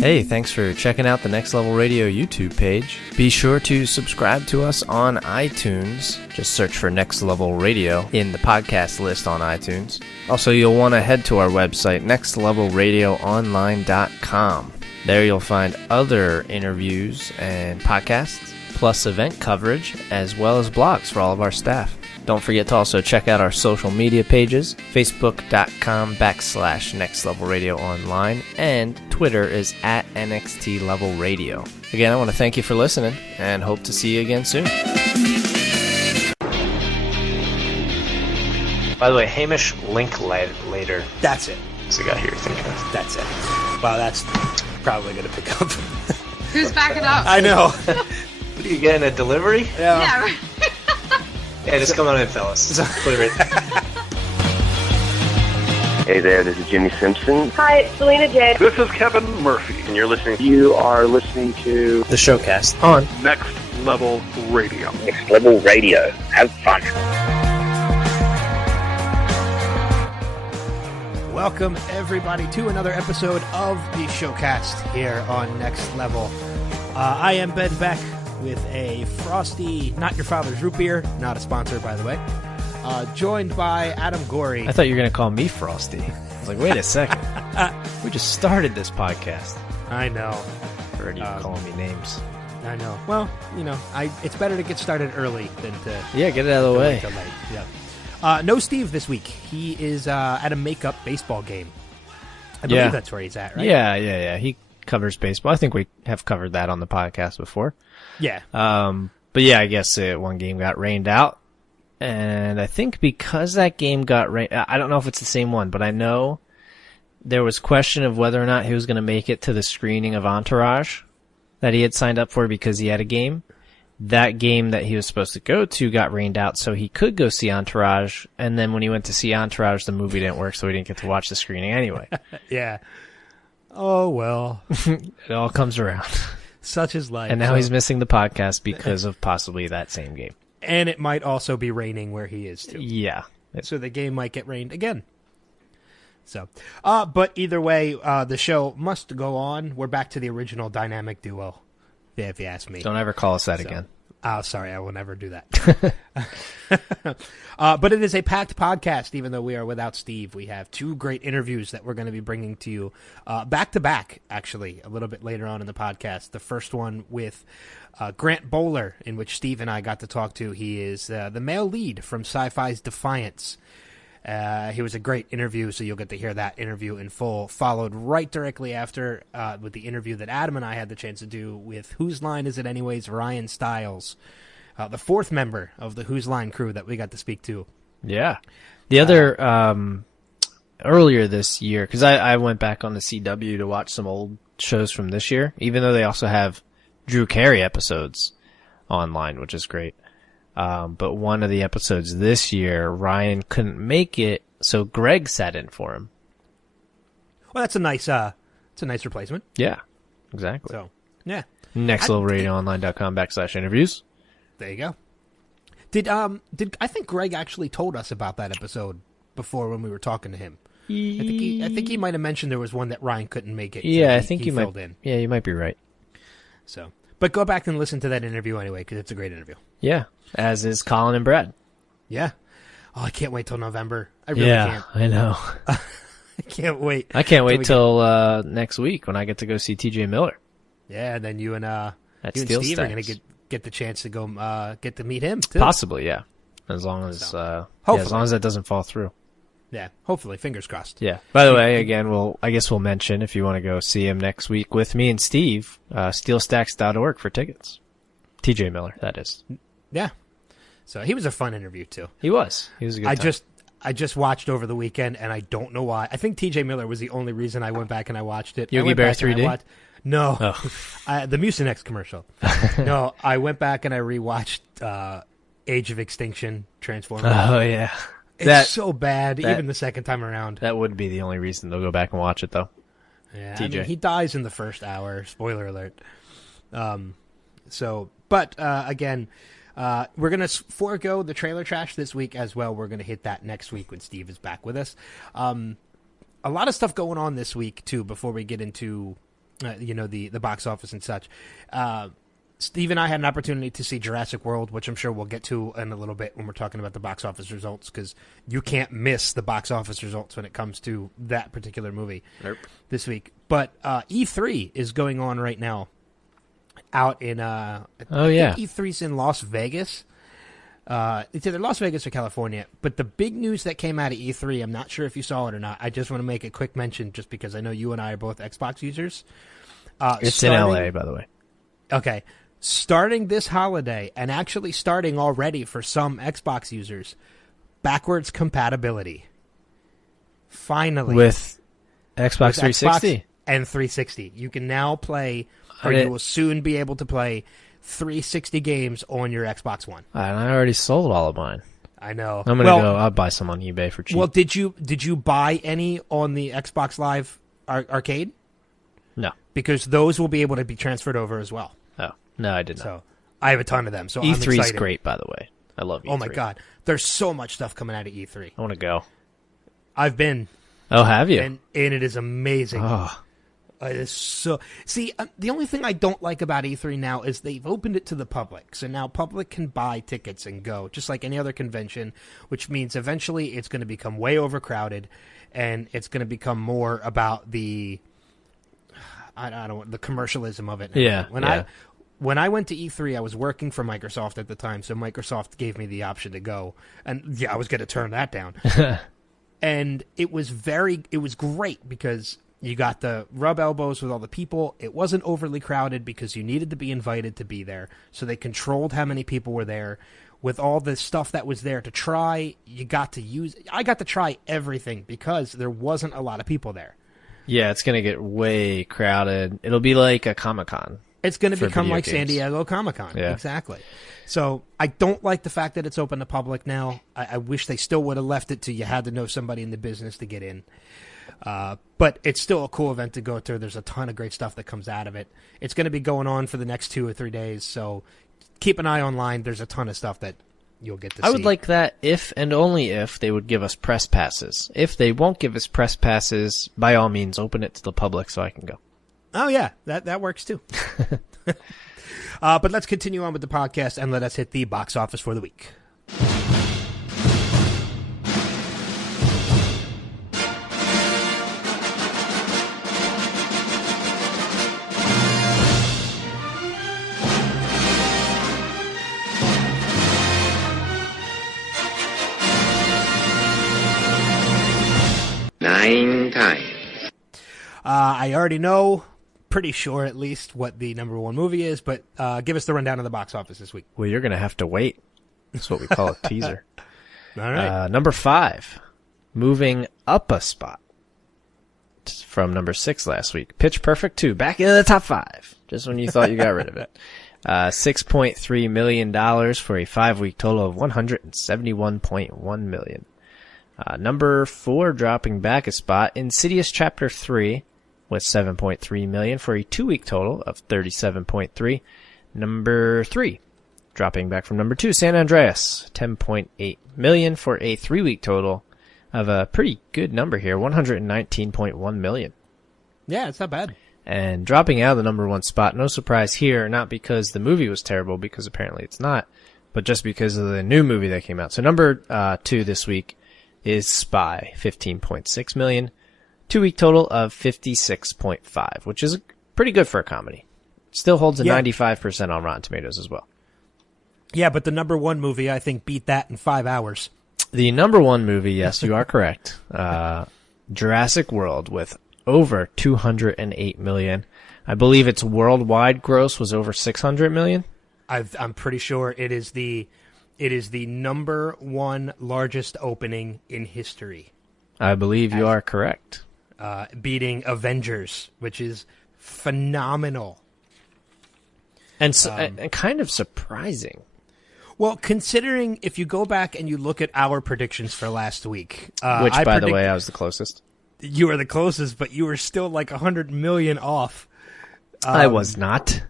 Hey, thanks for checking out the Next Level Radio YouTube page. Be sure to subscribe to us on iTunes. Just search for Next Level Radio in the podcast list on iTunes. Also, you'll want to head to our website, nextlevelradioonline.com. There you'll find other interviews and podcasts, plus event coverage, as well as blogs for all of our staff. Don't forget to also check out our social media pages, facebook.com/nextlevelradioonline, and Twitter is @NXTLevelRadio. Again, I want to thank you for listening, and hope to see you again soon. By the way, Hamish Linklater. That's it. That's the guy here thinking of. That's it. Wow, that's probably going to pick up. Who's backing up? I know. What are you getting, a delivery? Yeah. Right. Yeah, just come on in, fellas. Put it right there. Hey there, this is Jimmy Simpson. Hi, it's Selena Jade. This is Kevin Murphy. And you are listening to The Showcast on Next Level Radio. Next Level Radio. Have fun. Welcome, everybody, to another episode of the Showcast here on Next Level. I am Ben Beck with a frosty, not your father's root beer, not a sponsor, by the way, joined by Adam Gorey. I thought you were going to call me Frosty. I was like, wait a second. We just started this podcast. I know. Already calling me names. I know. Well, you know, it's better to get started early than to... Yeah, get it out of the way. Till late. Yeah. No Steve this week. He is at a makeup baseball game. I believe that's where he's at, right? Yeah. He covers baseball. I think we have covered that on the podcast before. Yeah. But yeah, I guess one game got rained out. And I think because that game got rained, I don't know if it's the same one, but I know there was question of whether or not he was going to make it to the screening of Entourage that he had signed up for because he had a game. That game that he was supposed to go to got rained out, so he could go see Entourage. And then when he went to see Entourage, the movie didn't work, so he didn't get to watch the screening anyway. Yeah. Oh, well. It all comes around. Such is life. And now he's missing the podcast because of possibly that same game. And it might also be raining where he is, too. Yeah. So the game might get rained again. So, but either way, the show must go on. We're back to the original dynamic duo, if you ask me. Don't ever call us that again. Oh, sorry, I will never do that. But it is a packed podcast, even though we are without Steve. We have two great interviews that we're going to be bringing to you back-to-back, actually, a little bit later on in the podcast. The first one with Grant Bowler, in which Steve and I got to talk to. He is the male lead from Sci-Fi's Defiance. He was a great interview, so you'll get to hear that interview in full, followed right directly after with the interview that Adam and I had the chance to do with Whose Line Is It Anyways, Ryan Stiles, the fourth member of the Whose Line crew that we got to speak to. Yeah. The other, earlier this year, because I went back on the CW to watch some old shows from this year, even though they also have Drew Carey episodes online, which is great. But one of the episodes this year, Ryan couldn't make it, so Greg sat in for him. Well, that's a nice replacement. Yeah, exactly. So, yeah. nextlevelradioonline.com/interviews. There you go. Did I think Greg actually told us about that episode before when we were talking to him? I think he might have mentioned there was one that Ryan couldn't make it. Yeah, so I think he might. filled in. Yeah, you might be right. So, but go back and listen to that interview anyway, because it's a great interview. Yeah, as is Colin and Brad. Yeah. Oh, I can't wait till November. I really can't. I know. I can't wait. I can't wait till next week when I get to go see TJ Miller. Yeah, and then you and Steve Steve are going to get the chance to go get to meet him too. Possibly, yeah. As long as as long as that doesn't fall through. Yeah, hopefully, fingers crossed. Yeah. By the way, again, I guess we'll mention if you want to go see him next week with me and Steve, steelstacks.org for tickets. TJ Miller, that is. Yeah. So he was a fun interview too. He was a good time. I just watched over the weekend, and I don't know why. I think TJ Miller was the only reason I went back and I watched it. Yogi Bear 3D? No. Oh. The Mucinex commercial. No, I went back and I rewatched Age of Extinction, Transformers. Oh, yeah. It's so bad, even the second time around. That would be the only reason they'll go back and watch it, though. Yeah, TJ. I mean, he dies in the first hour. Spoiler alert. Again, we're going to forego the trailer trash this week as well. We're going to hit that next week when Steve is back with us. A lot of stuff going on this week, too, before we get into the box office and such. Steve and I had an opportunity to see Jurassic World, which I'm sure we'll get to in a little bit when we're talking about the box office results, because you can't miss the box office results when it comes to that particular movie this week. But E3 is going on right now out in I think E3's in Las Vegas. It's either Las Vegas or California. But the big news that came out of E3, I'm not sure if you saw it or not. I just want to make a quick mention just because I know you and I are both Xbox users. It's in LA, by the way. Okay. Starting this holiday, and actually starting already for some Xbox users, backwards compatibility. Finally. With Xbox 360? Xbox and 360. You can now play, or you will soon be able to play 360 games on your Xbox One. And I already sold all of mine. I know. I'm gonna go. I'll buy some on eBay for cheap. Well, did you buy any on the Xbox Live Arcade? No, because those will be able to be transferred over as well. Oh no, I did not. So I have a ton of them. So E3 I'm is great, by the way. I love E3. Oh my god, there's so much stuff coming out of E3. I want to go. I've been. Oh, have you? And it is amazing. Oh. It is so. See, the only thing I don't like about E3 now is they've opened it to the public. So now public can buy tickets and go, just like any other convention, which means eventually it's going to become way overcrowded, and it's going to become more about the commercialism of it. Yeah. When I went to E3, I was working for Microsoft at the time, so Microsoft gave me the option to go, and I was going to turn that down. And it was great because you got to rub elbows with all the people. It wasn't overly crowded because you needed to be invited to be there. So they controlled how many people were there. With all the stuff that was there to try, I got to try everything because there wasn't a lot of people there. Yeah, it's going to get way crowded. It'll be like a Comic-Con. It's going to become like San Diego Comic-Con. Yeah. Exactly. So I don't like the fact that it's open to public now. I wish they still would have left it to you had to know somebody in the business to get in. But it's still a cool event to go to. There's a ton of great stuff that comes out of it. It's going to be going on for the next 2 or 3 days, so keep an eye online. There's a ton of stuff that you'll get to see. I would like that if and only if they would give us press passes. If they won't give us press passes, by all means, open it to the public so I can go. Oh, yeah, that works too. But let's continue on with the podcast and let us hit the box office for the week. Nine times. I already know, pretty sure at least, what the number one movie is, but give us the rundown of the box office this week. Well, you're going to have to wait. That's what we call a teaser. All right. Number 5, moving up a spot from number 6 last week. Pitch Perfect 2, back into the top 5, just when you thought you got rid of it. $6.3 million for a 5-week total of $171.1 million. Number 4, dropping back a spot, Insidious Chapter 3 with $7.3 million for a 2-week total of $37.3. Number 3, dropping back from number 2, San Andreas, $10.8 million for a 3-week total of a pretty good number here, $119.1 million. Yeah, it's not bad. And dropping out of the number 1 spot, no surprise here, not because the movie was terrible, because apparently it's not, but just because of the new movie that came out. So number 2 this week is Spy, $15.6 million, 2-week total of $56.5, which is pretty good for a comedy. Still holds a 95% on Rotten Tomatoes as well. Yeah, but the number 1 movie, I think, beat that in 5 hours. The number 1 movie, yes, you are correct. Jurassic World with over $208 million. I believe its worldwide gross was over $600 million. I'm pretty sure it is the number 1 largest opening in history. I believe you are correct. Beating Avengers, which is phenomenal. And kind of surprising. Well, considering if you go back and you look at our predictions for last week. Which, by the way, I was the closest. You were the closest, but you were still like $100 million off. I was not.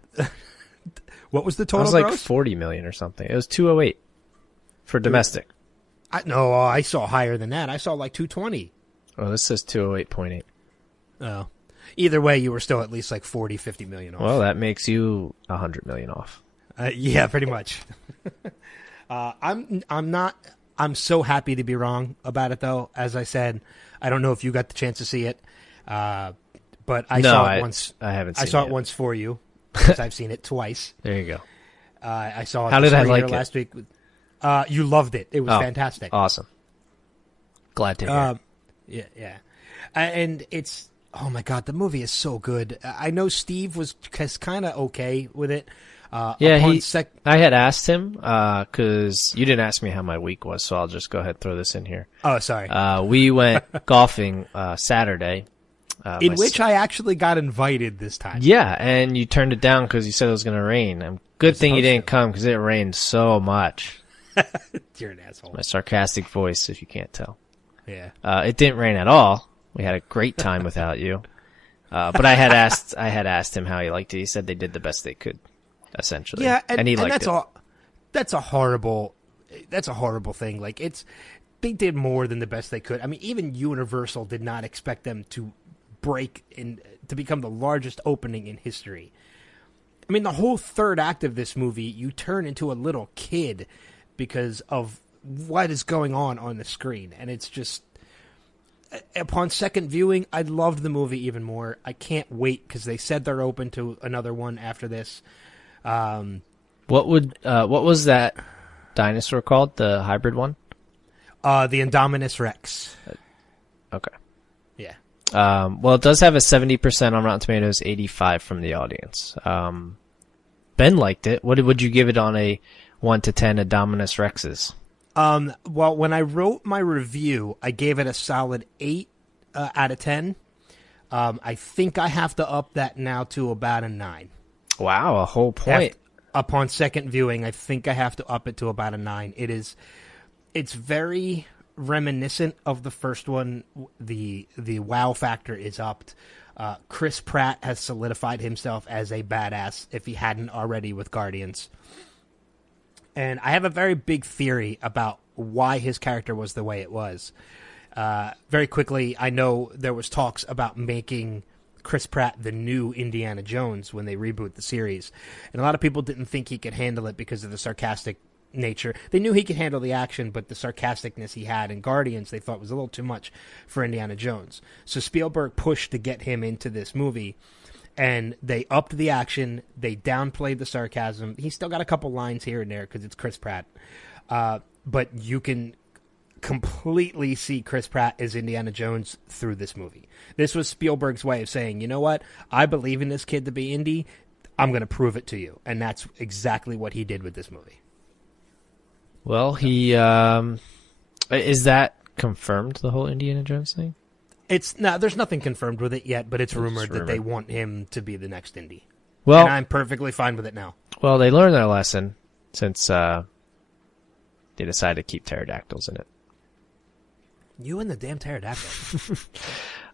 What was the total I was like gross? $40 million or something. It was 208 for domestic. I saw higher than that. I saw like 220. Oh, this says 208.8. Oh. Either way, you were still at least like 40, 50 million off. Well, that makes you 100 million off. Yeah, pretty much. I'm so happy to be wrong about it, though. As I said, I don't know if you got the chance to see it, but I saw it once. I haven't seen it. I saw it once for you, because I've seen it twice. There you go. I saw it. How did I like it? Last week. You loved it. It was fantastic. Awesome. Glad to hear. Yeah. And it's, oh my God, the movie is so good. I know Steve was kind of okay with it. I had asked him, cause you didn't ask me how my week was, so I'll just go ahead and throw this in here. Oh, sorry. We went golfing, Saturday. In which I actually got invited this time. Yeah, and you turned it down because you said it was going to rain. Good thing you didn't come because it rained so much. You're an asshole. My sarcastic voice, if you can't tell. Yeah. It didn't rain at all. We had a great time without you. But I had asked him how he liked it. He said they did the best they could, essentially. Yeah, and he liked it. That's a horrible thing. Like, they did more than the best they could. I mean, even Universal did not expect them to to become the largest opening in history. I mean, the whole third act of this movie, you turn into a little kid because of what is going on the screen. And it's just, upon second viewing, I loved the movie even more. I can't wait because they said they're open to another one after this. What was that dinosaur called? The hybrid one? The Indominus Rex. Okay. Yeah. Well, it does have a 70% on Rotten Tomatoes, 85 from the audience. Ben liked it. What would you give it on a 1 to 10 Indominus Rexes? Well, when I wrote my review, I gave it a solid 8 out of 10. I think I have to up that now to about a 9. Wow, a whole point. Upon second viewing, I think I have to up it to about a 9. It's very reminiscent of the first one. The wow factor is upped. Chris Pratt has solidified himself as a badass if he hadn't already with Guardians. And I have a very big theory about why his character was the way it was. Very quickly, I know there was talks about making Chris Pratt the new Indiana Jones when they reboot the series. And a lot of people didn't think he could handle it because of the sarcastic nature. They knew he could handle the action, but the sarcasticness he had in Guardians they thought was a little too much for Indiana Jones. So Spielberg pushed to get him into this movie, and they upped the action, they downplayed the sarcasm. He's still got a couple lines here and there because it's Chris Pratt. But you can completely see Chris Pratt as Indiana Jones through this movie. This was Spielberg's way of saying, you know what? I believe in this kid to be Indy. I'm going to prove it to you. And that's exactly what he did with this movie. Well, he is that confirmed, the whole Indiana Jones thing? There's nothing confirmed with it yet, but it's rumored that they want him to be the next Indy. Well, and I'm perfectly fine with it now. Well, they learned their lesson since they decided to keep pterodactyls in it. You and the damn pterodactyl.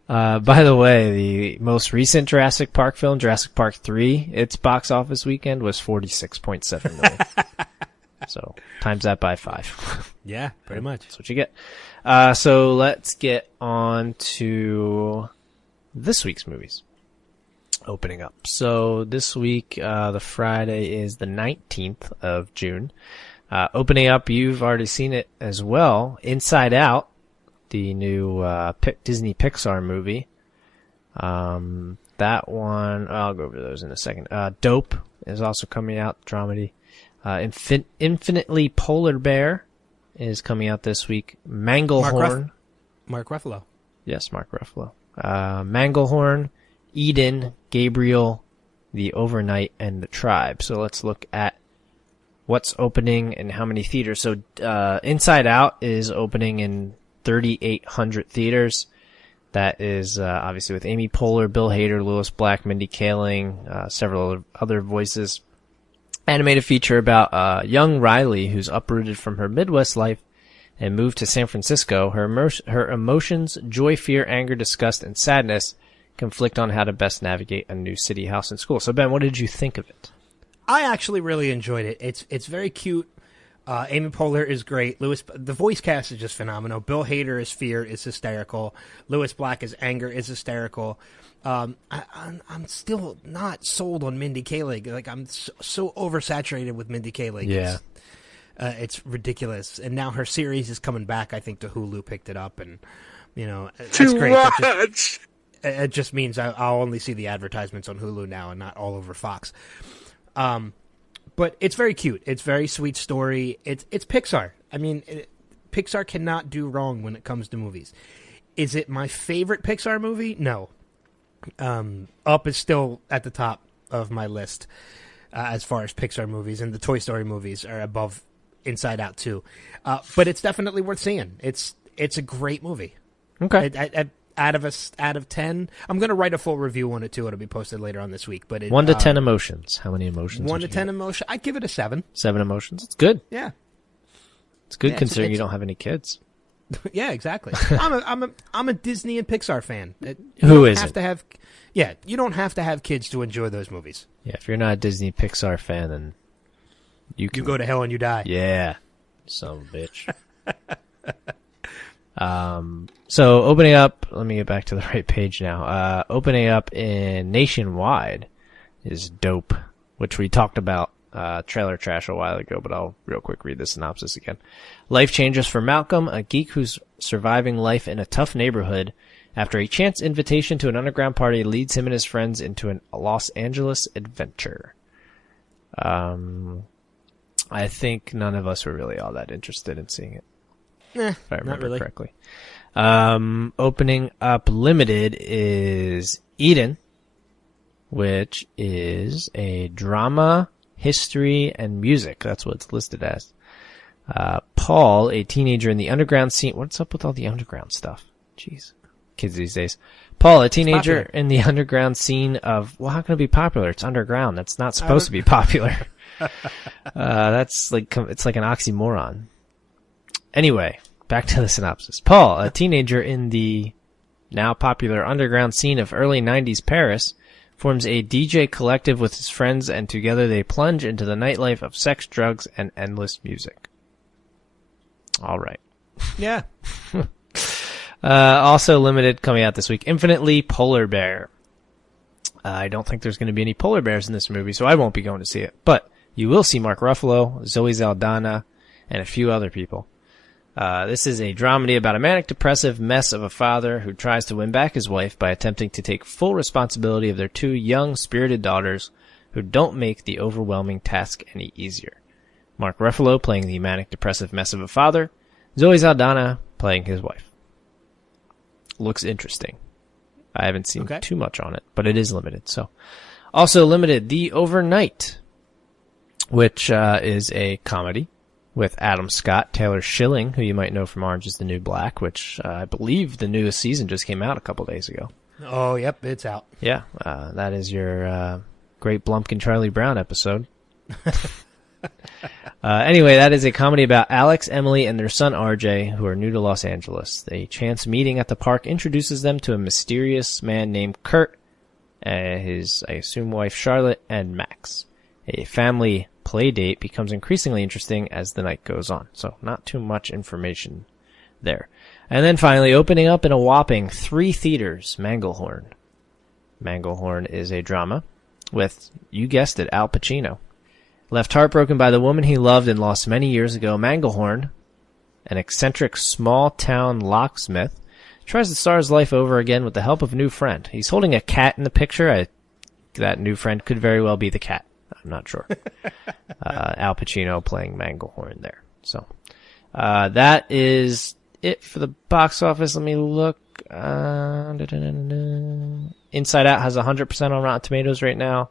By the way, the most recent Jurassic Park film, Jurassic Park 3, its box office weekend was $46.7 million. So times that by 5. Yeah, pretty much. That's what you get. So let's get on to this week's movies. Opening up. So this week, the Friday is the 19th of June. Opening up, you've already seen it as well. Inside Out, the new Disney Pixar movie. That one, I'll go over those in a second. Dope is also coming out, dramedy. Infinitely Polar Bear is coming out this week. Manglehorn. Mark Ruffalo. Yes, Mark Ruffalo. Manglehorn, Eden, Gabriel, The Overnight, and The Tribe. So let's look at what's opening and how many theaters. So Inside Out is opening in 3,800 theaters. That is obviously with Amy Poehler, Bill Hader, Louis Black, Mindy Kaling, several other voices. Animated feature about young Riley, who's uprooted from her Midwest life and moved to San Francisco. Her emotions, joy, fear, anger, disgust, and sadness conflict on how to best navigate a new city, house, and school. So, Ben, what did you think of it? I actually really enjoyed it. It's very cute. Amy Poehler is great. The voice cast is just phenomenal. Bill Hader as Fear is hysterical. Lewis Black as Anger is hysterical. I'm still not sold on Mindy Kaling. Like, I'm so oversaturated with Mindy Kaling. Yeah. It's ridiculous. And now her series is coming back. I think the Hulu picked it up, and that's To great. watch. It just means I'll only see the advertisements on Hulu now and not all over Fox. But it's very cute. It's very sweet story. It's Pixar. I mean, Pixar cannot do wrong when it comes to movies. Is it my favorite Pixar movie? No. Up is still at the top of my list as far as Pixar movies, and the Toy Story movies are above Inside Out too. But it's definitely worth seeing. It's a great movie. Okay. Out of 10, I'm going to write a full review on it too. It'll be posted later on this week. But 1 to 10 emotions. How many emotions? 1 to 10 emotion. I'd give it a 7. 7 emotions. It's good. Yeah. It's good Yeah, considering you it's- don't have any kids. Yeah, exactly. I'm a Disney and Pixar fan. Who isn't? You don't have to have kids to enjoy those movies. Yeah, if you're not a Disney Pixar fan, then you can You go to hell and you die. Yeah. Son of a bitch. So opening up, let me get back to the right page now. Opening up in Nationwide is Dope, which we talked about trailer trash a while ago, but I'll real quick read the synopsis again. Life changes for Malcolm, a geek who's surviving life in a tough neighborhood after a chance invitation to an underground party leads him and his friends into a Los Angeles adventure. I think none of us were really all that interested in seeing it. If I remember not really. correctly. Opening up limited is Eden, which is a drama, history, and music. That's what it's listed as. Paul, a teenager in the underground scene. What's up with all the underground stuff? Jeez. Kids these days. Paul, a teenager in the underground scene of, well, how can it be popular? It's underground. That's not supposed to be popular. That's like, it's like an oxymoron. Anyway, back to the synopsis. Paul, a teenager in the now popular underground scene of early 90s Paris, forms a DJ collective with his friends, and together they plunge into the nightlife of sex, drugs, and endless music. All right. Yeah. Also limited coming out this week, Infinitely Polar Bear. I don't think there's going to be any polar bears in this movie, so I won't be going to see it. But you will see Mark Ruffalo, Zoe Saldana, and a few other people. This is a dramedy about a manic-depressive mess of a father who tries to win back his wife by attempting to take full responsibility of their 2 young, spirited daughters who don't make the overwhelming task any easier. Mark Ruffalo playing the manic-depressive mess of a father, Zoe Saldana playing his wife. Looks interesting. I haven't seen too much on it, but it is limited. So, also limited, The Overnight, which is a comedy with Adam Scott, Taylor Schilling, who you might know from Orange is the New Black, which I believe the newest season just came out a couple days ago. Oh, yep, it's out. Yeah, that is your Great Blumpkin Charlie Brown episode. Anyway, that is a comedy about Alex, Emily, and their son RJ, who are new to Los Angeles. A chance meeting at the park introduces them to a mysterious man named Kurt, his, I assume, wife Charlotte, and Max. A family play date becomes increasingly interesting as the night goes on. So not too much information there. And then finally, opening up in a whopping 3 theaters, Manglehorn. Manglehorn is a drama with, you guessed it, Al Pacino. Left heartbroken by the woman he loved and lost many years ago, Manglehorn, an eccentric small-town locksmith, tries to start his life over again with the help of a new friend. He's holding a cat in the picture. That new friend could very well be the cat. I'm not sure. Al Pacino playing Manglehorn there. So that is it for the box office. Let me look. Inside Out has 100% on Rotten Tomatoes right now.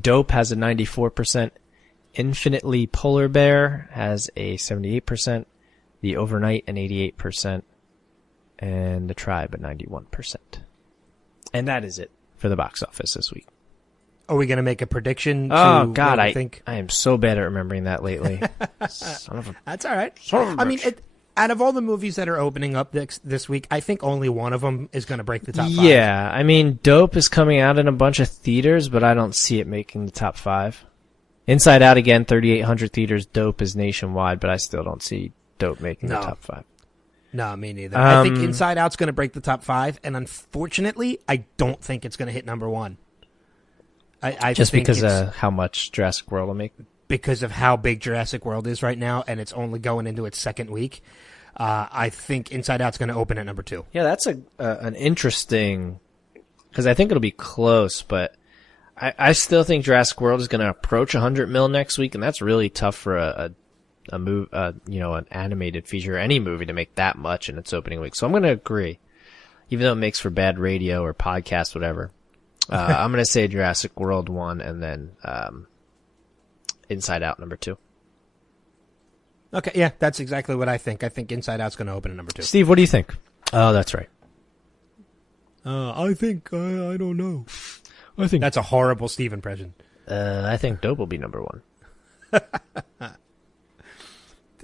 Dope has a 94%. Infinitely Polar Bear has a 78%. The Overnight an 88%. And The Tribe a 91%. And that is it for the box office this week. Are we going to make a prediction? Oh, God, I think? am so bad at remembering that lately. Son of a... That's all right. Son of a I mean, bitch. out of all the movies that are opening up this week, I think only one of them is going to break the top 5. Yeah, I mean, Dope is coming out in a bunch of theaters, but I don't see it making the top 5. Inside Out again, 3,800 theaters. Dope is nationwide, but I still don't see Dope making the No. top 5. No, me neither. I think Inside Out's going to break the top 5, and unfortunately, I don't think it's going to hit number 1. I Just think because it's of how much Jurassic World will make. because of how big Jurassic World is right now, and it's only going into its second week. I think Inside Out's going to open at number 2. Yeah, that's an interesting, because I think it'll be close, but I still think Jurassic World is going to approach 100 mil next week, and that's really tough for an animated feature or any movie to make that much in its opening week. So I'm going to agree, even though it makes for bad radio or podcast, whatever. I'm going to say Jurassic World 1, and then Inside Out number 2. Okay, yeah, that's exactly what I think. I think Inside Out's going to open at number 2. Steve, what do you think? Oh, that's right. I think I don't know. I think That's a horrible Steve impression. I think Dope will be number 1.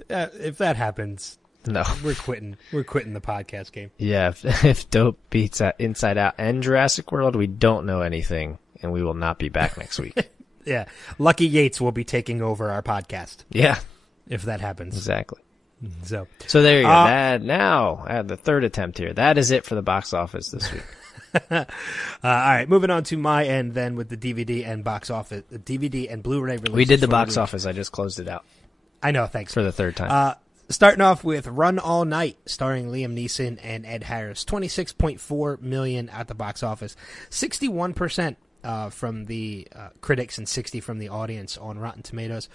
If that happens, No. we're quitting. We're quitting the podcast game. Yeah, if Dope beats Inside Out and Jurassic World, we don't know anything, and we will not be back next week. Yeah, Lucky Yates will be taking over our podcast Yeah, if that happens. exactly. So So there you go. Now, I had the third attempt here. That is it for the box office this week. all right, moving on to my end then with the DVD and box office, the DVD and Blu-ray releases. We did the for box week. office. I just closed it out I know, thanks. for the third time. Starting off with Run All Night, starring Liam Neeson and Ed Harris. $26.4 million at the box office. 61% from the critics and 60% from the audience on Rotten Tomatoes.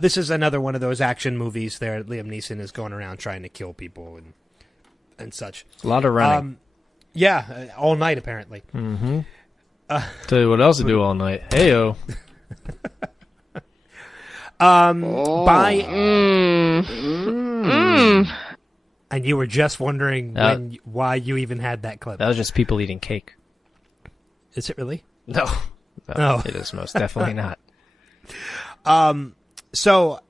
This is another one of those action movies there. Liam Neeson is going around trying to kill people and such. A lot of running. Yeah, all night apparently. Tell you what else to do all night. Heyo. And you were just wondering why you even had that clip. That was just people eating cake. Is it really? No. Oh. It is most definitely not. So,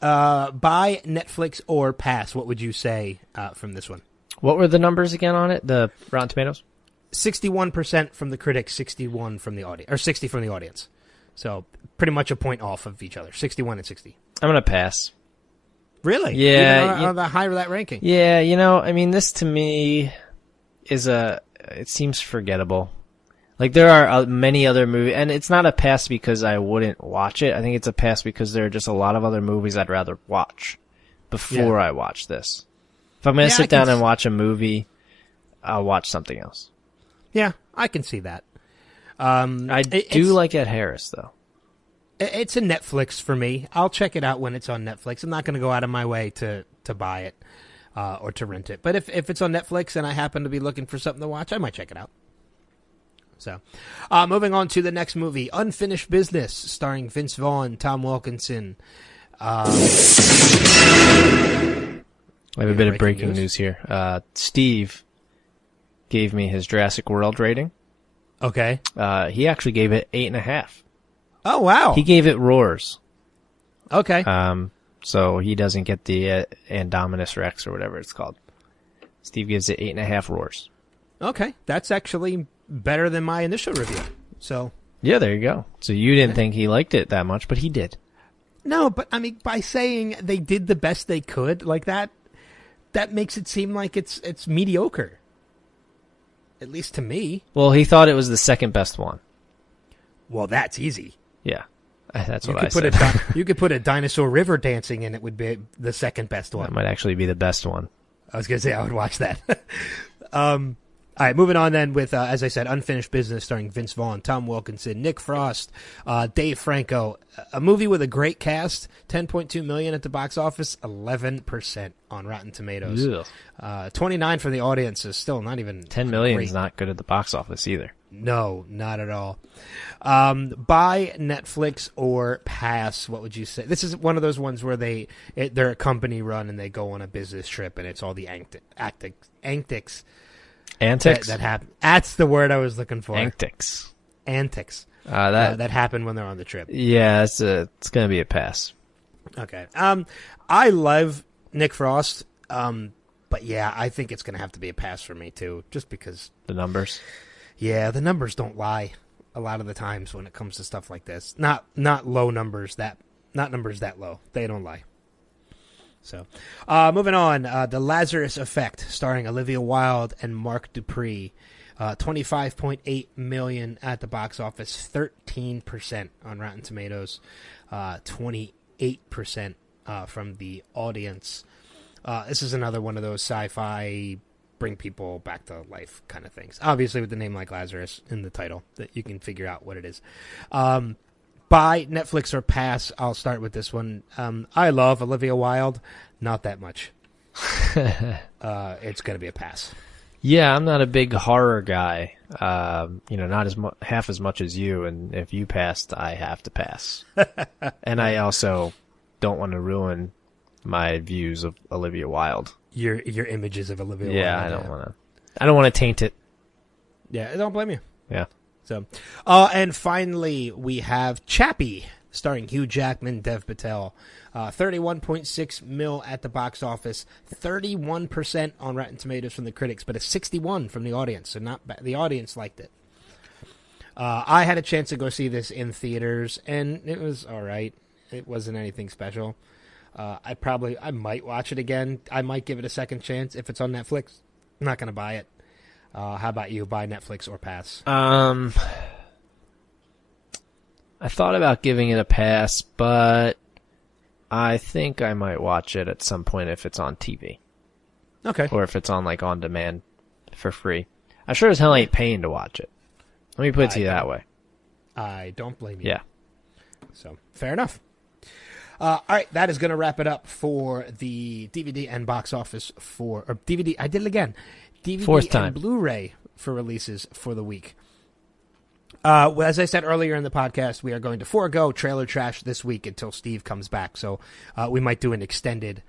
buy Netflix or pass, what would you say from this one? What were the numbers again on it? The Rotten Tomatoes? 61% from the critics, 61 from the audience, or 60 from the audience. So, pretty much a point off of each other, 61 and 60. I'm going to pass. Really? Yeah, Even on the higher that ranking? Yeah, I mean, this to me is it seems forgettable. Like, there are many other movies, and it's not a pass because I wouldn't watch it. I think it's a pass because there are just a lot of other movies I'd rather watch before I watch this. If I'm going to sit down and watch a movie, I'll watch something else. Yeah, I can see that. I do like Ed Harris, though. It's a Netflix for me. I'll check it out when it's on Netflix. I'm not going to go out of my way to buy it or to rent it. But if it's on Netflix and I happen to be looking for something to watch, I might check it out. So, moving on to the next movie, Unfinished Business, starring Vince Vaughn, Tom Wilkinson. I have a bit of breaking news here. Steve gave me his Jurassic World rating. Okay. He actually gave it 8.5. Oh, wow. He gave it roars. Okay. So he doesn't get the Indominus Rex or whatever it's called. Steve gives it 8.5 roars. Okay. That's actually better than my initial review. So. Yeah, there you go. So you didn't think he liked it that much, but he did. No, but I mean, by saying they did the best they could, like that makes it seem like it's mediocre. At least to me. Well, he thought it was the second best one. Well, that's easy. Yeah, that's what I said. You could put a dinosaur river dancing and it would be the second best one. That might actually be the best one. I was going to say I would watch that. All right, moving on then with, as I said, Unfinished Business starring Vince Vaughn, Tom Wilkinson, Nick Frost, Dave Franco. A movie with a great cast, $10.2 million at the box office, 11% on Rotten Tomatoes. 29% for the audience is still not even $10 million is not good at the box office either. No, not at all. Buy Netflix or pass, what would you say? This is one of those ones where they're a company run and they go on a business trip and it's all the antics. Antics? That happen. That's the word I was looking for. Antics. That happen when they're on the trip. Yeah, it's going to be a pass. Okay. I love Nick Frost, but yeah, I think it's going to have to be a pass for me too, just because The numbers? Yeah, the numbers don't lie. a lot of the times when it comes to stuff like this. Not low numbers not numbers that low. They don't lie. So, moving on, The Lazarus Effect, starring Olivia Wilde and Mark Dupree. 25.8 million at the box office, 13% on Rotten Tomatoes, 28% from the audience. This is another one of those sci-fi bring people back to life kind of things. Obviously, with the name like Lazarus in the title, that you can figure out what it is. Buy, Netflix, or pass. I'll start with this one. I love Olivia Wilde. Not that much. It's going to be a pass. Yeah, I'm not a big horror guy. Not as half as much as you. And if you passed, I have to pass. And I also don't want to ruin my views of Olivia Wilde. Your images of Olivia Wilde. Yeah, I don't want to taint it. Yeah, I don't blame you. Yeah. So, and finally, we have Chappie, starring Hugh Jackman, Dev Patel. 31.6 mil at the box office, 31% on Rotten Tomatoes from the critics, but a 61 from the audience. So not bad. The audience liked it. I had a chance to go see this in theaters, and it was all right. It wasn't anything special. I might watch it again. I might give it a second chance if it's on Netflix. I'm not going to buy it. How about you? Buy Netflix or pass? I thought about giving it a pass, but I think I might watch it at some point if it's on TV. Okay. Or if it's on on demand for free. I sure as hell ain't paying to watch it. Let me put it to you that way. I don't blame you. Yeah. So, fair enough. All right, that is going to wrap it up for the DVD and box office or DVD. I did it again. DVD Fourth time. and Blu-ray for releases for the week. As I said earlier in the podcast, we are going to forego Trailer Trash this week until Steve comes back. So we might do an extended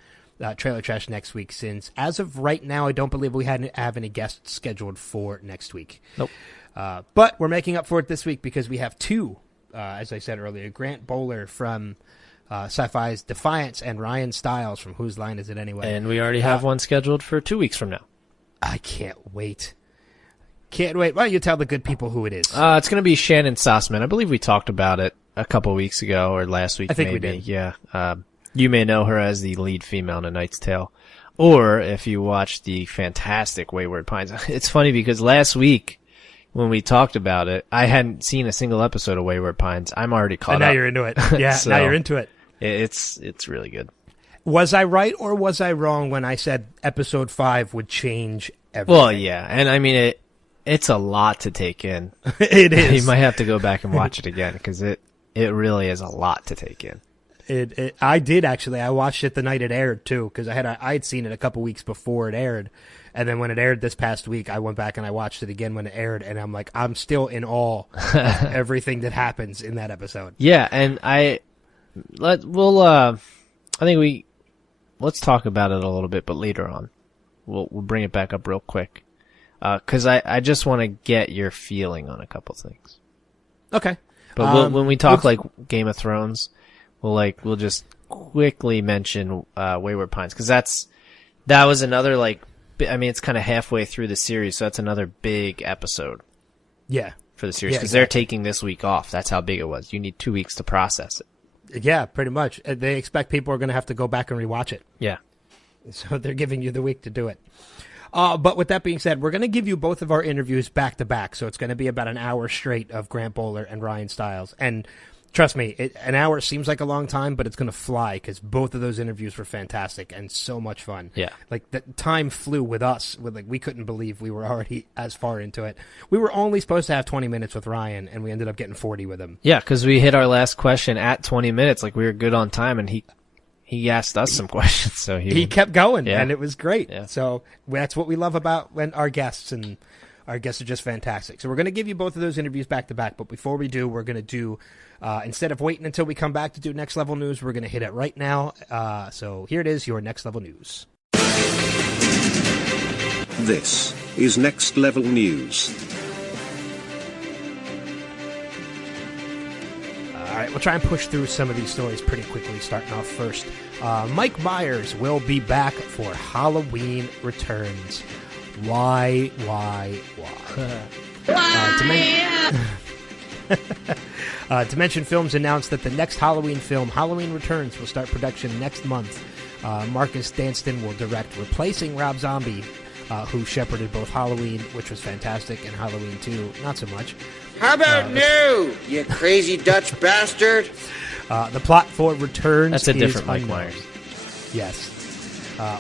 Trailer Trash next week, since as of right now, I don't believe we have any guests scheduled for next week. Nope. But we're making up for it this week because we have two, as I said earlier, Grant Bowler from Sci-Fi's Defiance and Ryan Stiles from Whose Line Is It Anyway? And we already have one scheduled for 2 weeks from now. I can't wait. Can't wait. Why don't you tell the good people who it is? It's going to be Shannon Sossman. I believe we talked about it a couple weeks ago or last week. I think maybe. we did. Yeah. You may know her as the lead female in A Knight's Tale. Or if you watch the fantastic Wayward Pines. It's funny because last week when we talked about it, I hadn't seen a single episode of Wayward Pines. I'm already caught and now up. you're into it. Yeah, So, now you're into it. It's really good. Was I right or was I wrong when I said episode 5 would change everything? Well, yeah. And I mean, it's a lot to take in. It is. You might have to go back and watch it again because it really is a lot to take in. I did actually. I watched it the night it aired too, because I'd seen it a couple weeks before it aired, and then when it aired this past week, I went back and I watched it again when it aired, and I'm like, I'm still in awe of everything that happens in that episode. Yeah, and let's talk about it a little bit, but later on, we'll bring it back up real quick, because I just want to get your feeling on a couple things. Okay, but when we talk like Game of Thrones. We'll just quickly mention Wayward Pines, because that was another it's kind of halfway through the series, so that's another big episode. Yeah, for the series, because they're taking this week off. That's how big it was. You need 2 weeks to process it. Yeah, pretty much. They expect people are going to have to go back and rewatch it. Yeah, so they're giving you the week to do it. But with that being said, we're going to give you both of our interviews back to back, so it's going to be about an hour straight of Grant Bowler and Ryan Stiles. And trust me, an hour seems like a long time, but it's going to fly because both of those interviews were fantastic and so much fun. Yeah. The time flew with us. We couldn't believe we were already as far into it. We were only supposed to have 20 minutes with Ryan, and we ended up getting 40 with him. Yeah, because we hit our last question at 20 minutes. We were good on time, and he asked us some questions. So he kept going, yeah. and it was great. Yeah. So that's what we love about when our guests, and our guests are just fantastic. So we're going to give you both of those interviews back to back, but before we do, we're going to do, instead of waiting until we come back to do Next Level News, we're going to hit it right now. So here it is, your Next Level News. This is Next Level News. All right, we'll try and push through some of these stories pretty quickly, starting off first. Mike Myers will be back for Halloween Returns. Dimension Films announced that the next Halloween film, Halloween Returns, will start production next month. Marcus Danston will direct, replacing Rob Zombie, who shepherded both Halloween, which was fantastic, and Halloween 2, not so much. How about no, you crazy Dutch bastard? The plot for Returns That's a different is Mike unknown. Myers. Yes.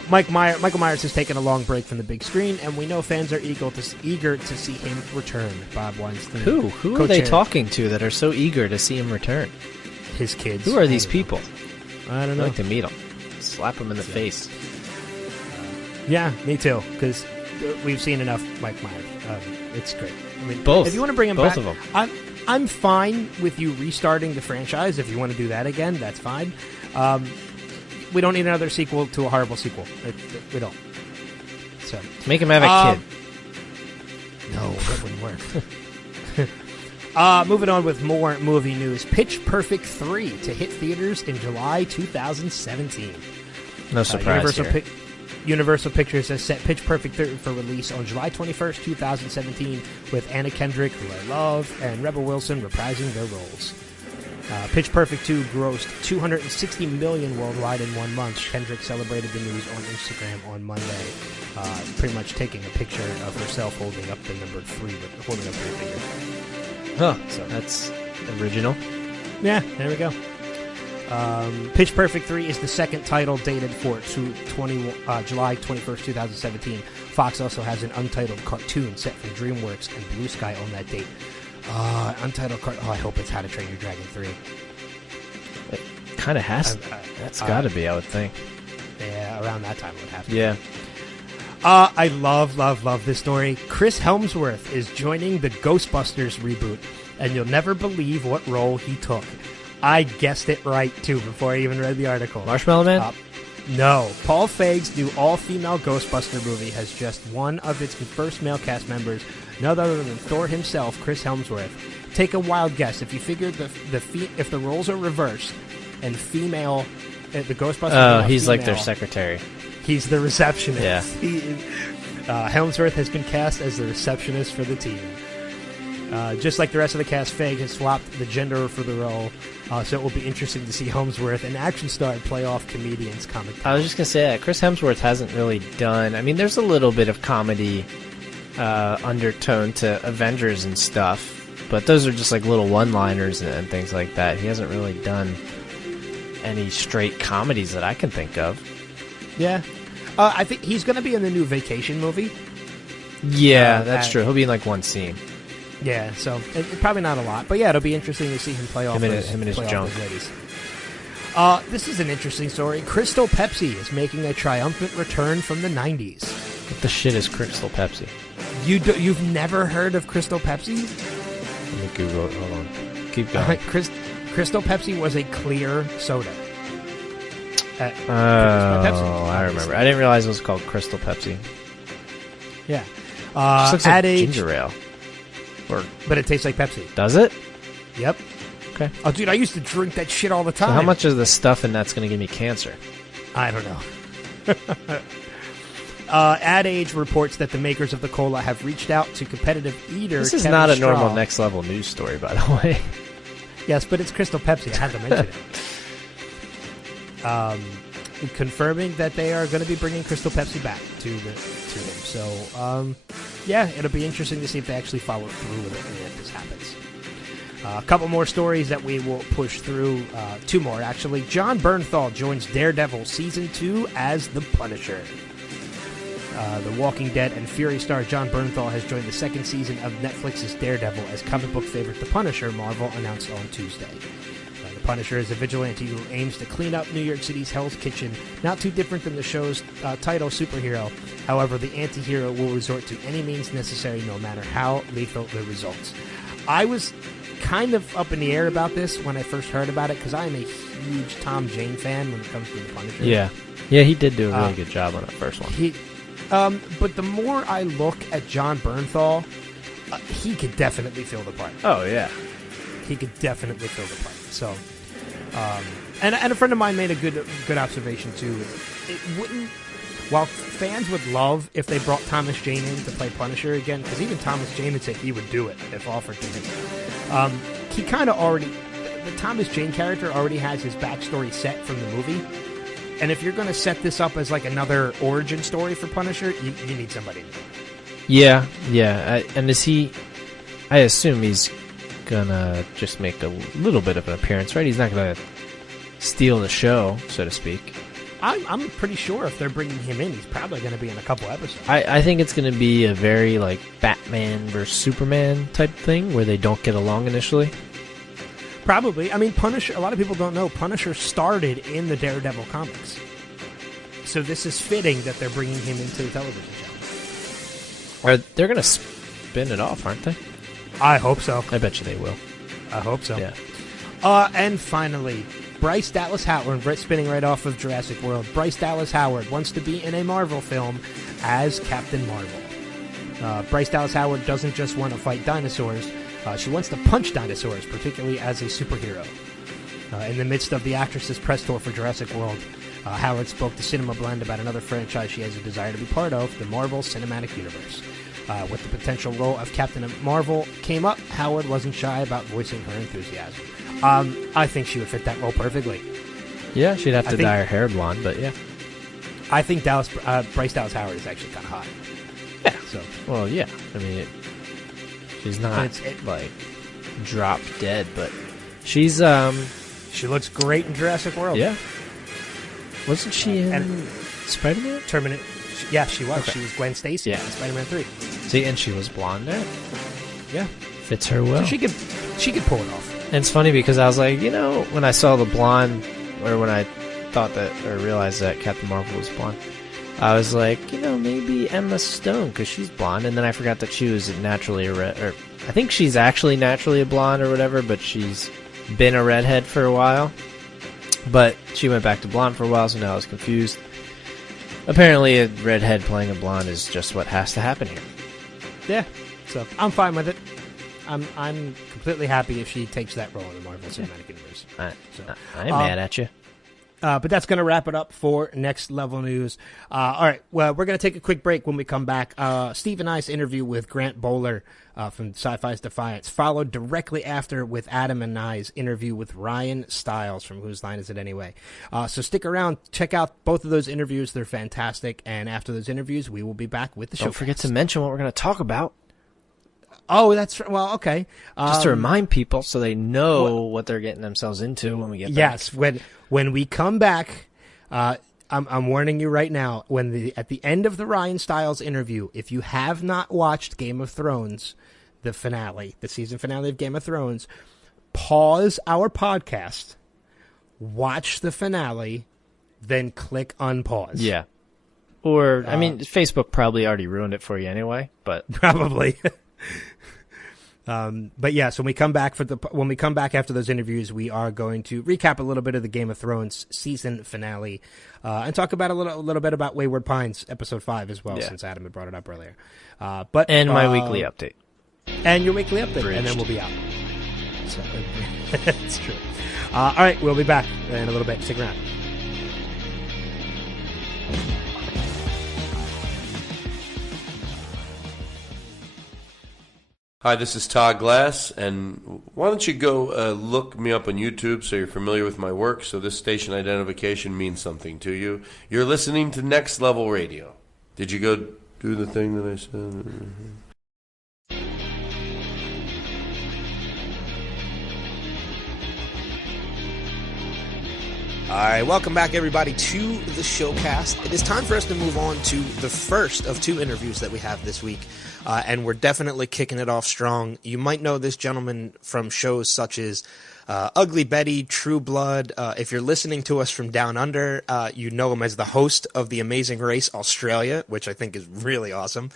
Michael Myers has taken a long break from the big screen, and we know fans are eager to see him return. Bob Weinstein. Who are they co-chair, talking to that are so eager to see him return? His kids. Who are these people? I don't I'd know. like to meet them. Slap them in the face. Yeah, me too, because we've seen enough Mike Myers. It's great. I mean, Both. If you want to bring him Both back, of them. I'm fine with you restarting the franchise. If you want to do that again, that's fine. We don't need another sequel to a horrible sequel. We don't. So Make him have a kid. no, that wouldn't work. Moving on with more movie news. Pitch Perfect 3 to hit theaters in July 2017. No surprise here. Universal Pictures has set Pitch Perfect 3 for release on July 21st, 2017, with Anna Kendrick, who I love, and Rebel Wilson reprising their roles. Pitch Perfect 2 grossed $260 million worldwide in 1 month. Kendrick celebrated the news on Instagram on Monday, pretty much taking a picture of herself holding up the number 3, but holding up her finger. Huh. So that's original. Yeah, there we go. Pitch Perfect 3 is the second title dated for July 21st, 2017. Fox also has an untitled cartoon set from DreamWorks and Blue Sky on that date. Untitled cartoon. I hope it's How to Train Your Dragon 3. It kind of has to. That's got to be, I would think. Yeah, around that time it would have to. Yeah. I love this story. Chris Hemsworth is joining the Ghostbusters reboot, and you'll never believe what role he took. I guessed it right, too, before I even read the article. Marshmallow Man? No. Paul Feig's new all-female Ghostbuster movie has just one of its first male cast members, none other than Thor himself, Chris Hemsworth. Take a wild guess. If you figure if the roles are reversed and female, the Ghostbusters he's female, like their secretary. He's the receptionist. Yeah. Hemsworth has been cast as the receptionist for the team. Just like the rest of the cast, Feig has swapped the gender for the role, so it will be interesting to see Hemsworth, an action star, play off comedians comic. I was just going to say that. Chris Hemsworth hasn't really done... I mean, there's a little bit of comedy undertone to Avengers and stuff, but those are just like little one-liners and things like that. He hasn't really done any straight comedies that I can think of. Yeah. I think he's going to be in the new Vacation movie. Yeah, that's true. He'll be in like one scene. Yeah, so probably not a lot, but yeah, it'll be interesting to see him play off him and his junk. ladies. This is an interesting story. Crystal Pepsi is making a triumphant return from the 90s. What the shit is Crystal Pepsi? You've never heard of Crystal Pepsi? Let me Google it. Hold on. Keep going. Crystal Pepsi was a clear soda. I remember. I didn't realize it was called Crystal Pepsi. Yeah. Just looks like ginger ale. But it tastes like Pepsi. Does it? Yep. Okay. Oh, dude, I used to drink that shit all the time. So how much of the stuff in that's going to give me cancer? I don't know. Ad Age reports that the makers of the cola have reached out to competitive eater This is Kevin not a Straw. normal next level news story, by the way. Yes, but it's Crystal Pepsi. I had to mention it. Confirming that they are going to be bringing Crystal Pepsi back to them. So, yeah, it'll be interesting to see if they actually follow through with it and if this happens. A couple more stories that we will push through. 2 more, actually. Jon Bernthal joins Daredevil Season 2 as the Punisher. The Walking Dead and Fury star Jon Bernthal has joined the 2nd season of Netflix's Daredevil as comic book favorite The Punisher, Marvel announced on Tuesday. The Punisher is a vigilante who aims to clean up New York City's Hell's Kitchen, not too different than the show's title superhero. However, the anti-hero will resort to any means necessary, no matter how lethal the results. I was kind of up in the air about this when I first heard about it, because I am a huge Tom Jane fan when it comes to The Punisher. Yeah, he did do a really good job on that first one. But the more I look at Jon Bernthal, he could definitely fill the part. Oh, yeah. He could definitely fill the part. So, and a friend of mine made a good observation too. It wouldn't while fans would love if they brought Thomas Jane in to play Punisher again, because even Thomas Jane would say he would do it if offered to him. He kind of already, the Thomas Jane character already has his backstory set from the movie. And if you're going to set this up as like another origin story for Punisher, you need somebody new. Yeah. And is he... I assume he's gonna just make a little bit of an appearance, right? He's not gonna steal the show, so to speak. I'm pretty sure if they're bringing him in, he's probably going to be in a couple episodes. I think it's going to be a very, like, Batman versus Superman type thing, where they don't get along initially. Probably. I mean, Punisher, a lot of people don't know, Punisher started in the Daredevil comics. So this is fitting that they're bringing him into the television show. They're going to spin it off, aren't they? I hope so. I bet you they will. I hope so. Yeah. And finally, Bryce Dallas Howard, spinning right off of Jurassic World, Bryce Dallas Howard wants to be in a Marvel film as Captain Marvel. Bryce Dallas Howard doesn't just want to fight dinosaurs. She wants to punch dinosaurs, particularly as a superhero. In the midst of the actress's press tour for Jurassic World, Howard spoke to Cinema Blend about another franchise she has a desire to be part of, the Marvel Cinematic Universe. With the potential role of Captain Marvel came up, Howard wasn't shy about voicing her enthusiasm. I think she would fit that role perfectly. Yeah, she'd have to dye her hair blonde, but yeah. I think Bryce Dallas Howard is actually kind of hot. Yeah. So, well, yeah. I mean, she's not like drop dead, but she's she looks great in Jurassic World. Yeah. Wasn't she in Spider-Man? Terminator. Yeah, she was. Okay. She was Gwen Stacy in Spider-Man 3. See, and she was blonde there. Yeah. Fits her well. So she could pull it off. And it's funny because I was like, when I saw the blonde, or when I thought that, or realized that Captain Marvel was blonde, I was like, maybe Emma Stone, because she's blonde, and then I forgot that she was naturally a red, or I think she's actually naturally a blonde or whatever, but she's been a redhead for a while. But she went back to blonde for a while, so now I was confused. Apparently, a redhead playing a blonde is just what has to happen here. Yeah, so I'm fine with it. I'm completely happy if she takes that role in the Marvel Cinematic Universe. I ain't mad at you. But that's going to wrap it up for Next Level News. All right, well, we're going to take a quick break. When we come back, Steve and I's interview with Grant Bowler from Sci-Fi's Defiance, followed directly after with Adam and I's interview with Ryan Stiles from Whose Line Is It Anyway? So stick around, check out both of those interviews. They're fantastic. And after those interviews, we will be back with the show. Don't forget to mention what we're going to talk about. Oh, that's well, okay. Just to remind people so they know what they're getting themselves into when we get back. Yes, when we come back, I'm warning you right now. At the end of the Ryan Stiles interview, if you have not watched Game of Thrones, the season finale of Game of Thrones, pause our podcast, watch the finale, then click unpause. Yeah. Or Facebook probably already ruined it for you anyway, but probably. But yeah, so when we come back after those interviews, we are going to recap a little bit of the Game of Thrones season finale, and talk about a little bit about Wayward Pines episode 5 as well, since Adam had brought it up earlier. And my weekly update, and your weekly update, Bridged. and then we'll be out. So that's true. All right, we'll be back in a little bit. Stick around. Hi, this is Todd Glass, and why don't you go look me up on YouTube so you're familiar with my work, so this station identification means something to you. You're listening to Next Level Radio. Did you go do the thing that I said? All right, welcome back, everybody, to the Showcast. It is time for us to move on to the first of 2 interviews that we have this week, and we're definitely kicking it off strong. You might know this gentleman from shows such as Ugly Betty, True Blood. If you're listening to us from down under, you know him as the host of The Amazing Race Australia, which I think is really awesome.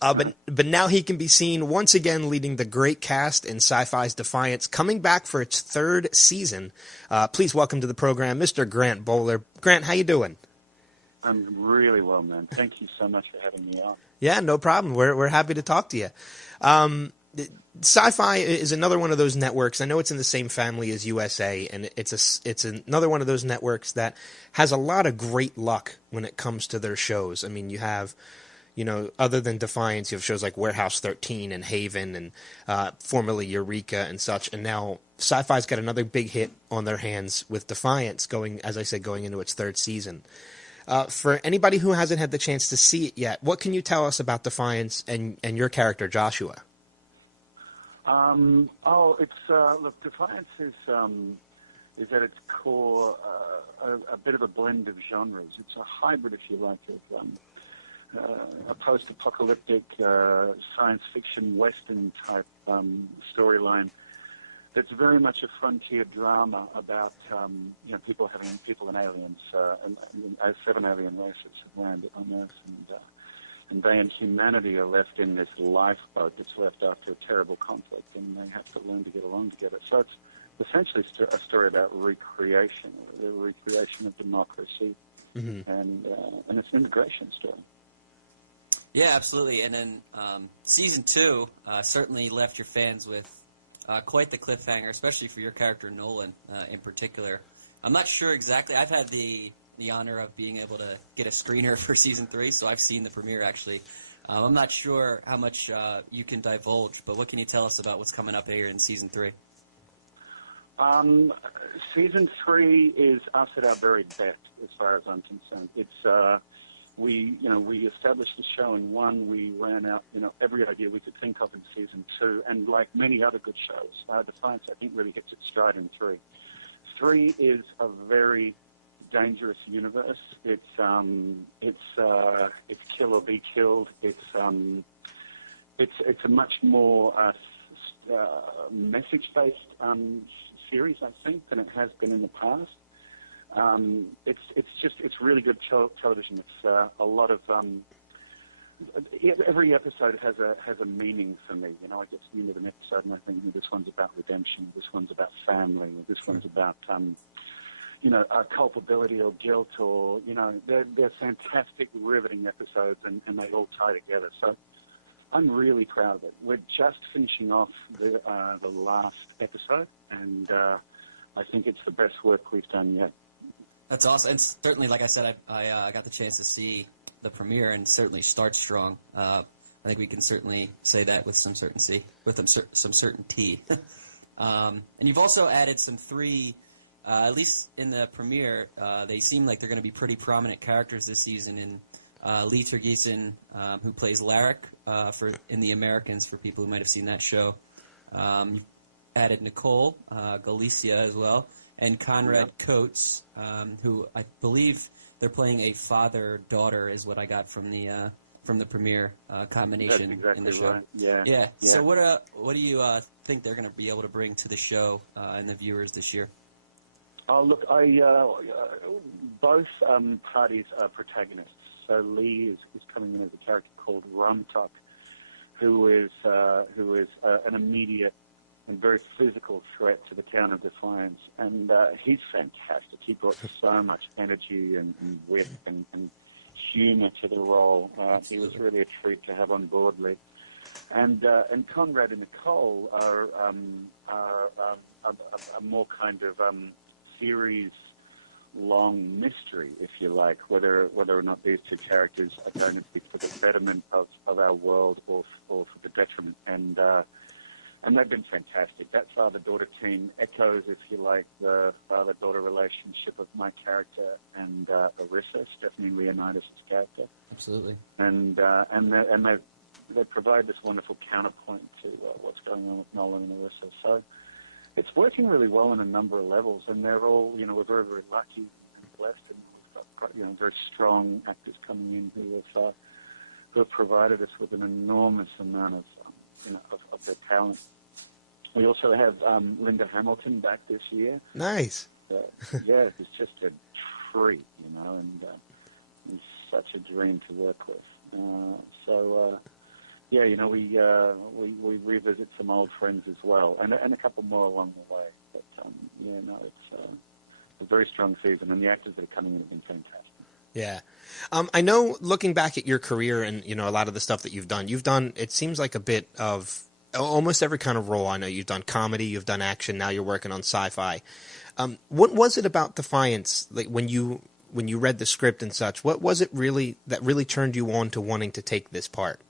But now he can be seen once again leading the great cast in Sci-Fi's Defiance, coming back for its 3rd season. Please welcome to the program, Mr. Grant Bowler. Grant, how you doing? I'm really well, man. Thank you so much for having me on. Yeah, no problem. We're happy to talk to you. Sci-Fi is another one of those networks. I know it's in the same family as USA, and it's another one of those networks that has a lot of great luck when it comes to their shows. I mean, you have, other than Defiance, you have shows like Warehouse 13 and Haven and formerly Eureka and such, and now Sci-Fi's got another big hit on their hands with Defiance going into its third season. For anybody who hasn't had the chance to see it yet, what can you tell us about Defiance and your character, Joshua? Look, Defiance is at its core a bit of a blend of genres. It's a hybrid, if you like, of a post-apocalyptic science fiction Western type storyline. That's very much a frontier drama about people and aliens, and 7 alien races have landed on Earth, and they and humanity are left in this lifeboat that's left after a terrible conflict, and they have to learn to get along together. So it's essentially a story about recreation, the recreation of democracy, and it's an integration story. Yeah, absolutely. And then season 2 certainly left your fans with quite the cliffhanger, especially for your character Nolan in particular. I'm not sure exactly. I've had the honor of being able to get a screener for season 3, so I've seen the premiere actually. I'm not sure how much you can divulge, but what can you tell us about what's coming up here in season 3? Season 3 is us at our very best, as far as I'm concerned. It's we established the show in 1. We ran out every idea we could think of in season 2, and like many other good shows, Defiance I think really hits its stride in 3. 3 is a very dangerous universe. It's kill or be killed. It's a much more message-based series, I think, than it has been in the past. It's really good television. It's a lot of every episode has a meaning for me. I get to the end of an episode and I think this one's about redemption, this one's about family, this one's about culpability or guilt, or they're fantastic, riveting episodes, and they all tie together. So I'm really proud of it. We're just finishing off the last episode, and I think it's the best work we've done yet. That's awesome. And certainly, like I said, I got the chance to see the premiere, and certainly starts strong. I think we can certainly say that with some certainty. And you've also added some 3. At least in the premiere, they seem like they're going to be pretty prominent characters this season. And Lee Tergesen, who plays Larrick in The Americans, for people who might have seen that show. You've added Nicole Galicia as well, and Conrad Coates, who I believe they're playing a father-daughter, is what I got from the premiere combination. That's exactly in the show. Right. Yeah. Yeah. So what do you think they're going to be able to bring to the show and the viewers this year? Oh, look, both parties are protagonists. So Lee is coming in as a character called Rumtuck, who is an immediate and very physical threat to the town of Defiance. And he's fantastic. He brought so much energy and wit and humor to the role. He was really a treat to have on board, Lee. And Conrad and Nicole are a more kind of series-long mystery, if you like, whether or not these two characters are going to be for the betterment of our world or for the detriment. And they've been fantastic. That father-daughter team echoes, if you like, the father-daughter relationship of my character and Arissa, Stephanie Leonidas' character. Absolutely. And they provide this wonderful counterpoint to what's going on with Nolan and Arissa. So it's working really well on a number of levels, and they're all, we're very, very lucky and blessed, and we've got, very strong actors coming in who have provided us with an enormous amount of their talent. We also have Linda Hamilton back this year. Nice. Yeah, it's just a treat, and he's such a dream to work with. We revisit some old friends as well, and a couple more along the way. But it's a very strong season, and the actors that are coming in have been fantastic. Yeah. I know, looking back at your career and, a lot of the stuff that you've done, it seems like a bit of almost every kind of role. I know you've done comedy, you've done action, now you're working on sci-fi. What was it about Defiance, like when you read the script and such? What was it that really turned you on to wanting to take this part?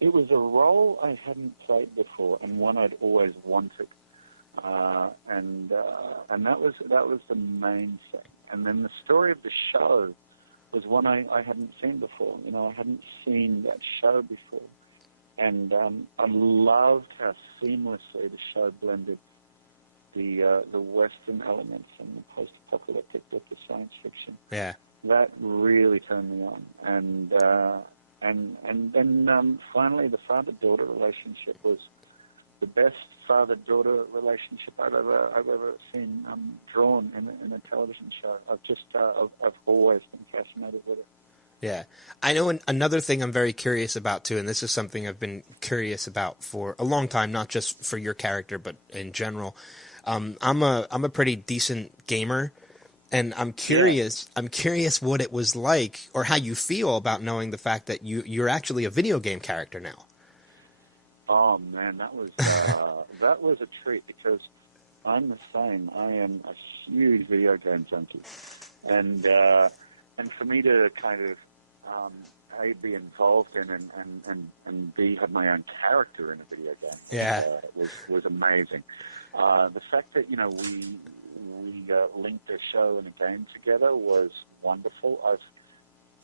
It was a role I hadn't played before, and one I'd always wanted, and that was the main thing. And then the story of the show was one I hadn't seen before. You know, I hadn't seen that show before, and I loved how seamlessly the show blended the Western elements and the post-apocalyptic with the science fiction. Yeah, that really turned me on, and then finally the father-daughter relationship was the best father-daughter relationship I've ever seen drawn in a television show. I've always been fascinated with it. Yeah. I know another thing I'm very curious about, too, and this is something I've been curious about for a long time, not just for your character, but in general. I'm a pretty decent gamer, and I'm curious what it was like, or how you feel about knowing the fact that you're actually a video game character now. Oh man, that was a treat, because I'm the same. I am a huge video game junkie, and for me to kind of A, be involved in and B, have my own character in a video game, was amazing. The fact that we linked a show and a game together was wonderful.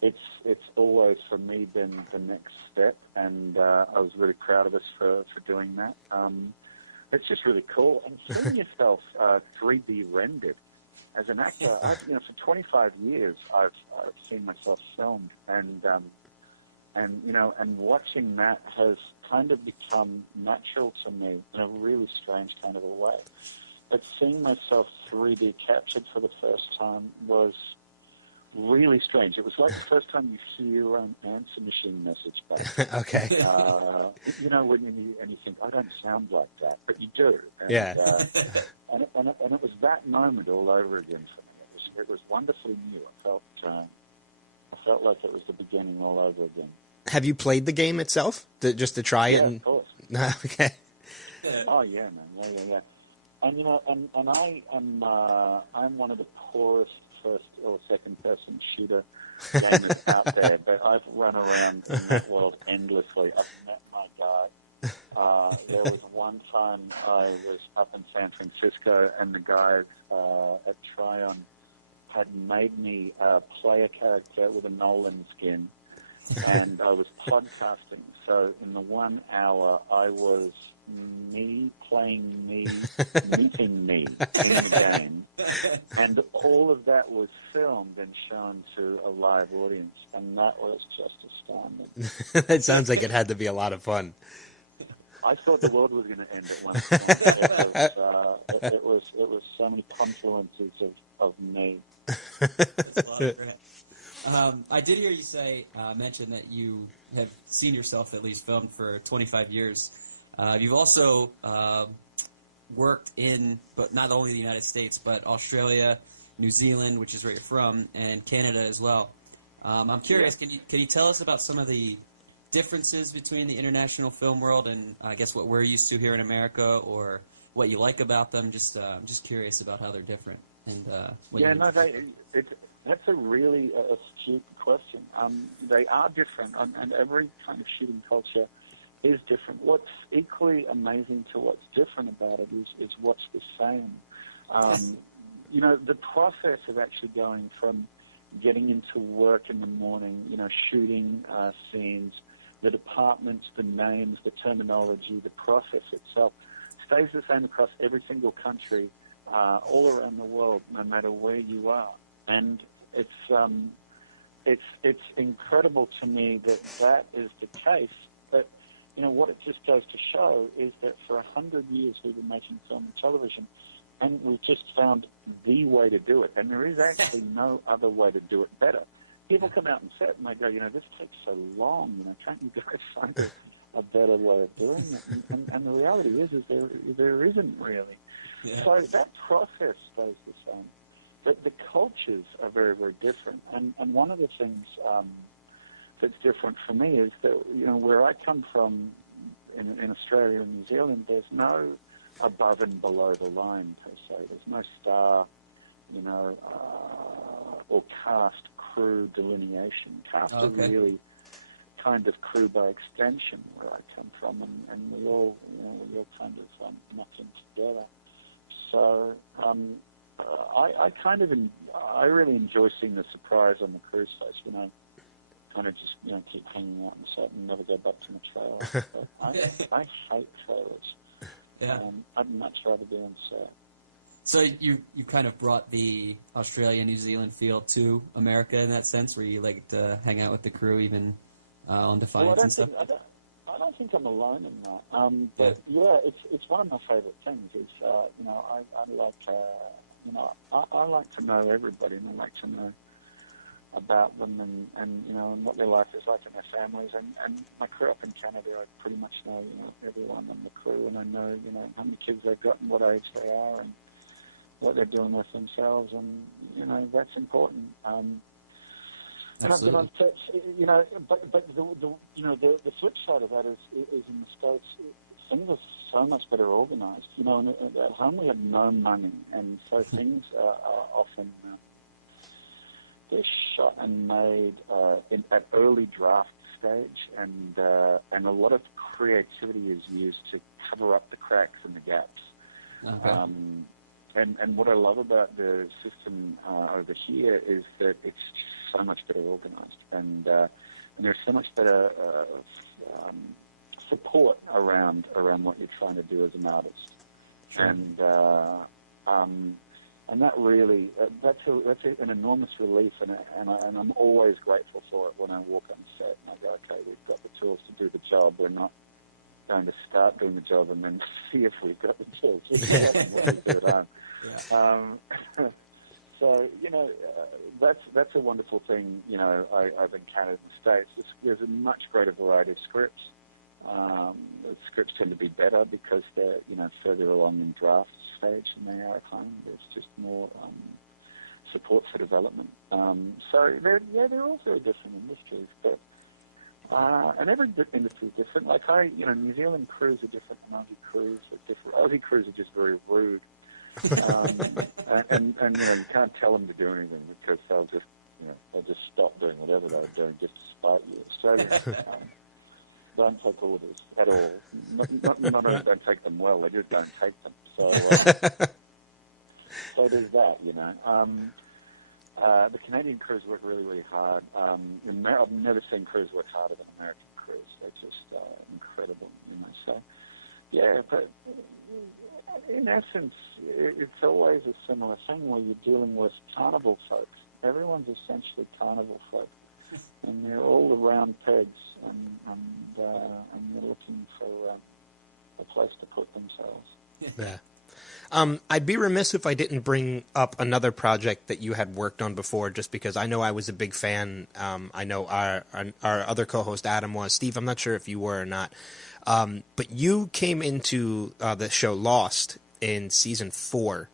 It's always for me been the next step, and I was really proud of us for doing that. It's just really cool, and seeing yourself 3D rendered as an actor. For 25 years, I've seen myself filmed, and watching that has kind of become natural to me in a really strange kind of a way. But seeing myself 3D captured for the first time was really strange. It was like the first time you hear your own answer machine message back. Okay. When you think, I don't sound like that, but you do. And, yeah. And it was that moment all over again for me. It was wonderfully new. I felt like it was the beginning all over again. Have you played the game itself, just to try it? Yeah, of course. Okay. Oh yeah, man. Yeah. And I'm one of the poorest first or second person shooter gamers out there, but I've run around in that world endlessly. I've met my guy. There was one time I was up in San Francisco, and the guys at Tryon had made me play a character with a Nolan skin, and I was podcasting. So in the 1 hour, I was me playing me, meeting me in the game, and all of that was filmed and shown to a live audience, and that was just astounding. That sounds like it had to be a lot of fun. I thought the world was going to end at one point. It was so many confluences of me. I did hear you mention that you have seen yourself at least filmed for 25 years. You've also worked in, but not only the United States, but Australia, New Zealand, which is where you're from, and Canada as well. I'm curious, can you tell us about some of the differences between the international film world and I guess what we're used to here in America, or what you like about them? I'm just curious about how they're different. And that's a really astute question. They are different, and every kind of shooting culture is different. What's equally amazing to what's different about it is what's the same. The process of actually going from getting into work in the morning, shooting scenes, the departments, the names, the terminology, the process itself stays the same across every single country, all around the world, no matter where you are. And it's incredible to me that is the case. But what it just goes to show is that for 100 years we've been making film and television, and we've just found the way to do it. And there is actually no other way to do it better. People come out and say it, and they go, this takes so long. Can't you guys find a better way of doing it? And the reality is there isn't really. Yeah. So that process stays the same. But the cultures are very, very different. And one of the things that's different for me is that, where I come from, in Australia and New Zealand, there's no above and below the line per se. There's no star, or cast crew delineation. Cast is really kind of crew by extension where I come from, and we all kind of muck in together. So I really enjoy seeing the surprise on the crew's face when I kind of just keep hanging out on the set and never go back to my trailer. I hate trailers. Yeah. I'd much rather be on set. So you kind of brought the Australia, New Zealand feel to America in that sense, where you like to hang out with the crew even on Defiance and stuff? I don't think I'm alone in that. But it's one of my favourite things. Is I like to know everybody, and I like to know about them and what their life is like and their families. And my crew up in Canada, I pretty much know everyone on the crew, and I know how many kids they've got and what age they are and what they're doing with themselves, and that's important. And I've been on sets, but the flip side of that is in the States, things are so much better organised. And at home we have no money, and so things are often they're shot and made at early draft stage, and a lot of creativity is used to cover up the cracks and the gaps. Okay. And what I love about the system over here is that it's just so much better organised, and there's so much better support around what you're trying to do as an artist. Sure. And that really that's an enormous relief, and I'm always grateful for it when I walk on set and I go, okay, we've got the tools to do the job. We're not going to start doing the job and then see if we've got the tools. So that's a wonderful thing. I've encountered in the States. There's a much greater variety of scripts. The scripts tend to be better because they're further along in draft stage than they are at home. There's just more support for development. So they're all very different industries, but and every industry is different. Like New Zealand crews are different, and Aussie crews are different. Aussie crews are just very rude. And you can't tell them to do anything because they'll just stop doing whatever they're doing just to spite you. Australians don't take orders at all. Not only don't take them well, they just don't take them. So there's that. The Canadian crews work really, really hard. I've never seen crews work harder than American crews. They're just incredible. So yeah, but in essence, it's always a similar thing where you're dealing with carnival folks. Everyone's essentially carnival folk, and they're all the round pegs, and they're looking for a place to put themselves. Yeah. I'd be remiss if I didn't bring up another project that you had worked on before, just because I know I was a big fan. I know our other co-host Adam was. Steve, I'm not sure if you were or not. But you came into the show Lost in season 4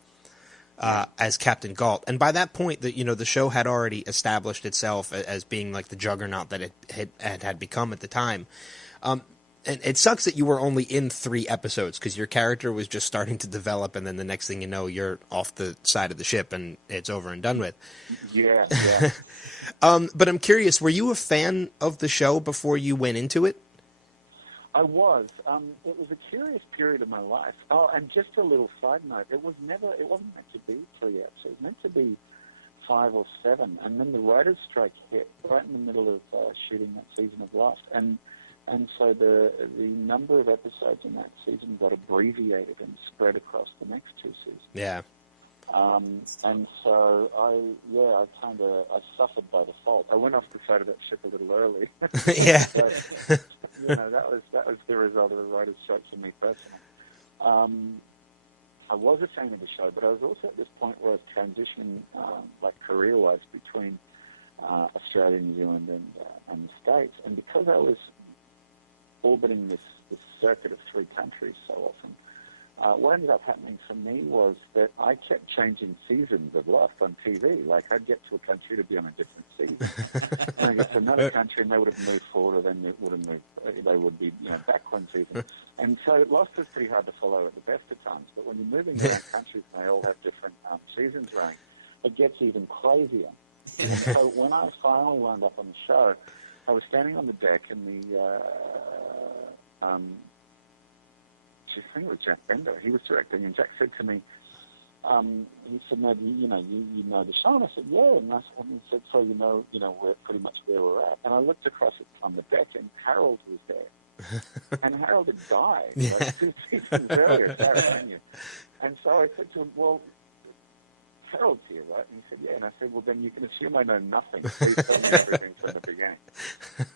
as Captain Galt, and by that point, the show had already established itself as being like the juggernaut that it had become at the time. And it sucks that you were only in 3 episodes because your character was just starting to develop, and then the next thing you know, you're off the side of the ship and it's over and done with. Yeah. But I'm curious, were you a fan of the show before you went into it? I was. It was a curious period of my life. Oh, and just a little side note: it wasn't meant to be 3 episodes. It was meant to be 5 or 7, and then the writers' strike hit right in the middle of shooting that season of Lost, and so the number of episodes in that season got abbreviated and spread across the next 2 seasons. Yeah. And so I suffered by default. I went off the side of that ship a little early. Yeah. So, that was the result of the writer's strike for me personally. I was a fan of the show, but I was also at this point where I was transitioning, career-wise, between Australia, New Zealand, and the States. And because I was orbiting this circuit of 3 countries so often, what ended up happening for me was that I kept changing seasons of Lost on TV. Like, I'd get to a country to be on a different season. And I'd get to another country, and they would have moved forward, or then they would be, back one season. And so Lost is pretty hard to follow at the best of times. But when you're moving around countries and they all have different seasons running, it gets even crazier. And so when I finally wound up on the show, I was standing on the deck, and I think it was Jack Bender. He was directing, and Jack said to me, he said, "No, you know the show?" And I said, "Yeah." And he said, "So we're pretty much where we're at." And I looked across on the deck, and Harold was there, and Harold had died like 2 seasons earlier. And so I said to him, "Well, Harold's here, right?" And he said, "Yeah." And I said, "Well, then you can assume I know nothing. Please tell me everything from the beginning."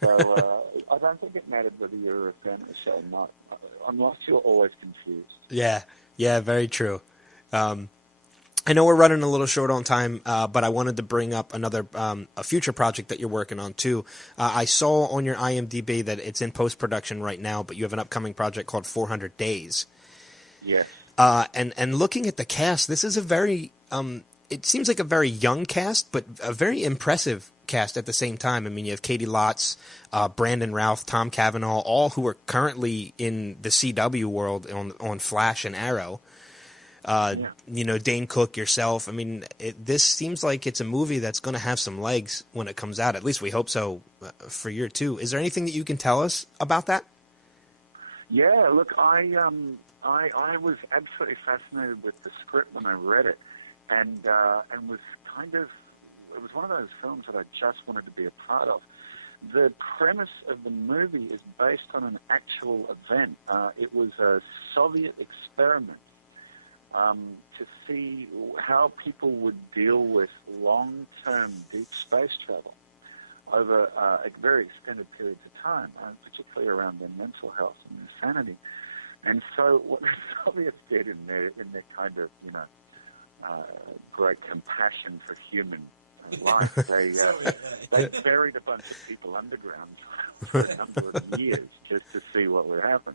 So I don't think it mattered whether you're a fan of the show or not, unless you're always confused. Yeah, very true. I know we're running a little short on time, but I wanted to bring up another a future project that you're working on too. I saw on your IMDb that it's in post-production right now, but you have an upcoming project called 400 Days. Yeah. And looking at the cast, this is a very it seems like a very young cast, but a very impressive cast at the same time. I mean, you have Katie Lotz, Brandon Routh, Tom Cavanaugh, all who are currently in the CW world on Flash and Arrow. Dane Cook, yourself. I mean, this seems like it's a movie that's going to have some legs when it comes out. At least we hope so for year 2. Is there anything that you can tell us about that? Yeah, look, I was absolutely fascinated with the script when I read it, and was it was one of those films that I just wanted to be a part of. The premise of the movie is based on an actual event. It was a Soviet experiment to see how people would deal with long-term deep space travel over very extended periods of time, particularly around their mental health and their sanity. And so what the Soviets did in their kind of, great compassion for human life, they buried a bunch of people underground for a number of years just to see what would happen.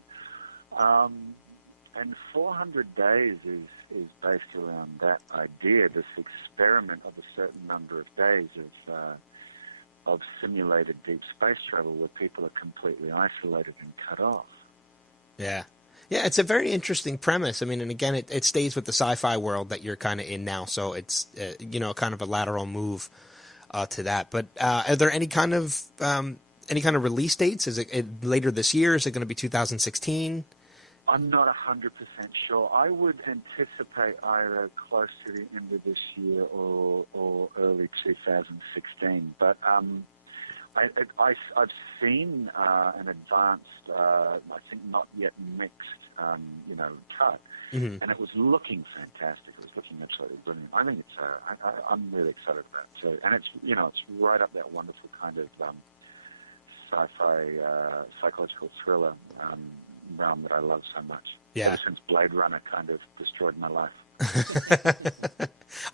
And 400 Days is based around that idea, this experiment of a certain number of days of simulated deep space travel where people are completely isolated and cut off. Yeah. Yeah, it's a very interesting premise. I mean, and again, it stays with the sci-fi world that you're kind of in now, so it's, kind of a lateral move to that. But are there any kind of release dates? Is it later this year? Is it going to be 2016? I'm not 100% sure. I would anticipate either close to the end of this year or early 2016. But I've seen an advanced, I think not yet mixed, cut, and it was looking fantastic. It was looking absolutely brilliant. I think it's. I'm really excited about it. So, and it's right up that wonderful kind of sci-fi, psychological thriller realm that I love so much. Yeah. Ever since Blade Runner kind of destroyed my life.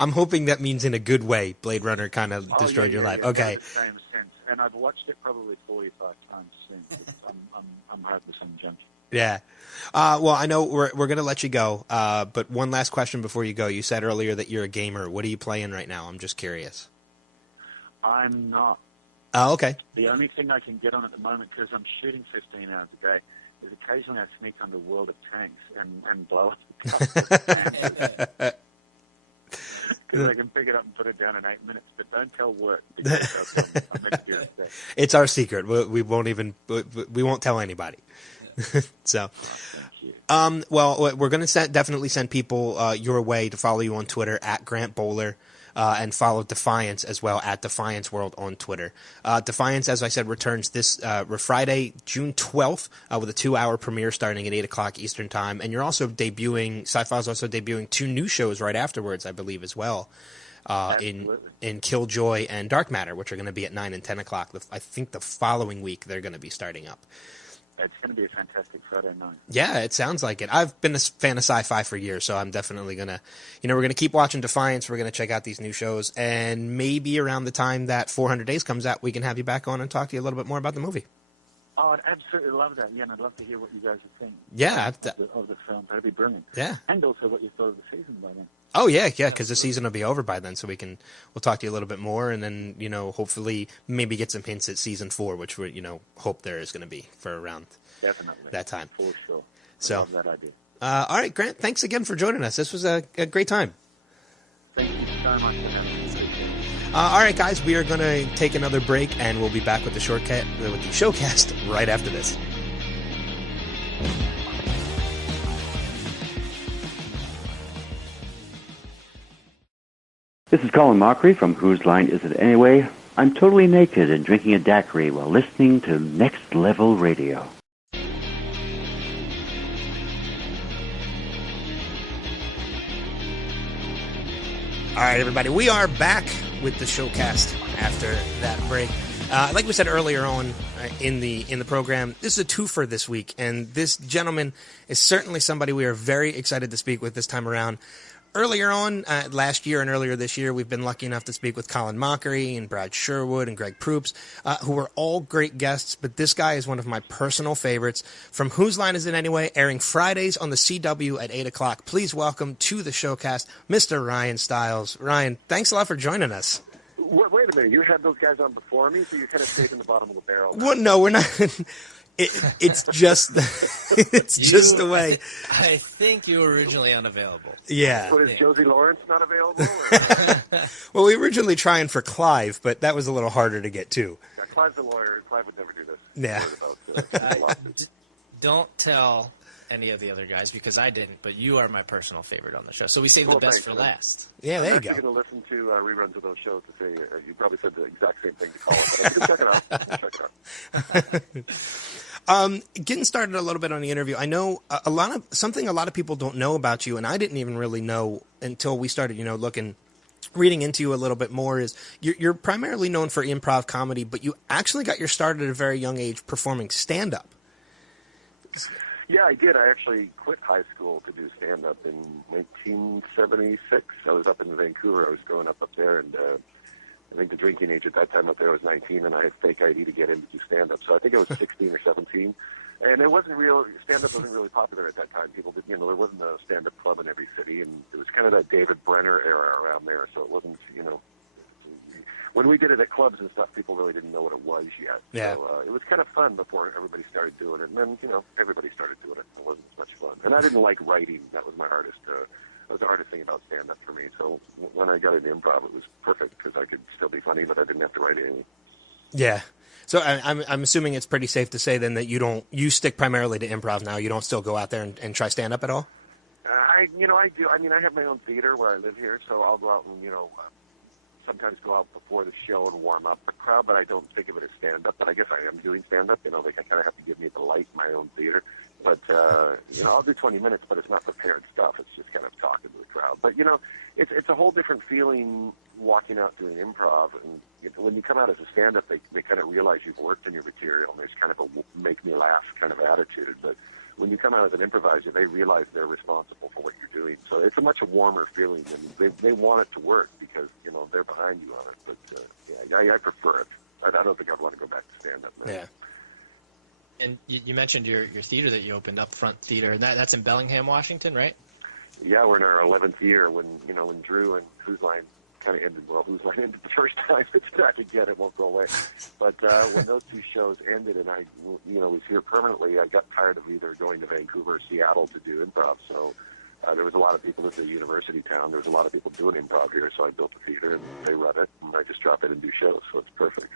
I'm hoping that means in a good way. Blade Runner kind of destroyed your life. Yeah, okay. In the same sense. And I've watched it probably 45 times since. I'm hopeless and junkie. Yeah. Well, I know we're going to let you go, but one last question before you go. You said earlier that you're a gamer. What are you playing right now? I'm just curious. I'm not. Oh, okay. The only thing I can get on at the moment, because I'm shooting 15 hours a day, is occasionally I sneak onto World of Tanks and blow up a couple of because I can pick it up and put it down in 8 minutes, but don't tell work because I'm experienced there. It's our secret. We won't tell anybody. So, well, we're going to definitely send people your way to follow you on Twitter at Grant Bowler. And follow Defiance as well at Defiance World on Twitter. Defiance, as I said, returns this Friday, June 12th, with a 2-hour premiere starting at 8 o'clock Eastern Time. And you're also Sci-Fi's also debuting 2 new shows right afterwards, I believe, as well, in Killjoy and Dark Matter, which are going to be at 9 and 10 o'clock. I think the following week they're going to be starting up. It's going to be a fantastic Friday night. Yeah, it sounds like it. I've been a fan of sci-fi for years, so I'm definitely going to, we're going to keep watching Defiance. We're going to check out these new shows, and maybe around the time that 400 Days comes out, we can have you back on and talk to you a little bit more about the movie. Oh, I'd absolutely love that. Yeah, and I'd love to hear what you guys would think. Yeah, of the film. That'd be brilliant. Yeah. And also what you thought of the season by then. Oh yeah, because the season will be over by then, so we'll talk to you a little bit more, and then hopefully maybe get some hints at season 4, which we hope there is going to be for around Definitely that time. For sure. So Love that idea. All right, Grant, thanks again for joining us. This was a great time. Thank you so much for having me. All right, guys, we are going to take another break, and we'll be back with the Showcast right after this. This is Colin Mockery from Whose Line Is It Anyway? I'm totally naked and drinking a daiquiri while listening to Next Level Radio. All right, everybody, we are back with the Showcast after that break. Like we said earlier on in the program, this is a twofer this week, and this gentleman is certainly somebody we are very excited to speak with this time around. Earlier on, last year and earlier this year, we've been lucky enough to speak with Colin Mockery and Brad Sherwood and Greg Proops, who were all great guests, but this guy is one of my personal favorites. From Whose Line Is It Anyway, airing Fridays on the CW at 8 o'clock. Please welcome to the Showcast, Mr. Ryan Stiles. Ryan, thanks a lot for joining us. Wait a minute, you had those guys on before me, so you're kind of saving the bottom of the barrel. Well, no, we're not. It's just just the way. I think you were originally unavailable. Yeah. What, is Josie Lawrence not available? Well, we were originally trying for Clive, but that was a little harder to get to. Yeah, Clive's a lawyer. Clive would never do this. Yeah. Don't tell any of the other guys because I didn't, but you are my personal favorite on the show. So we saved the best for last. Yeah, there you go. I'm going to listen to reruns of those shows to say you probably said the exact same thing to Colin, but I'm going to check it out. Getting started a little bit on the interview, I know a lot of people don't know about you, and I didn't even really know until we started, reading into you a little bit more. Is you're primarily known for improv comedy, but you actually got your start at a very young age performing stand-up. Yeah, I did. I actually quit high school to do stand-up in 1976. I was up in Vancouver. I was growing up there, and I think the drinking age at that time up there was 19, and I had fake ID to get in to do stand-up. So I think I was 16 or 17. And it wasn't stand-up wasn't really popular at that time. People did, there wasn't a stand-up club in every city, and it was kind of that David Brenner era around there. So it wasn't, when we did it at clubs and stuff, people really didn't know what it was yet. Yeah. So it was kind of fun before everybody started doing it. And then, everybody started doing it. It wasn't as much fun. And I didn't like writing. That was my hardest. That was the hardest thing about stand-up for me. So when I got into improv, it was perfect because I could still be funny, but I didn't have to write anything. Yeah. So I'm assuming it's pretty safe to say then that you stick primarily to improv now. You don't still go out there and try stand-up at all? I do. I mean, I have my own theater where I live here, so I'll go out and, sometimes go out before the show and warm up the crowd, but I don't think of it as stand-up. But I guess I am doing stand-up. I kind of have to give me the light in my own theater. But, I'll do 20 minutes, but it's not prepared stuff. It's just kind of talking to the crowd. But, it's a whole different feeling walking out doing improv. And when you come out as a stand-up, they kind of realize you've worked in your material, and there's kind of a make-me-laugh kind of attitude. But when you come out as an improviser, they realize they're responsible for what you're doing. So it's a much warmer feeling, and they want it to work because, they're behind you on it. But, I prefer it. I don't think I'd want to go back to stand-up now. Yeah. And you mentioned your theater that you opened, Up Front Theater, and that's in Bellingham, Washington, right? Yeah, we're in our 11th year when Drew and Whose Line kind of ended. Well, Whose Line ended the first time. It's back again. It won't go away. But when those two shows ended and I, was here permanently, I got tired of either going to Vancouver or Seattle to do improv. So there was a lot of people. It's a university town. There was a lot of people doing improv here. So I built the theater and they run it. And I just drop in and do shows. So it's perfect.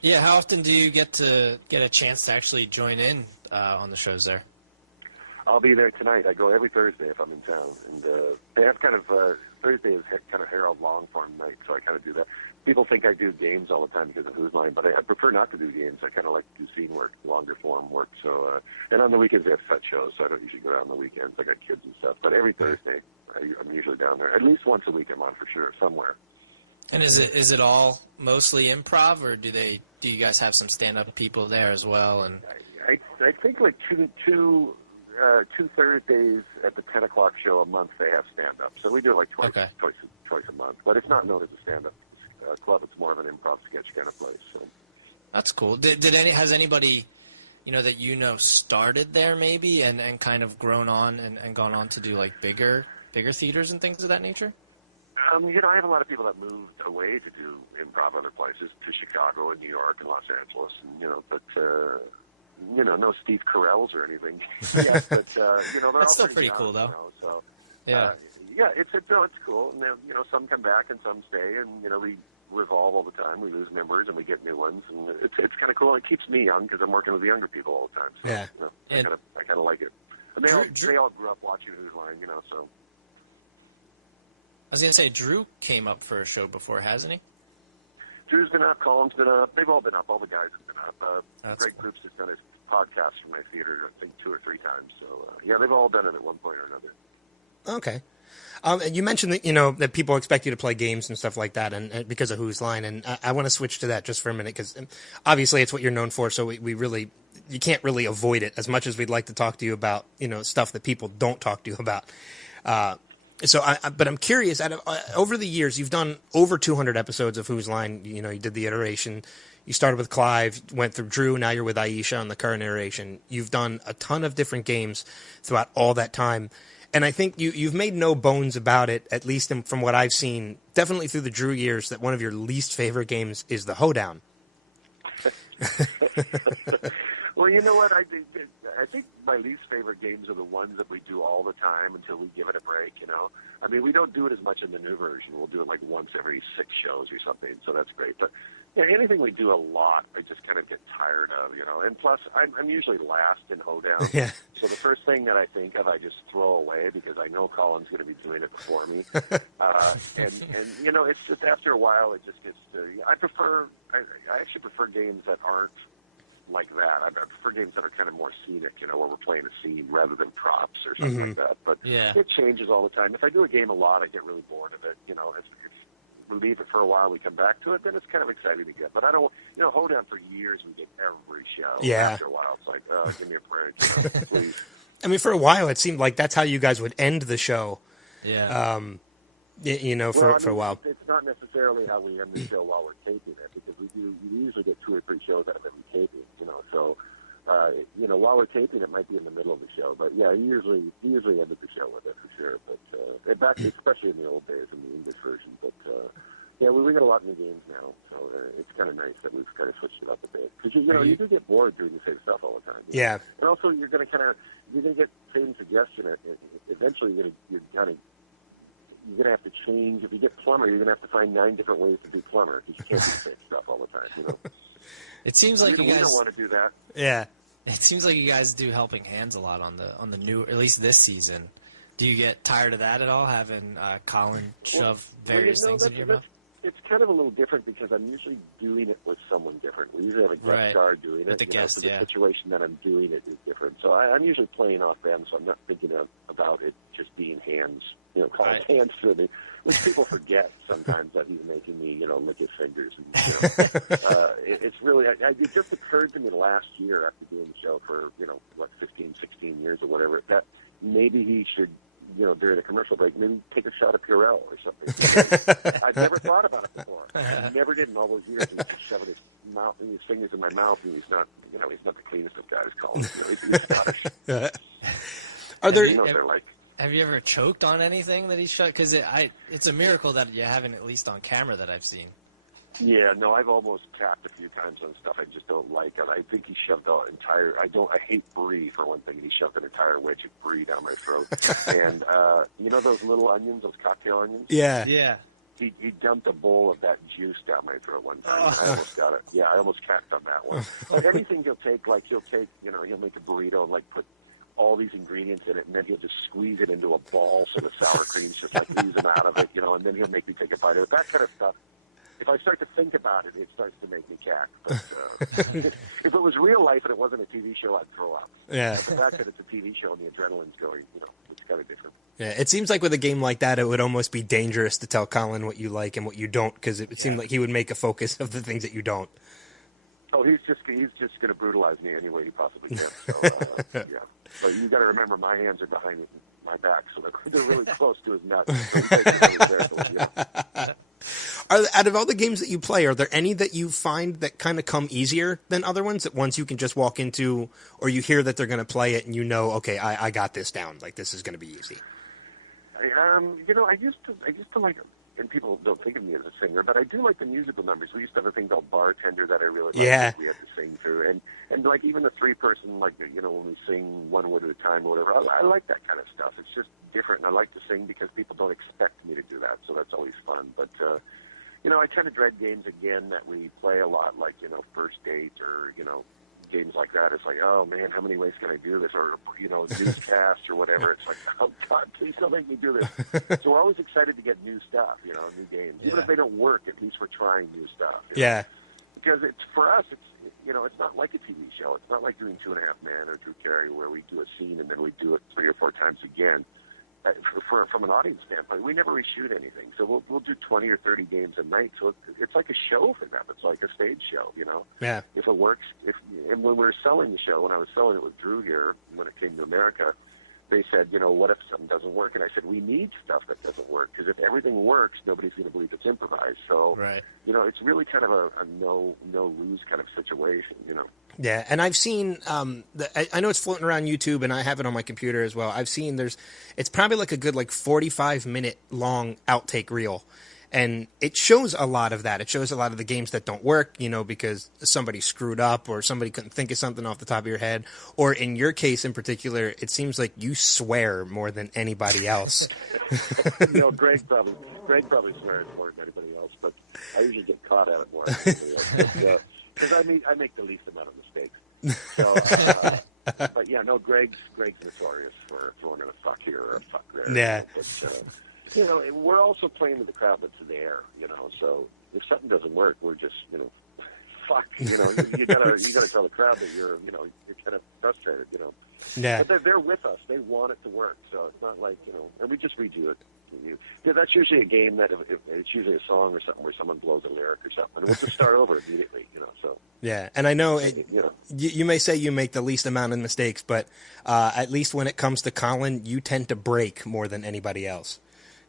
Yeah, how often do you get a chance to actually join in on the shows there? I'll be there tonight. I go every Thursday if I'm in town, and they have kind of Thursday is kind of Harold Longform night, so I kind of do that. People think I do games all the time because of Whose Line, but I prefer not to do games. I kind of like to do scene work, longer form work. So, and on the weekends they have set shows, so I don't usually go out on the weekends. I got kids and stuff, but every Thursday I'm usually down there. At least once a week I'm on for sure somewhere. And is it all mostly improv, or do you guys have some stand-up people there as well? And I think like two Thursdays at the 10 o'clock show a month they have stand-up. So we do it like twice a month. But it's not known as a stand-up club. It's more of an improv sketch kind of place. So. That's cool. Has anybody, that started there maybe and kind of grown on and gone on to do like bigger theaters and things of that nature? I have a lot of people that moved away to do improv other places, to Chicago and New York and Los Angeles, and no Steve Carell's or anything. Yeah, but they're all That's still pretty pretty cool, young, though. So it's cool. And some come back and some stay, and we revolve all the time. We lose members and we get new ones, and it's kind of cool. It keeps me young because I'm working with the younger people all the time. So, I kind of like it. And they all grew up watching Who's Line, so. I was going to say, Drew came up for a show before, hasn't he? Drew's been up, Colin's been up. They've all been up. All the guys have been up. Greg cool. Proops has done his podcast for my theater, I think, 2 or 3 times. So, they've all done it at one point or another. Okay. And you mentioned that, that people expect you to play games and stuff like that and because of Who's Line. And I want to switch to that just for a minute because obviously it's what you're known for. So you can't really avoid it as much as we'd like to talk to you about, stuff that people don't talk to you about. But I'm curious. Over the years, you've done over 200 episodes of Who's Line. You did the iteration. You started with Clive, went through Drew. Now you're with Aisha on the current iteration. You've done a ton of different games throughout all that time, and I think you've made no bones about it. At least from what I've seen, definitely through the Drew years, that one of your least favorite games is the Hoedown. Well, you know what? I think my least favorite games are the ones that we do all the time until we give it a break, I mean, we don't do it as much in the new version. We'll do it like once every 6 shows or something, so that's great. But anything we do a lot, I just kind of get tired of, And plus, I'm usually last in Hoedown. Yeah. So the first thing that I think of, I just throw away because I know Colin's going to be doing it before me. It's just after a while, it just gets to, I actually prefer games that aren't like that. I prefer games that are kind of more scenic, where we're playing a scene rather than props or something like that. But it changes all the time. If I do a game a lot, I get really bored of it. If we leave it for a while, we come back to it, then it's kind of exciting to get. But I don't, Hoedown for years, we did every show. Yeah. After a while, it's like, give me a break, please. I mean, for a while, it seemed like that's how you guys would end the show. Yeah. For a while. It's not necessarily how we end the show while we're taping it, because we usually get 2 or 3 shows out of every taping, So, while we're taping, it might be in the middle of the show, but he usually ended the show with it for sure. But back, especially in the old days in the English version. But we got a lot of new games now, so it's kind of nice that we've kind of switched it up a bit. Because you do get bored doing the same stuff all the time. Yeah. And also, you're going to get same suggestion. Eventually, you're going to have to change. If you get plumber, you're going to have to find 9 different ways to do plumber because you can't do the same stuff all the time. It seems like we don't want to do that. Yeah. It seems like you guys do Helping Hands a lot on the new, at least this season. Do you get tired of that at all, having Colin shove various things in your mouth? It's kind of a little different because I'm usually doing it with someone different. We usually have a guest star doing it. With the guest, so the situation that I'm doing it is different. So I'm usually playing off them, so I'm not thinking about it just being hands, Colin's hands to me, which people forget sometimes that he's making me, lick his fingers. And, it's really, it just occurred to me last year after doing the show for, 15, 16 years or whatever, that maybe he should, during a commercial break, maybe take a shot of Purell or something. I've never thought about it before. I never did in all those years. He's just shoving his fingers in my mouth, and he's not the cleanest of guys, Colin. He's Scottish. Are there? Have you ever choked on anything that he shot? Because it's a miracle that you haven't, at least on camera, that I've seen. Yeah, no, I've almost tapped a few times on stuff I just don't like. I think he shoved the entire. I hate brie for one thing. And he shoved an entire wedge of brie down my throat. And those little onions, those cocktail onions. Yeah. Yeah. He dumped a bowl of that juice down my throat one time. I almost got it. Yeah, I almost cacked on that one. But anything he'll make a burrito and put all these ingredients in it, and then he'll just squeeze it into a ball so the sour cream's just oozing out of it, and then he'll make me take a bite of it. That kind of stuff. If I start to think about it, it starts to make me cack. But if it was real life and it wasn't a TV show, I'd throw up. Yeah. But the fact that it's a TV show and the adrenaline's going, it's kind of different. Yeah, it seems like with a game like that, it would almost be dangerous to tell Colin what you like and what you don't, because it seemed like he would make a focus of the things that you don't. Oh, he's just going to brutalize me any way he possibly can. So, yeah. But you got to remember, my hands are behind my back, so they're really close to his nuts. So he takes it very carefully, Out of all the games that you play, are there any that you find that kind of come easier than other ones? That ones you can just walk into, or you hear that they're going to play it, and you know, okay, I got this down. Like this is going to be easy. I used to like, and people don't think of me as a singer, but I do like the musical numbers. We used to have a thing called Bartender that I really liked. Yeah. We had to sing through, and like even the 3-person, like when we sing one word at a time or whatever. I like that kind of stuff. It's just different, and I like to sing because people don't expect me to do that, so that's always fun. But I kind of dread games again that we play a lot, like First Date or games like that. It's like, oh man, how many ways can I do this? Or Newscast or whatever. It's like, oh God, please don't make me do this. So we're always excited to get new stuff, new games. Even if they don't work, at least we're trying new stuff. Yeah. Because it's for us, it's not like a TV show. It's not like doing 2.5 Men or Drew Carey where we do a scene and then we do it 3 or 4 times again. From an audience standpoint, we never reshoot anything. So we'll do 20 or 30 games a night. So it's like a show for them. It's like a stage show, Yeah. If it works, and when we were selling the show, when I was selling it with Drew here, when it came to America, they said, what if something doesn't work? And I said, we need stuff that doesn't work, because if everything works, nobody's going to believe it's improvised. So, right. It's really kind of a no-lose kind of situation, Yeah, and I've seen, I know it's floating around YouTube, and I have it on my computer as well. I've seen it's probably like a good 45-minute long outtake reel. And it shows a lot of that. It shows a lot of the games that don't work, because somebody screwed up or somebody couldn't think of something off the top of your head. Or in your case in particular, it seems like you swear more than anybody else. Greg probably swears more than anybody else, but I usually get caught at it more than anybody else. Because I make the least amount of mistakes. So, but yeah, no, Greg's notorious for throwing in a fuck here or a fuck there. Yeah. But, we're also playing with the crowd that's there, so if something doesn't work, we're just, fuck, you gotta tell the crowd that you're kind of frustrated, Yeah. But they're with us. They want it to work, so it's not like, and we just redo it. That's usually a game that it's usually a song or something where someone blows a lyric or something. We'll just start over immediately, so. Yeah, and I know you may say you make the least amount of mistakes, but at least when it comes to Colin, you tend to break more than anybody else.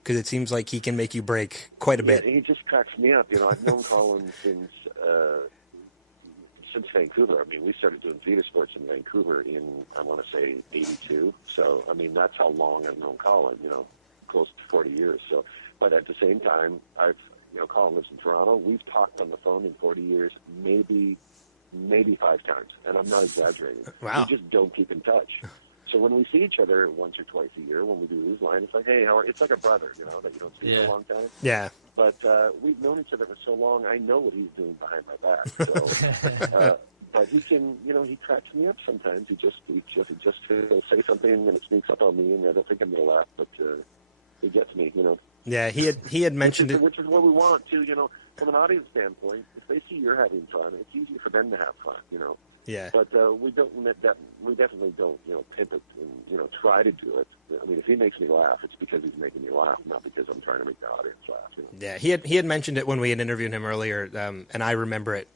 Because it seems like he can make you break quite a bit. He just cracks me up. I've known Colin since Vancouver. I mean, we started doing theater sports in Vancouver in, I want to say, 82. So, I mean, that's how long I've known Colin, close to 40 years. So, but at the same time, Colin lives in Toronto. We've talked on the phone in 40 years, maybe 5 times. And I'm not exaggerating. Wow. We just don't keep in touch. So when we see each other once or twice a year, when we do Whose Line, it's like, hey, it's like a brother, that you don't see for a long time. Yeah. But we've known each other for so long, I know what he's doing behind my back. So, but he can, he cracks me up sometimes. He'll say something and it sneaks up on me, and I don't think I'm going to laugh, but he gets me, Yeah, he had mentioned it. Which is what we want to, from an audience standpoint. If they see you're having fun, it's easier for them to have fun, Yeah. But we definitely don't, pimp it and, try to do it. I mean, if he makes me laugh, it's because he's making me laugh, not because I'm trying to make the audience laugh. Yeah, he had mentioned it when we had interviewed him earlier, and I remember it.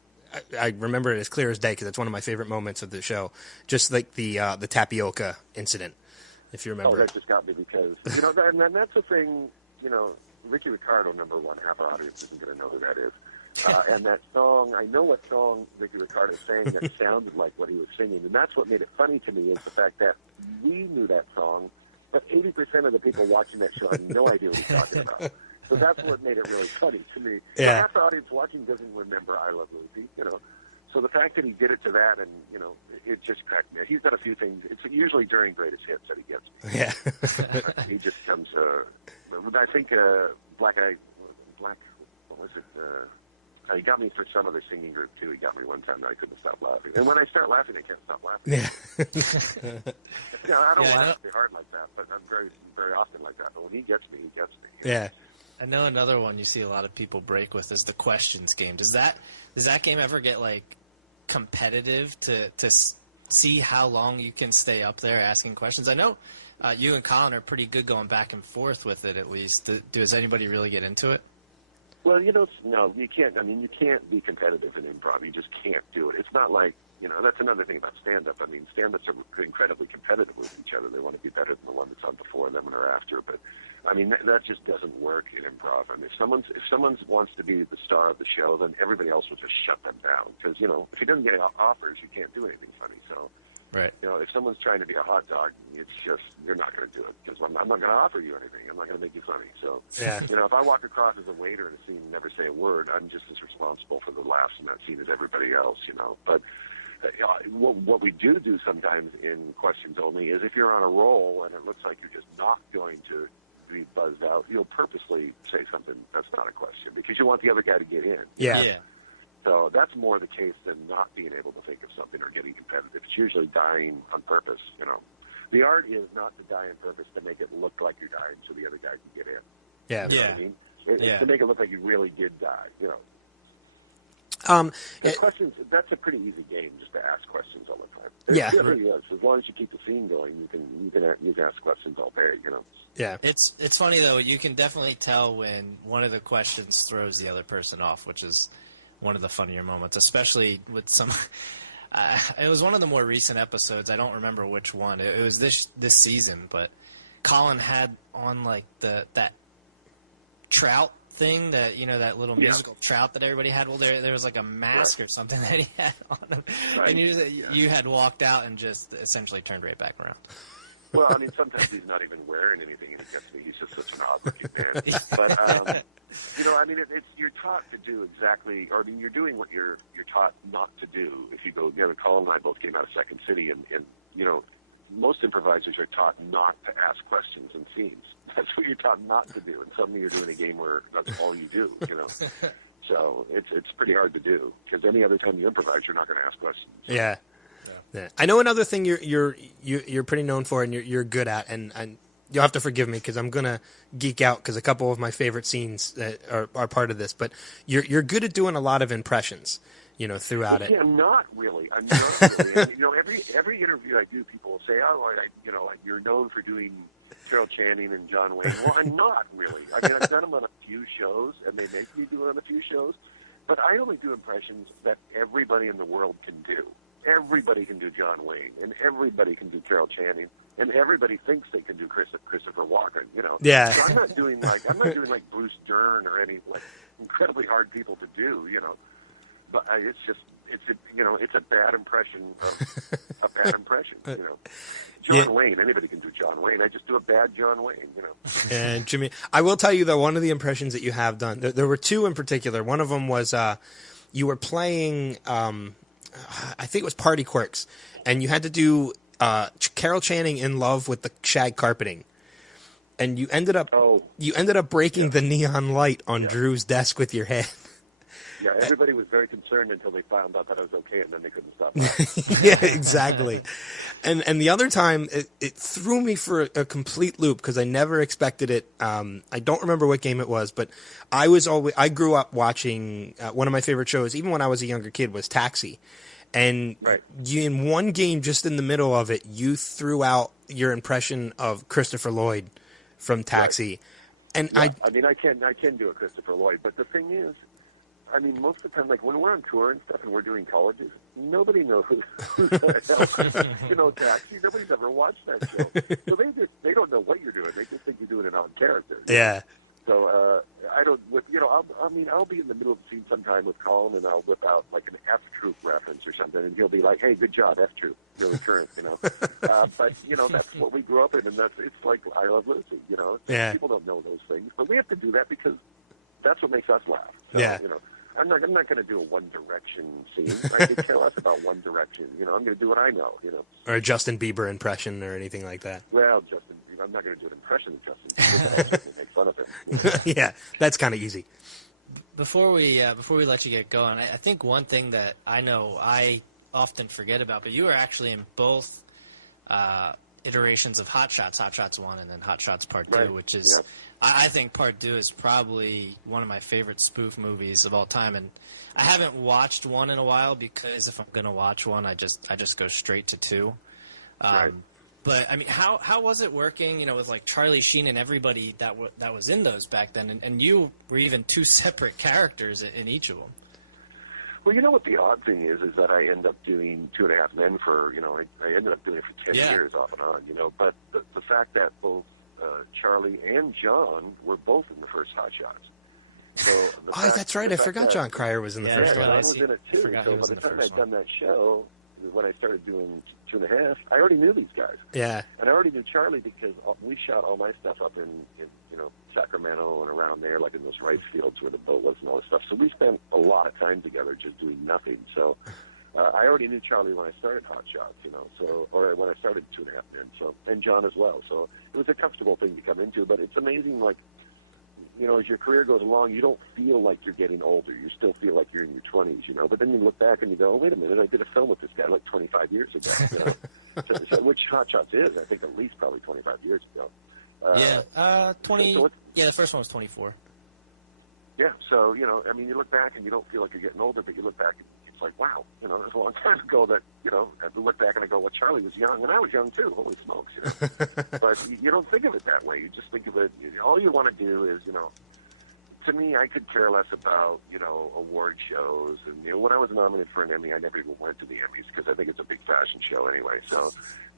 I remember it as clear as day because it's one of my favorite moments of the show. Just like the tapioca incident, if you remember. Oh, that just got me because and that's the thing. Ricky Ricardo, number one, half our audience isn't going to know who that is. And that song, I know what song Ricky Ricardo sang that sounded like what he was singing, and that's what made it funny to me is the fact that we knew that song, but 80% of the people watching that show had no idea what he was talking about. So that's what made it really funny to me. Yeah. So half the audience watching doesn't remember I Love Lucy, So the fact that he did it to that, and it just cracked me. He's done a few things. It's usually during greatest hits that he gets me. Yeah. He just comes. I think Black. What was it? He got me for some other singing group too. He got me one time that I couldn't stop laughing. And when I start laughing, I can't stop laughing. Yeah. I don't laugh very hard like that, but I'm very, very often like that. But when he gets me, he gets me. Yeah. I know another one you see a lot of people break with is the questions game. Does that game ever get competitive to see how long you can stay up there asking questions? I know you and Colin are pretty good going back and forth with it. At least, does anybody really get into it? Well, no, you can't. I mean, you can't be competitive in improv. You just can't do it. It's not like, that's another thing about stand-up. I mean, stand-ups are incredibly competitive with each other. They want to be better than the one that's on before them or after. But I mean, that just doesn't work in improv. I mean, if someone wants to be the star of the show, then everybody else will just shut them down. Because, if he doesn't get offers, you can't do anything funny. So, right. If someone's trying to be a hot dog, it's just, you're not going to do it. Because I'm not going to offer you anything. I'm not going to make you funny. So, if I walk across as a waiter in a scene and never say a word, I'm just as responsible for the laughs in that scene as everybody else, But what we do sometimes in questions only is if you're on a roll and it looks like you're just not going to be buzzed out, you'll purposely say something that's not a question because you want the other guy to get in. Yeah. So that's more the case than not being able to think of something or getting competitive. It's usually dying on purpose, The art is not to die on purpose to make it look like you're dying so the other guy can get in. Yeah. You know what I mean? It's to make it look like you really did die, Questions, that's a pretty easy game just to ask questions all the time. It really is. As long as you keep the scene going, you can ask questions all day, Yeah. It's funny, though. You can definitely tell when one of the questions throws the other person off, which is one of the funnier moments, especially with some... it was one of the more recent episodes. I don't remember which one. It was this season, but Colin had on, like, that trout thing that that little musical trout that everybody had. Well, there was like a mask or something that he had on him, and you had walked out and just essentially turned right back around. Well, I mean, sometimes he's not even wearing anything, and it gets me. He's just such an odd-looking man. But I mean, you're taught to do exactly, or I mean, you're doing what you're taught not to do. If you go, Colin and I both came out of Second City, and most improvisers are taught not to ask questions in scenes. That's what you're taught not to do, and suddenly you're doing a game where that's all you do, So it's pretty hard to do, because any other time you improvise, you're not going to ask questions. Yeah. I know another thing you're pretty known for and you're good at, and you'll have to forgive me because I'm gonna geek out because a couple of my favorite scenes are part of this. But you're good at doing a lot of impressions, throughout it. I'm not really. And, every interview I do, people will say, you're known for doing Carol Channing and John Wayne. Well, I'm not really. I mean, I've done them on a few shows, and they make me do it on a few shows. But I only do impressions that everybody in the world can do. Everybody can do John Wayne, and everybody can do Carol Channing, and everybody thinks they can do Christopher Walken. Yeah. So I'm not doing like Bruce Dern or any like incredibly hard people to do. But it's a bad impression of a bad impression. John Wayne, anybody can do John Wayne. I just do a bad John Wayne. And Jimmy, I will tell you though, one of the impressions that you have done, there were two in particular. One of them was you were playing. I think it was Party Quirks, and you had to do Carol Channing in love with the shag carpeting, and you ended up breaking the neon light on Drew's desk with your head. Yeah, everybody was very concerned until they found out that I was okay, and then they couldn't stop laughing. Yeah, exactly. And the other time, it threw me for a complete loop because I never expected it. I don't remember what game it was, but I grew up watching one of my favorite shows, even when I was a younger kid, was Taxi. And in one game, just in the middle of it, you threw out your impression of Christopher Lloyd from Taxi. Right. And I mean, I can do a Christopher Lloyd, but the thing is, I mean, most of the time, like when we're on tour and stuff and we're doing colleges, nobody knows who the hell, Taxi. Nobody's ever watched that show. So they don't know what you're doing. They just think you're doing an odd character. Yeah. So I don't, I'll be in the middle of the scene sometime with Colin, and I'll whip out like an F Troop reference or something, and he'll be like, "Hey, good job, F Troop, really current," But that's what we grew up in, and it's like I Love Lucy, Yeah. People don't know those things, but we have to do that because that's what makes us laugh. So, yeah. I'm not going to do a One Direction scene. I could care less about One Direction. I'm going to do what I know. Or a Justin Bieber impression or anything like that. Well, Justin Bieber. I'm not going to do an impression of Justin Bieber. I'll just make fun of him. Yeah, that's kind of easy. Before we let you get going, I think one thing that I know I often forget about, but you were actually in both iterations of Hot Shots 1 and then Hot Shots Part 2, which is, I think Part 2 is probably one of my favorite spoof movies of all time. And I haven't watched 1 in a while because if I'm going to watch one, I just go straight to 2. But I mean, how was it working, with like Charlie Sheen and everybody that was in those back then, and you were even 2 separate characters in each of them? Well, what the odd thing is that I end up doing 2.5 Men for, I ended up doing it for 10 years off and on, but the fact that both Charlie and John were both in the first Hot Shots. So that's right. I forgot John Cryer was in the first one. John was in it too. So by the time I'd done that show, when I started doing 2.5, I already knew these guys. Yeah. And I already knew Charlie because we shot all my stuff up in Sacramento and around there, like in those rice fields where the boat was and all this stuff. So we spent a lot of time together just doing nothing. So I already knew Charlie when I started Hot Shots, or when I started 2.5 Men, and John as well. So it was a comfortable thing to come into, but it's amazing, like, as your career goes along, you don't feel like you're getting older. You still feel like you're in your 20s, But then you look back and you go, oh, wait a minute, I did a film with this guy like 25 years ago, which Hot Shots is, I think, at least probably 25 years ago. 20. The first one was 24. Yeah, so, you look back and you don't feel like you're getting older, but you look back and it's like, wow, it was a long time ago that, I look back and I go, well, Charlie was young, and I was young too, holy smokes, But you don't think of it that way. You just think of it, all you want to do is, to me, I could care less about, award shows. And, when I was nominated for an Emmy, I never even went to the Emmys because I think it's a big fashion show anyway. So,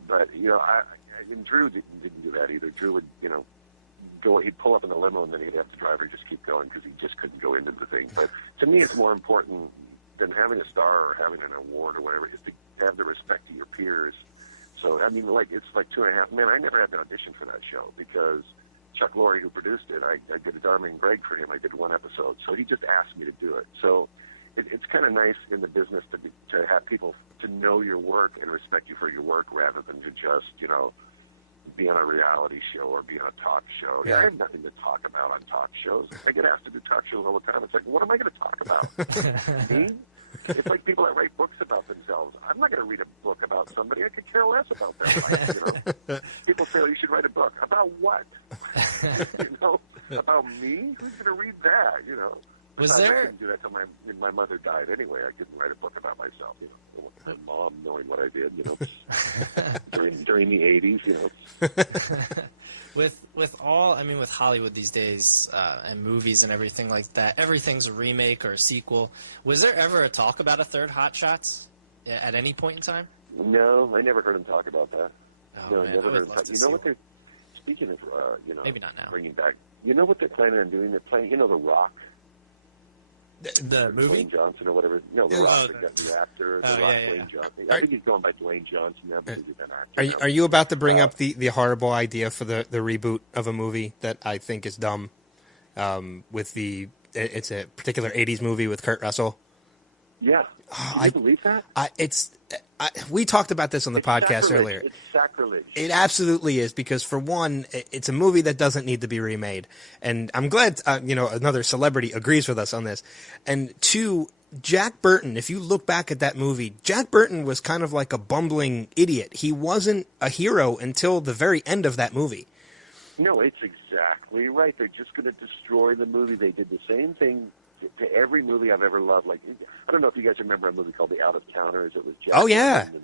but, and Drew didn't do that either. Drew would, he'd pull up in the limo and then he'd have the driver just keep going because he just couldn't go into the thing. But to me, it's more important than having a star or having an award or whatever is to have the respect of your peers. So, it's like 2.5 Men. I never had to audition for that show because Chuck Lorre, who produced it, I did a Dharma and Greg for him. I did one episode. So he just asked me to do it. So it's kind of nice in the business to have people to know your work and respect you for your work rather than to just, be on a reality show or be on a talk show. Yeah. I have nothing to talk about on talk shows. I get asked to do talk shows all the time. It's like, what am I going to talk about? Me? It's like people that write books about themselves. I'm not going to read a book about somebody. I could care less about them. People say, oh, you should write a book. About what? About me? Who's going to read that? Was I there? couldn't do that until my mother died anyway. I couldn't write a book about myself. My mom knowing what I did. During the 80s. With Hollywood these days and movies and everything like that, everything's a remake or a sequel. Was there ever a talk about a third Hot Shots at any point in time? No, I never heard him talk about that. Oh, no, man, I never I would heard him love talk. to see What they're speaking of? Maybe not now. Bringing back. You know what they're planning on doing? They're playing. The Rock. The movie? Dwayne Johnson or whatever. No, The Rock, the actor. The Rock, Dwayne Johnson. I think he's going by Dwayne Johnson now because he's an actor. Are you about to bring up the horrible idea for the reboot of a movie that I think is dumb? It's a particular 80s movie with Kurt Russell. Yeah. Can you believe that? We talked about this on the podcast earlier. It's sacrilege. It absolutely is, because for one, it's a movie that doesn't need to be remade. And I'm glad, another celebrity agrees with us on this. And two, Jack Burton, if you look back at that movie, Jack Burton was kind of like a bumbling idiot. He wasn't a hero until the very end of that movie. No, it's exactly right. They're just going to destroy the movie. They did the same thing to every movie I've ever loved. Like, I don't know if you guys remember a movie called The Out of Towners. It was Jack yeah. Burton.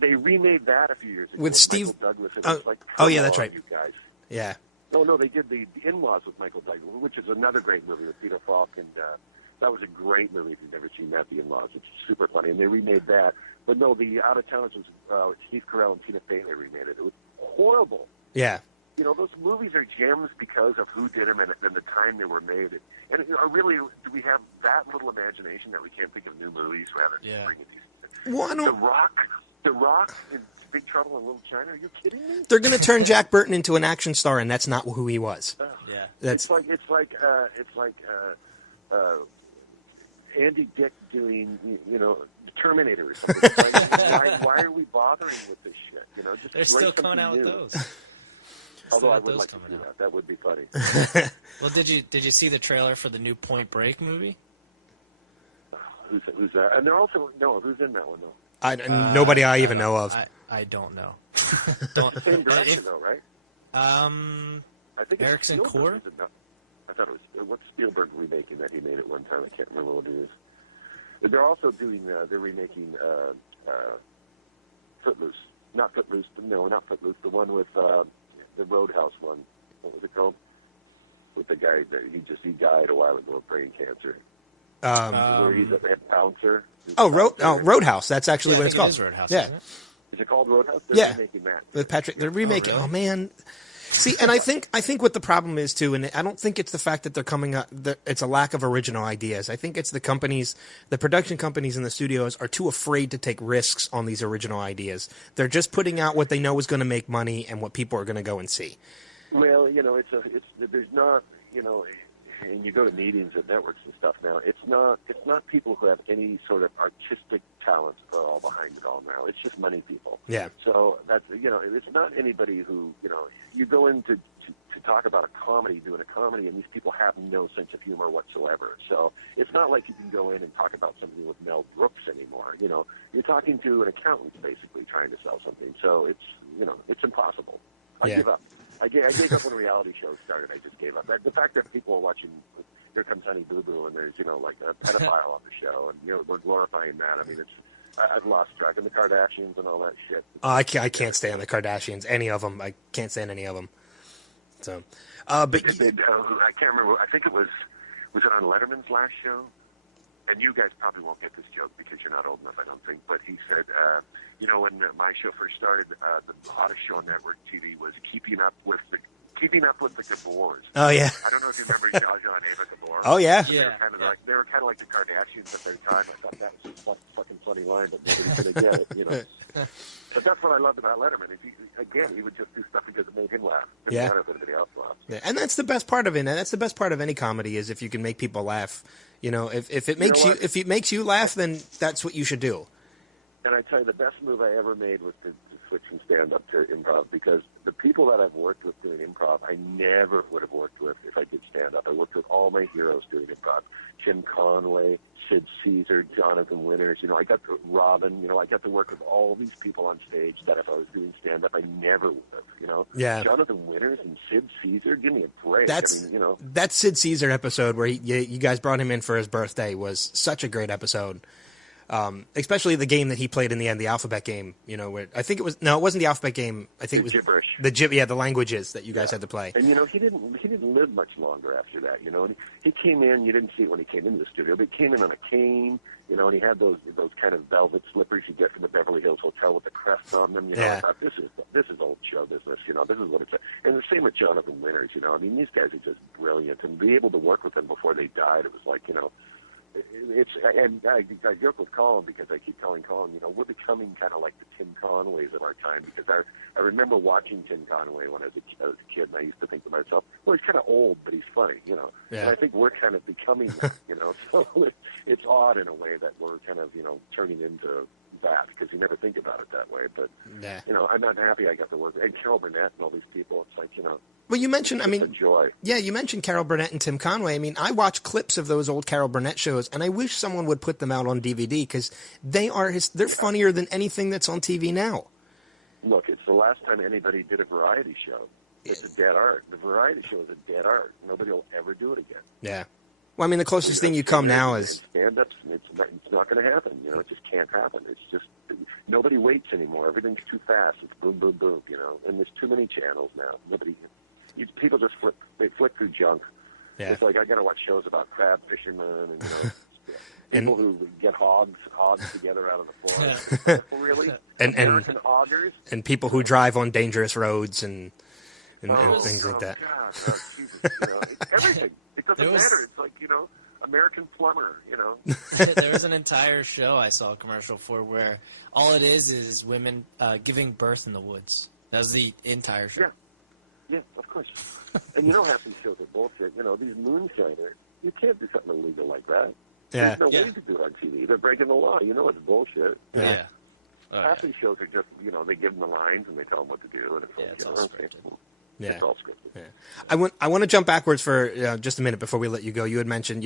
They remade that a few years ago with Steve Douglas. It was like, that's right. You guys. Yeah. No, they did the In-Laws with Michael Douglas, which is another great movie with Peter Falk, and that was a great movie if you've never seen that, The In-Laws. It's super funny, and they remade that. But no, The Out of Towners was Steve Carell and Tina Fey. They remade it. It was horrible. Yeah. Those movies are gems because of who did them and the time they were made. And really, do we have that little imagination that we can't think of new movies rather than bringing these? Well, The Rock in Big Trouble in Little China. Are you kidding me? They're going to turn Jack Burton into an action star, and that's not who he was. It's like Andy Dick doing Terminator or something. Why are we bothering with this shit? Just they're still coming out with those. Although I would like to see that. That would be funny. Well, did you see the trailer for the new Point Break movie? Who's that? And they're also who's in that one though? Nobody I even know of. I don't know. Same direction though, right? I think Erickson Core. I thought it was what's Spielberg remaking that he made at one time. I can't remember what it is. But they're also doing. They're remaking Footloose. Not Footloose. No, not Footloose. The one with. The Roadhouse one. What was it called? With the guy that he died a while ago of brain cancer. Where he's a bouncer. Roadhouse. That's actually what it's called. Roadhouse, yeah. Is it called Roadhouse? They're remaking that. With Patrick. They're remaking. Oh, really? Oh man. See, and I think what the problem is too, and I don't think it's the fact that they're coming up. It's a lack of original ideas. I think it's the companies, the production companies and the studios are too afraid to take risks on these original ideas. They're just putting out what they know is going to make money and what people are going to go and see. Well, there's not, and you go to meetings at networks and stuff now. It's not people who have any sort of artistic talents that are all behind it all now. It's just money people. Yeah. So that's it's not anybody who you go in to talk about a comedy, doing a comedy, and these people have no sense of humor whatsoever. So it's not like you can go in and talk about something with Mel Brooks anymore. You're talking to an accountant basically trying to sell something. So it's impossible. I give up. I gave up when reality shows started. I just gave up. The fact that people are watching Here Comes Honey Boo Boo and there's like a pedophile on the show and we're glorifying that. I mean, I've lost track. And the Kardashians and all that shit. I can't stand the Kardashians. Any of them. I can't stand any of them. So, but I can't remember. I think it was it on Letterman's last show? And you guys probably won't get this joke because you're not old enough, I don't think. But he said, when my show first started, the hottest show on network TV was Keeping Up with the Gabors. Oh yeah. I don't know if you remember Zsa Zsa and Ava Gabor. Oh yeah. Yeah. They were kind of like the Kardashians at their time. I thought that was a fucking funny line, but nobody's gonna get it. But that's what I loved about Letterman. He would just do stuff because it made him laugh. It didn't matter if anybody else laughed. Yeah, and that's the best part of it. And that's the best part of any comedy is if you can make people laugh. If it makes you laugh, then that's what you should do. And I tell you, the best move I ever made was to switch from stand-up to improv because the people that I've worked with doing improv, I never would have worked with if I did stand-up. I worked with all my heroes doing improv. Tim Conway, Sid Caesar, Jonathan Winters. I got to Robin. I got to work with all these people on stage that if I was doing stand-up, I never would have. Yeah. Jonathan Winters and Sid Caesar, give me a break. That Sid Caesar episode where you guys brought him in for his birthday was such a great episode. Especially the game that he played in the end, the alphabet game. Where I think it wasn't the alphabet game. I think it was gibberish. The languages that you guys had to play. And he didn't live much longer after that. And he came in. You didn't see it when he came into the studio, but he came in on a cane. And he had those kind of velvet slippers you get from the Beverly Hills Hotel with the crest on them. I thought, this is old show business. This is what it's. And the same with Jonathan Winters. These guys are just brilliant, and be able to work with them before they died, it was like and I joke with Colin because I keep telling Colin, we're becoming kind of like the Tim Conways of our time because I remember watching Tim Conway when I was a kid, and I used to think to myself, well, he's kind of old, but he's funny, Yeah. And I think we're kind of becoming that, So it's odd in a way that we're kind of, turning into that because you never think about it that way. But, I'm not happy I got to work. And Carol Burnett and all these people, it's like, Well, you mentioned, a joy. Yeah, you mentioned Carol Burnett and Tim Conway. I watch clips of those old Carol Burnett shows, and I wish someone would put them out on DVD because they're funnier than anything that's on TV now. Look, it's the last time anybody did a variety show. It's a dead art. The variety show is a dead art. Nobody will ever do it again. Yeah. Well, the closest thing you come now is stand-ups. It's not going to happen. It just can't happen. It's just nobody waits anymore. Everything's too fast. It's boom, boom, boom. And there's too many channels now. People just flick through junk. Yeah. It's like I got to watch shows about crab fishermen and people who get hogs together out of the forest. Really? American augers? And people who drive on dangerous roads and things like that. God, Jesus, it's everything. It doesn't matter. It's like, American plumber, There was an entire show I saw a commercial for where all it is women giving birth in the woods. That was the entire show. Yeah, of course. And half these shows are bullshit. These moonshiners, you can't do something illegal like that. Yeah. There's no way to do it on TV. They're breaking the law. It's bullshit. Yeah. Half these shows are just, they give them the lines and they tell them what to do. And it's all scripted. Yeah. It's all scripted. Yeah. I want to jump backwards for just a minute before we let you go. You had mentioned,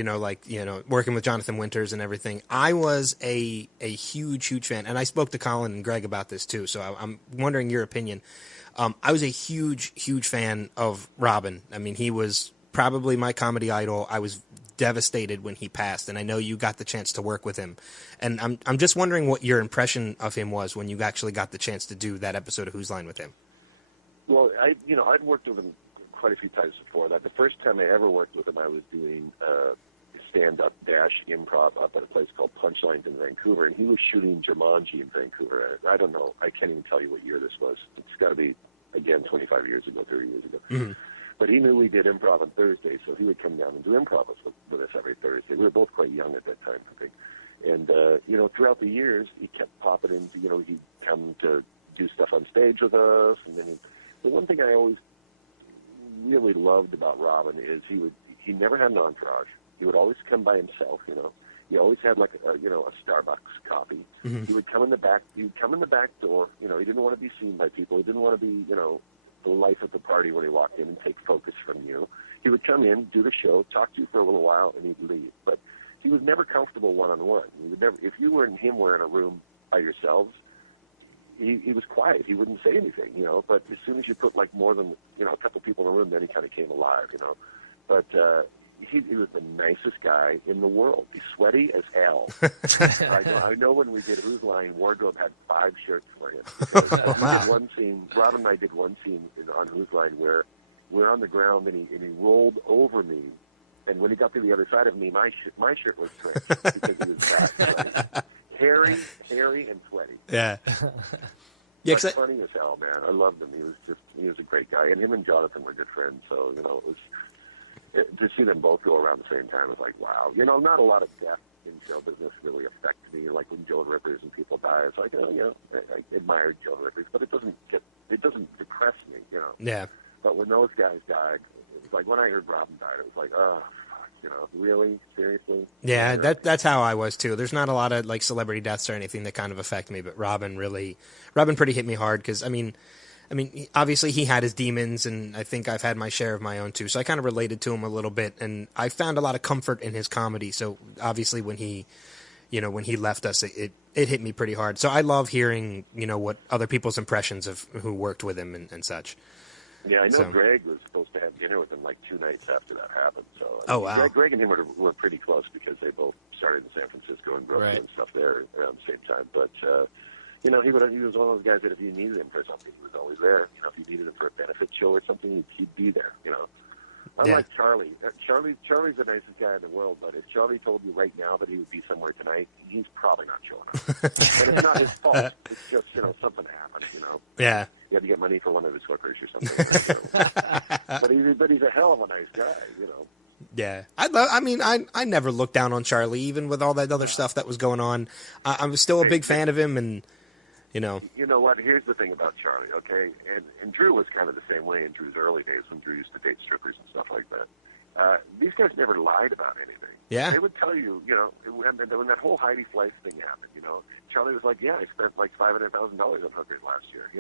working with Jonathan Winters and everything. I was a huge, huge fan, and I spoke to Colin and Greg about this too, so I'm wondering your opinion. I was a huge, huge fan of Robin. He was probably my comedy idol. I was devastated when he passed, and I know you got the chance to work with him. And I'm just wondering what your impression of him was when you actually got the chance to do that episode of Whose Line with him. Well, I'd worked with him quite a few times before that. The first time I ever worked with him, I was doing stand-up dash improv up at a place called Punchlines in Vancouver, and he was shooting Jumanji in Vancouver. I don't know. I can't even tell you what year this was. It's got to be again, 25 years ago, 30 years ago. Mm-hmm. But he knew we did improv on Thursday, so he would come down and do improv with us every Thursday. We were both quite young at that time, I think. And, throughout the years, he kept popping into, he'd come to do stuff on stage with us. And then the one thing I always really loved about Robin is he never had an entourage. He would always come by himself, He always had like a Starbucks coffee. Mm-hmm. He would come in the back. He would come in the back door. He didn't want to be seen by people. He didn't want to be, the life of the party when he walked in and take focus from you. He would come in, do the show, talk to you for a little while, and he'd leave. But he was never comfortable one-on-one. He would never. If you and him were in a room by yourselves, he was quiet. He wouldn't say anything, But as soon as you put like more than a couple people in a room, then he kind of came alive, But he was the nicest guy in the world. He's sweaty as hell. I know when we did Whose Line, Wardrobe had 5 shirts for him. We did one scene. Robin and I did one scene on Whose Line where we're on the ground and he rolled over me. And when he got to the other side of me, my shirt was drenched because he was that hairy, and sweaty. Yeah. Yeah, funny as hell, man. I loved him. He was a great guy, and him and Jonathan were good friends. So it was to see them both go around the same time was like, wow. Not a lot of death in show business really affects me. Like when Joan Rippers and people die, it's like, I admired Joan Rippers, but it doesn't depress me, Yeah. But when those guys died, it was like when I heard Robin died, it was like, oh, fuck, really, seriously. Yeah, that's how I was too. There's not a lot of like celebrity deaths or anything that kind of affect me, but Robin pretty hit me hard because I mean, obviously he had his demons, and I think I've had my share of my own too. So I kind of related to him a little bit, and I found a lot of comfort in his comedy. So obviously when he left us, it hit me pretty hard. So I love hearing, what other people's impressions of who worked with him and such. Yeah, I know Greg was supposed to have dinner with him like 2 nights after that happened. So wow. Greg and him were pretty close because they both started in San Francisco and Brooklyn and stuff there around the same time. But he was one of those guys that if you needed him for something, he was always there. If you needed him for a benefit show or something, he'd be there. Unlike Charlie. Charlie's the nicest guy in the world, but if Charlie told you right now that he would be somewhere tonight, he's probably not showing up. And it's not his fault. It's just, something happened, Yeah. You had to get money for one of his hookers or something. But he's a hell of a nice guy, Yeah. I never looked down on Charlie, even with all that other stuff that was going on. I was still a big fan of him, and, You know what? Here's the thing about Charlie, okay? And Drew was kind of the same way in Drew's early days when Drew used to date strippers and stuff like that. These guys never lied about anything. Yeah. They would tell you, when that whole Heidi Fleiss thing happened, Charlie was like, yeah, I spent like $500,000 on hookers last year,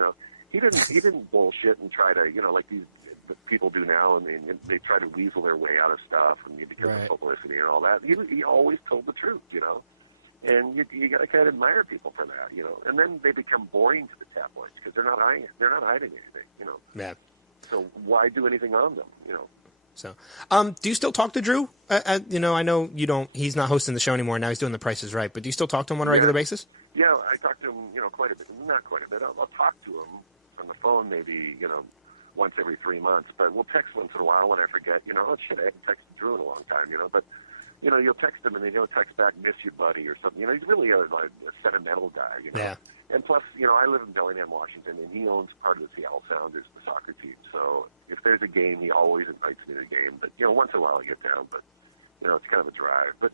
He didn't bullshit and try to, like the people do now, and they try to weasel their way out of stuff and because of publicity and all that. He always told the truth, And you got to kind of admire people for that, And then they become boring to the tabloids because they're not hiding anything, Yeah. So why do anything on them, So, do you still talk to Drew? I know you don't. He's not hosting the show anymore. Now he's doing The Price Is Right. But do you still talk to him on a regular basis? Yeah, I talk to him, quite a bit. Not quite a bit. I'll talk to him on the phone maybe, once every 3 months. But we'll text once in a while when I forget. Oh shit, I haven't texted Drew in a long time. But you'll text him and then he'll text back, "Miss you, buddy," or something. He's really a sentimental guy. Yeah. And plus, I live in Bellingham, Washington, and he owns part of the Seattle Sounders, the soccer team. So if there's a game, he always invites me to the game. But once in a while I get down, but it's kind of a drive. But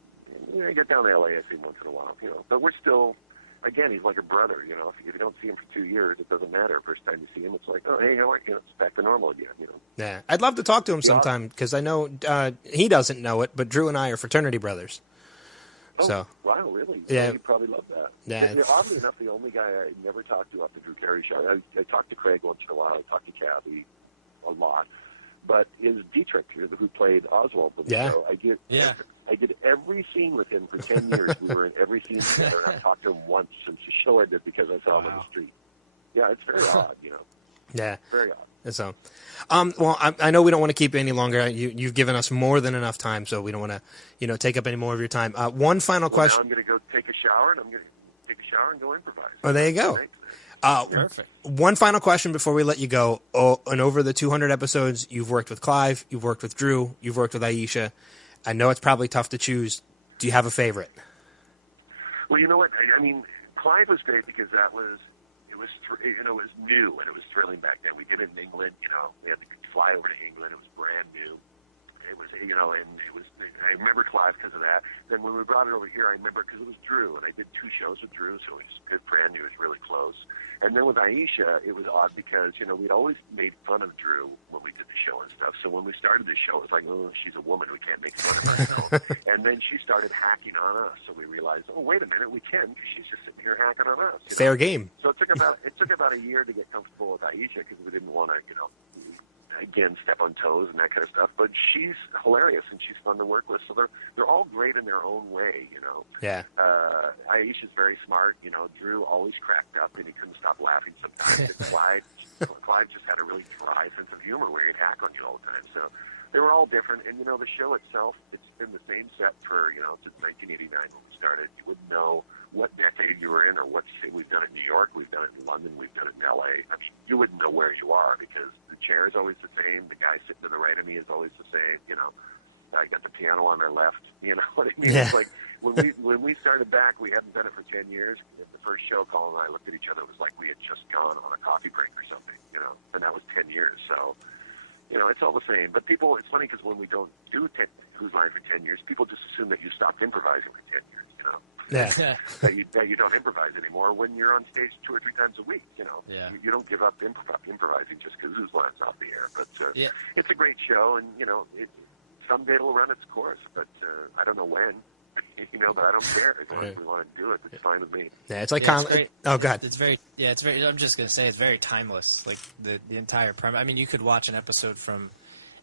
I get down to LA, I see him once in a while. But we're still. Again, he's like a brother, If you don't see him for 2 years, it doesn't matter. First time you see him, it's like, oh, hey, how are you? It's back to normal again, Yeah, I'd love to talk to him sometime because I know he doesn't know it, but Drew and I are fraternity brothers. Oh, so wow, really? Yeah, you'd probably love that. Yeah. Oddly enough, the only guy I never talked to after Drew Carey show. I talked to Craig once in a while. I talked to Kathy a lot, but is Dietrich, who played Oswald on the show. I did every scene with him for 10 years. We were in every scene together, and I talked to him once since the show ended because I saw him on the street. Yeah, it's very odd, Yeah. Very odd. So, well, I know we don't want to keep it any longer. You've given us more than enough time, so we don't want to, take up any more of your time. One final question. Now I'm going to go take a shower, and go improvise. Oh, there you go. Perfect. One final question before we let you go. And over the 200 episodes, you've worked with Clive, you've worked with Drew, you've worked with Aisha. I know it's probably tough to choose. Do you have a favorite? Well, you know what? I mean, Clive was great because it it was it was new and it was thrilling back then. We did it in England. We had to fly over to England. It was brand new. It was, and it was. I remember Clive because of that. Then when we brought it over here, I remember because it was Drew, and I did 2 shows with Drew, so he was a good friend. He was really close. And then with Aisha, it was odd because we'd always made fun of Drew when we did the show and stuff. So when we started the show, it was like, oh, she's a woman, we can't make fun of her. And then she started hacking on us, so we realized, oh, wait a minute, we can because she's just sitting here hacking on us. Fair game. So it took about a year to get comfortable with Aisha because we didn't want to, again, step on toes and that kind of stuff. But she's hilarious and she's fun to work with. So they're all great in their own way, Yeah. Aisha's very smart. Drew always cracked up and he couldn't stop laughing sometimes. And Clive just had a really dry sense of humor where he'd hack on you all the time. So they were all different. And, the show itself, it's been the same set for, since 1989 when we started. You wouldn't know what decade you were in or what city. We've done it in New York, we've done it in London, we've done it in L.A. I mean, you wouldn't know where you are because the chair is always the same. The guy sitting to the right of me is always the same. I got the piano on my left. You know what I mean? Yeah. It's like when we started back, we hadn't done it for 10 years. The first show, Colin and I looked at each other. It was like we had just gone on a coffee break or something, and that was 10 years. So, it's all the same. But people, it's funny because when we don't do Who's Line for 10 years, people just assume that you stopped improvising for 10 years, Yeah. that you don't improvise anymore when you're on stage 2 or 3 times a week. Yeah. You don't give up improvising just because Who's Line's off the air. But it's a great show, and someday it'll run its course. But I don't know when. But I don't care as long as we want to do it. It's fine with me. Yeah, it's like oh god. It's very I'm just gonna say it's very timeless. Like the entire premise. I mean, you could watch an episode from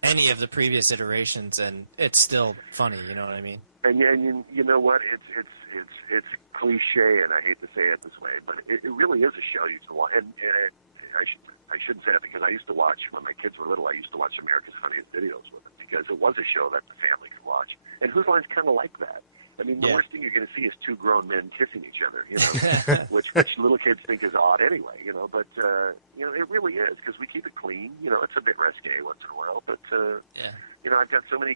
any of the previous iterations, and it's still funny. You know what I mean? And you know what? It's cliche, and I hate to say it this way, but it really is a show you can watch. And I shouldn't say that because I used to watch when my kids were little. I used to watch America's Funniest Videos with them because it was a show that the family could watch. And Whose Line's kind of like that. I mean, the worst thing you're going to see is 2 grown men kissing each other, which little kids think is odd anyway, But it really is because we keep it clean. It's a bit risque once in a while, but I've got so many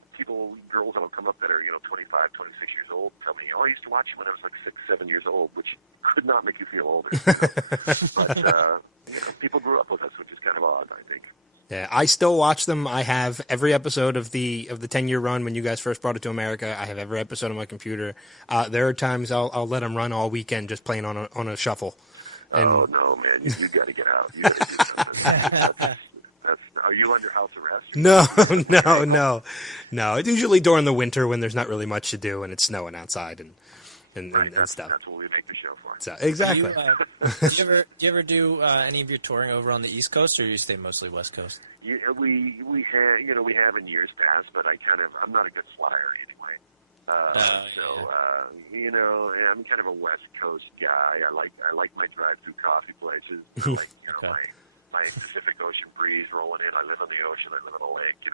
girls that'll come up that are 25, 26 years old, tell me, oh, I used to watch you when I was like 6, 7 years old, which could not make you feel older. But people grew up with us, which is kind of odd, I think. Yeah, I still watch them. I have every episode of the 10-year run when you guys first brought it to America. I have every episode on my computer. There are times I'll let them run all weekend just playing on a shuffle. And oh no, man! You got to get out. You got to do something. Are you under house arrest? No. It's usually during the winter when there's not really much to do and it's snowing outside and stuff. That's what we make the show for. So, exactly. Do you ever do any of your touring over on the East Coast, or do you stay mostly West Coast? We have we have in years past, but I'm not a good flyer anyway. I'm kind of a West Coast guy. I like my drive-through coffee places. I like my Pacific Ocean breeze rolling in. I live on the ocean. I live on a lake. And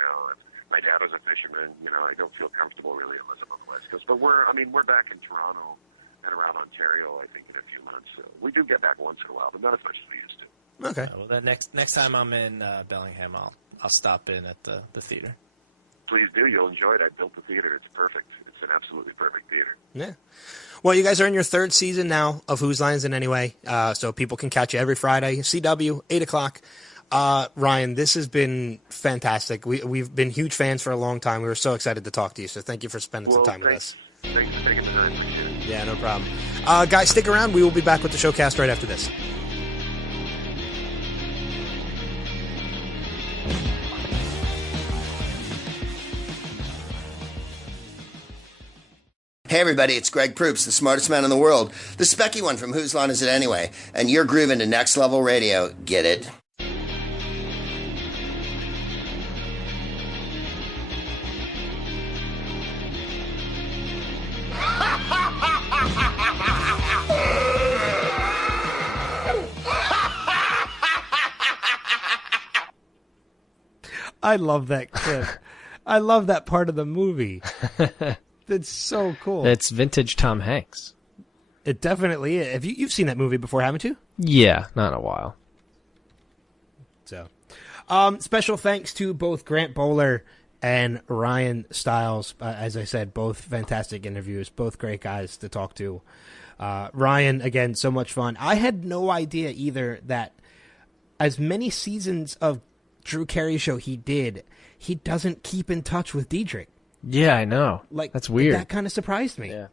my dad was a fisherman. I don't feel comfortable really unless I'm on the West Coast. But we're back in Toronto and around Ontario, I think, in a few months. So we do get back once in a while, but not as much as we used to. Okay. Well, then next time I'm in Bellingham, I'll stop in at the theater. Please do. You'll enjoy it. I built the theater. It's perfect. It's an absolutely perfect theater. Yeah. Well, you guys are in your 3rd season now of Whose Lines in Any Way, so people can catch you every Friday, CW, 8 o'clock. Ryan, this has been fantastic. We've been huge fans for a long time. We were so excited to talk to you, so thank you for spending some time with us. Thanks for taking the time. Appreciate it. Yeah, no problem. Guys, stick around. We will be back with the Showcast right after this. Hey everybody, it's Greg Proops, the smartest man in the world, the specky one from Whose Line Is It Anyway? And you're grooving to Next Level Radio. Get it? I love that clip. I love that part of the movie. That's so cool. It's vintage Tom Hanks. It definitely is. You've seen that movie before, haven't you? Yeah, not in a while. So, special thanks to both Grant Bowler and Ryan Stiles. As I said, both fantastic interviews, both great guys to talk to. Ryan, again, so much fun. I had no idea either that as many seasons of Drew Carey show he doesn't keep in touch with Diedrich. Yeah, I know. Like, that's weird. That kind of surprised me. Yeah.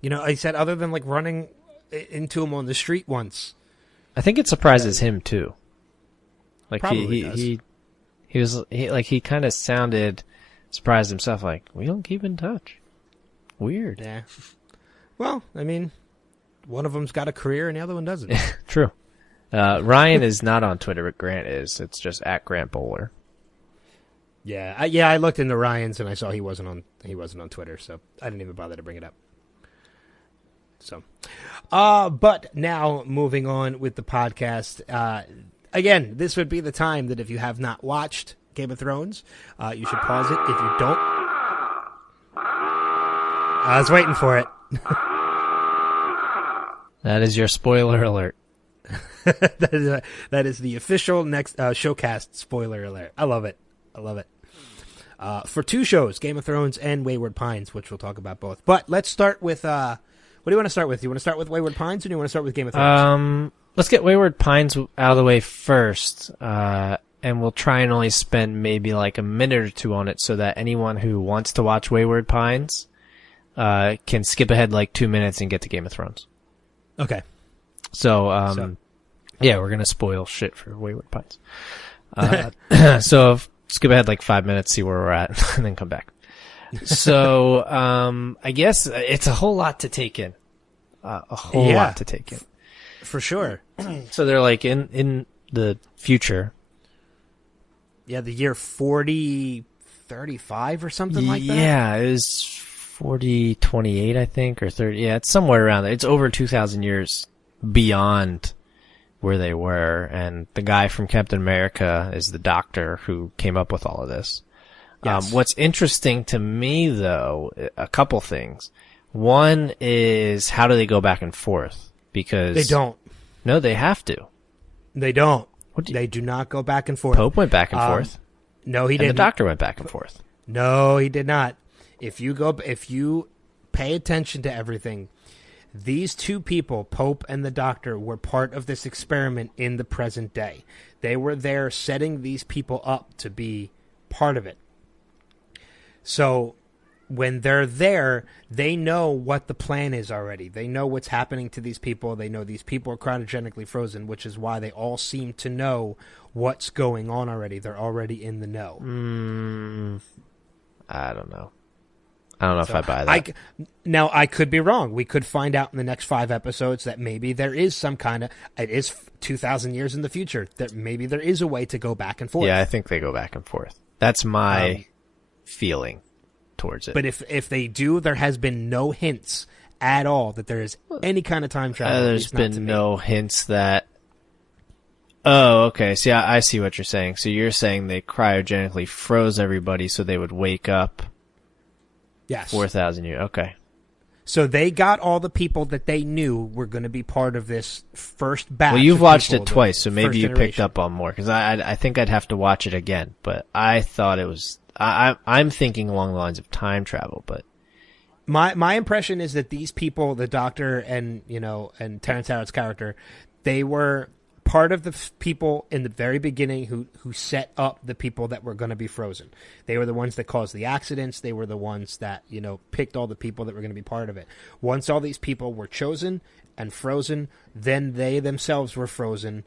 You know, I said other than like running into him on the street once. I think it surprises him too. Like Probably he kind of sounded surprised himself. Like, we don't keep in touch. Weird. Yeah. Well, I mean, one of them's got a career and the other one doesn't. True. Ryan is not on Twitter, but Grant is. It's just at Grant Bowler. Yeah, I looked into Ryan's and I saw he wasn't on Twitter, so I didn't even bother to bring it up. So, but now moving on with the podcast. Again, this would be the time that if you have not watched Game of Thrones, you should pause it. If you don't, I was waiting for it. That is your spoiler alert. that is the official next Showcast spoiler alert. I love it. For two shows, Game of Thrones and Wayward Pines, which we'll talk about both. But let's start with what do you want to start with? Do you want to start with Wayward Pines or do you want to start with Game of Thrones? Let's get Wayward Pines out of the way first, and we'll try and only spend maybe like a minute or two on it so that anyone who wants to watch Wayward Pines can skip ahead like 2 minutes and get to Game of Thrones. Okay. So, yeah, we're going to spoil shit for Wayward Pines. So skip ahead like 5 minutes, see where we're at, and then come back. So, I guess it's a whole lot to take in. A whole lot to take in. For sure. So they're like in the future. Yeah, the year 4035 or something like that? Yeah, it was 4028, I think, or 30. Yeah, it's somewhere around there. It's over 2,000 years beyond where they were, and the guy from Captain America is the doctor who came up with all of this. Yes. What's interesting to me, though, a couple things. One is, how do they go back and forth? Because they don't. No, they have to. They don't. They do not go back and forth. Pope went back and forth. No, he and didn't. The doctor went back and forth. No, he did not. If you pay attention to everything, these two people, Pope and the doctor, were part of this experiment in the present day. They were there setting these people up to be part of it. So when they're there, they know what the plan is already. They know what's happening to these people. They know these people are cryogenically frozen, which is why they all seem to know what's going on already. They're already in the know. I don't know. I don't know if I buy that. Now, I could be wrong. We could find out in the next 5 episodes that maybe there is some kind of... It is 2,000 years in the future. That maybe there is a way to go back and forth. Yeah, I think they go back and forth. That's my feeling towards it. But if they do, there has been no hints at all that there is any kind of time travel. There's been no hints that... Oh, okay. See, I see what you're saying. So you're saying they cryogenically froze everybody so they would wake up... Yes. 4,000 years. Okay. So they got all the people that they knew were going to be part of this first batch. Well, you've watched it the twice, so maybe you generation. picked up on more. Because I think I'd have to watch it again. But I thought it was... I'm thinking along the lines of time travel, but... My impression is that these people, the Doctor and Terrence Howard's character, they were part of the people in the very beginning who set up the people that were going to be frozen. They were the ones that caused the accidents. They were the ones that, picked all the people that were going to be part of it. Once all these people were chosen and frozen, then they themselves were frozen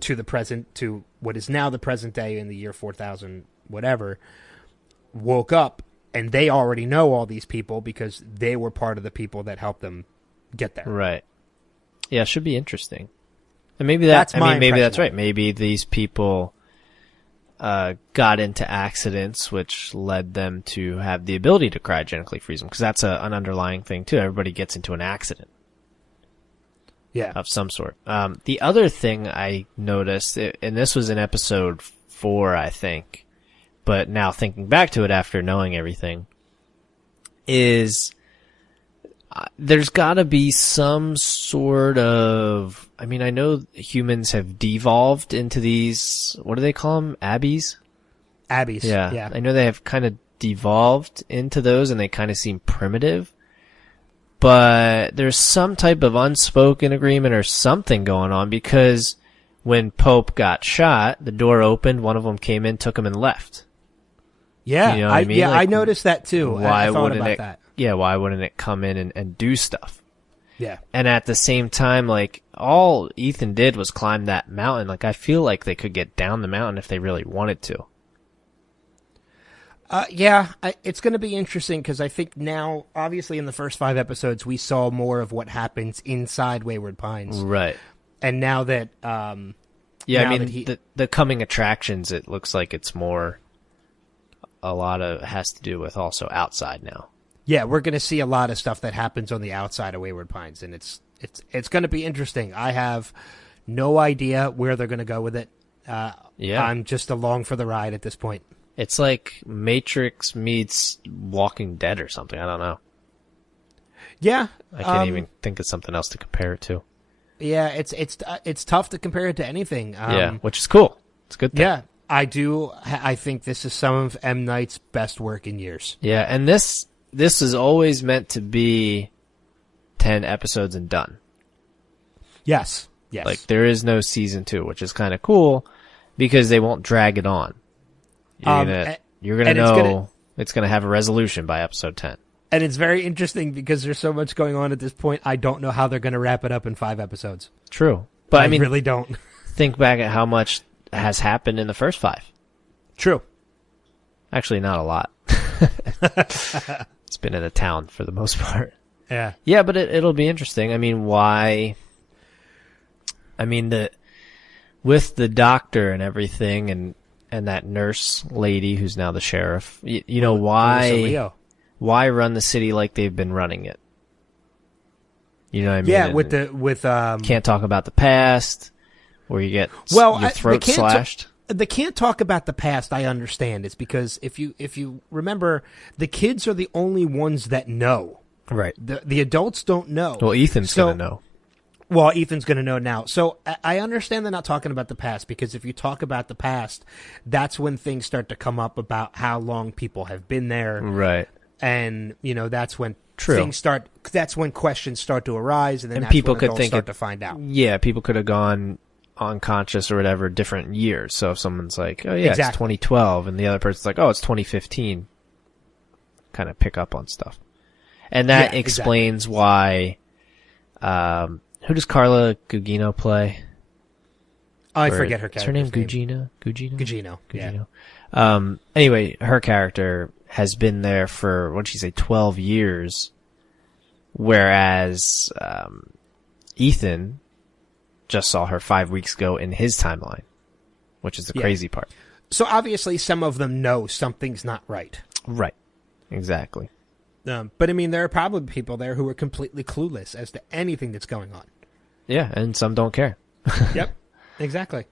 to the present, to what is now the present day in the year 4000, whatever, woke up, and they already know all these people because they were part of the people that helped them get there. Right. Yeah, it should be interesting. And maybe that's right. Maybe these people got into accidents, which led them to have the ability to cryogenically freeze them, because that's an underlying thing too. Everybody gets into an accident, of some sort. The other thing I noticed, and this was in episode 4, I think, but now thinking back to it after knowing everything, is there's got to be some sort of... I mean, I know humans have devolved into these... What do they call them? Abbeys? Abbeys. Yeah. I know they have kind of devolved into those, and they kind of seem primitive. But there's some type of unspoken agreement or something going on, because when Pope got shot, the door opened, one of them came in, took him, and left. Yeah, you know what I mean? I noticed that too. Why I thought wouldn't about it? that. Yeah, why wouldn't it come in and do stuff? Yeah. And at the same time, like, all Ethan did was climb that mountain. Like, I feel like they could get down the mountain if they really wanted to. It's going to be interesting because I think now, obviously, in the first 5 episodes, we saw more of what happens inside Wayward Pines. Right. And now that, the coming attractions, it looks like it's more, a lot of has to do with also outside now. Yeah, we're going to see a lot of stuff that happens on the outside of Wayward Pines, and it's going to be interesting. I have no idea where they're going to go with it. I'm just along for the ride at this point. It's like Matrix meets Walking Dead or something. I don't know. Yeah, I can't even think of something else to compare it to. Yeah, it's tough to compare it to anything. Which is cool. It's a good thing. Yeah, I do. I think this is some of M. Night's best work in years. Yeah, and this is always meant to be 10 episodes and done. Yes. Like, there is no season 2, which is kind of cool because they won't drag it on. You're gonna know it's gonna have a resolution by episode 10. And it's very interesting because there's so much going on at this point. I don't know how they're gonna wrap it up in 5 episodes. True. But I mean, really don't. Think back at how much has happened in the first 5. True. Actually, not a lot. It's been in a town for the most part. Yeah. Yeah, but it'll be interesting. I mean, why? I mean, with the doctor and everything, and that nurse lady who's now the sheriff. You know why? Why run the city like they've been running it? You know what I mean? Yeah, can't talk about the past, where you get your throat slashed. They can't talk about the past. I understand. It's because if you remember, the kids are the only ones that know. Right. The adults don't know. Well, Ethan's gonna know. Well, Ethan's going to know now. So I understand they're not talking about the past, because if you talk about the past, that's when things start to come up about how long people have been there. Right. And, that's when that's when questions start to arise, and then that's people when could adults start to find out. Yeah, people could have gone unconscious or whatever different years. So if someone's like, oh yeah, Exactly. It's 2012, and the other person's like, oh, it's 2015, kind of pick up on stuff. And that explains why, who does Carla Gugino play? I forget her character. Is her name Gugino? Gugino. Yeah. Anyway, her character has been there for, what'd she say, 12 years, whereas Ethan just saw her 5 weeks ago in his timeline, which is the crazy part. So obviously some of them know something's not right. Right. Exactly. But I mean, there are probably people there who are completely clueless as to anything that's going on. Yeah, and some don't care. Yep, exactly.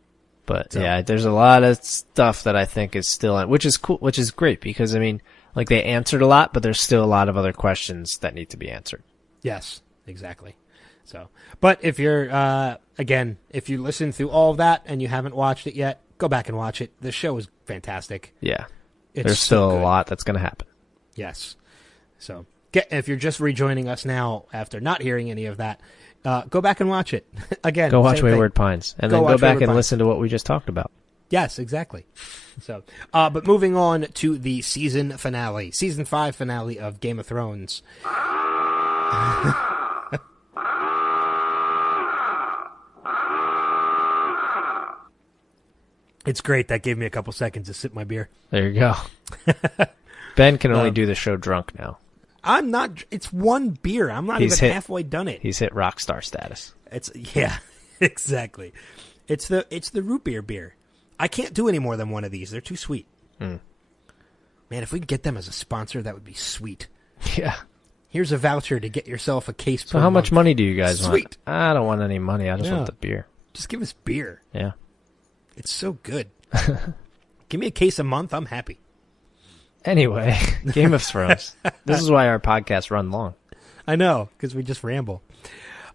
But there's a lot of stuff that I think is still, which is cool, which is great, because I mean, like, they answered a lot, but there's still a lot of other questions that need to be answered. Yes, exactly. So, but if you're again, if you listen through all of that and you haven't watched it yet, go back and watch it. The show is fantastic. Yeah, it's there's still a lot that's going to happen. Yes. So, if you're just rejoining us now after not hearing any of that, go back and watch it. Again, go watch Wayward Pines, and then go back and listen to what we just talked about. Yes, exactly. So, but moving on to the season 5 finale of Game of Thrones. It's great. That gave me a couple seconds to sip my beer. There you go. Ben can only do the show drunk now. I'm not. It's one beer. I'm not even halfway done it. He's hit rock star status. Exactly. It's the root beer. I can't do any more than one of these. They're too sweet. Man, if we could get them as a sponsor, that would be sweet. Yeah. Here's a voucher to get yourself a case. So how much money do you guys want? Sweet. I don't want any money. I just want the beer. Just give us beer. Yeah. It's so good. Give me a case a month. I'm happy. Anyway, Game of Thrones. This is why our podcasts run long. I know, because we just ramble.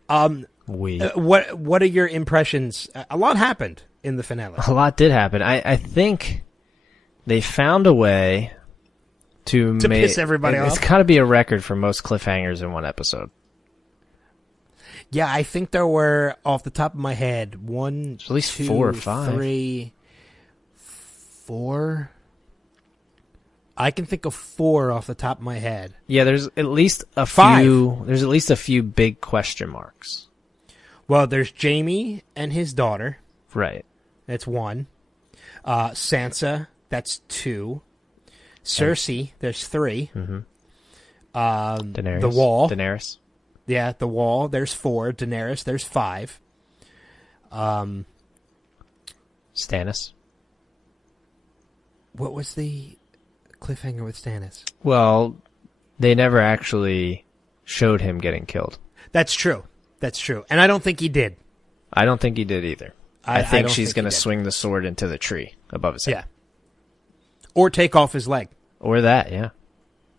What are your impressions? A lot happened in the finale. A lot did happen. I think they found a way to piss everybody off. It's got to be a record for most cliffhangers in one episode. Yeah, I think there were, off the top of my head, at least 4 or 5. 3, 4. I can think of 4 off the top of my head. Yeah, there's at least a 5. few. There's at least a few big question marks. Well, there's Jamie and his daughter. Right. That's 1. Sansa, that's 2. Cersei, there's 3. Mm-hmm. Daenerys. The Wall. Daenerys. Yeah, the Wall, there's 4. Daenerys, there's 5. Stannis. What was the cliffhanger with Stannis? Well, they never actually showed him getting killed. That's true. And I don't think he did. I don't think he did either. I think don't she's think he going to did. swing the sword into the tree above his head. Yeah. Or take off his leg. Or that, yeah.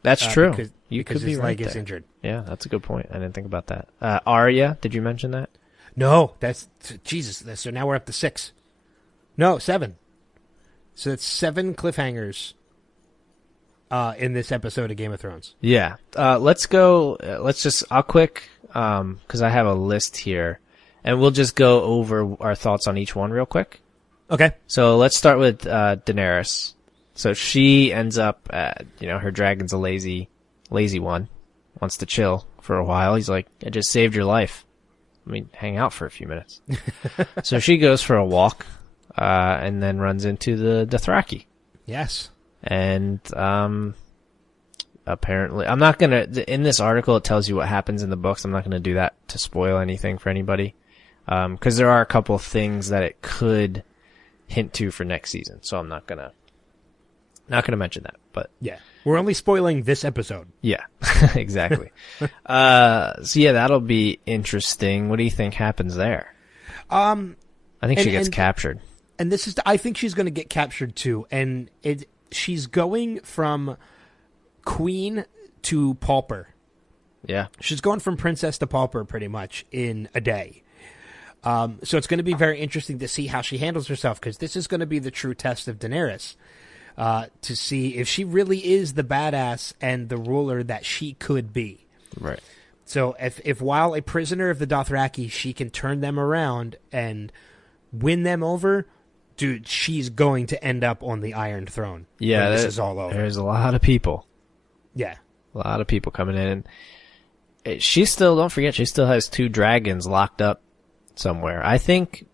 That's true. Because you could be his right leg is there. injured. Yeah, that's a good point. I didn't think about that. Arya, did you mention that? No, that's... Jesus, so now we're up to 6. No, 7. So that's 7 cliffhangers in this episode of Game of Thrones. Yeah. Let's go... I'll quick... because I have a list here. And we'll just go over our thoughts on each one real quick. Okay. So let's start with Daenerys. So she ends up, her dragon's a lazy one. Wants to chill for a while. He's like, I just saved your life. Let me hang out for a few minutes. So she goes for a walk, and then runs into the Dothraki. Yes. And apparently, I'm not gonna. In this article, it tells you what happens in the books. I'm not gonna do that to spoil anything for anybody, because there are a couple of things that it could hint to for next season. So I'm not gonna mention that. But yeah, we're only spoiling this episode. Yeah, exactly. So yeah, that'll be interesting. What do you think happens there? I think she gets captured. And this is, I think she's going to get captured too. And she's going from queen to pauper. Yeah. She's going from princess to pauper pretty much in a day. So it's going to be very interesting to see how she handles herself, because this is going to be the true test of Daenerys. To see if she really is the badass and the ruler that she could be. Right. So if while a prisoner of the Dothraki, she can turn them around and win them over, dude, she's going to end up on the Iron Throne. Yeah, this is all over. There's a lot of people. Yeah. A lot of people coming in. And she still, don't forget, she still has 2 dragons locked up somewhere. I think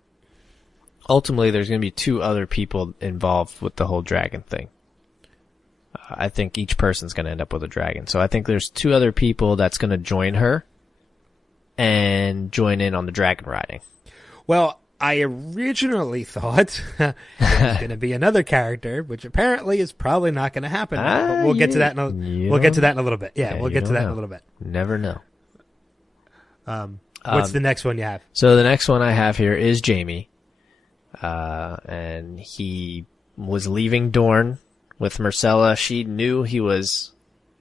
ultimately there's going to be 2 other people involved with the whole dragon thing. I think each person's going to end up with a dragon. So I think there's 2 other people that's going to join her and join in on the dragon riding. Well, I originally thought there's going to be another character, which apparently is probably not going to happen. But we'll get to that in a little bit. Yeah, we'll get to that in a little bit. Never know. What's the next one you have? So the next one I have here is Jamie. And he was leaving Dorne with Myrcella. She knew he was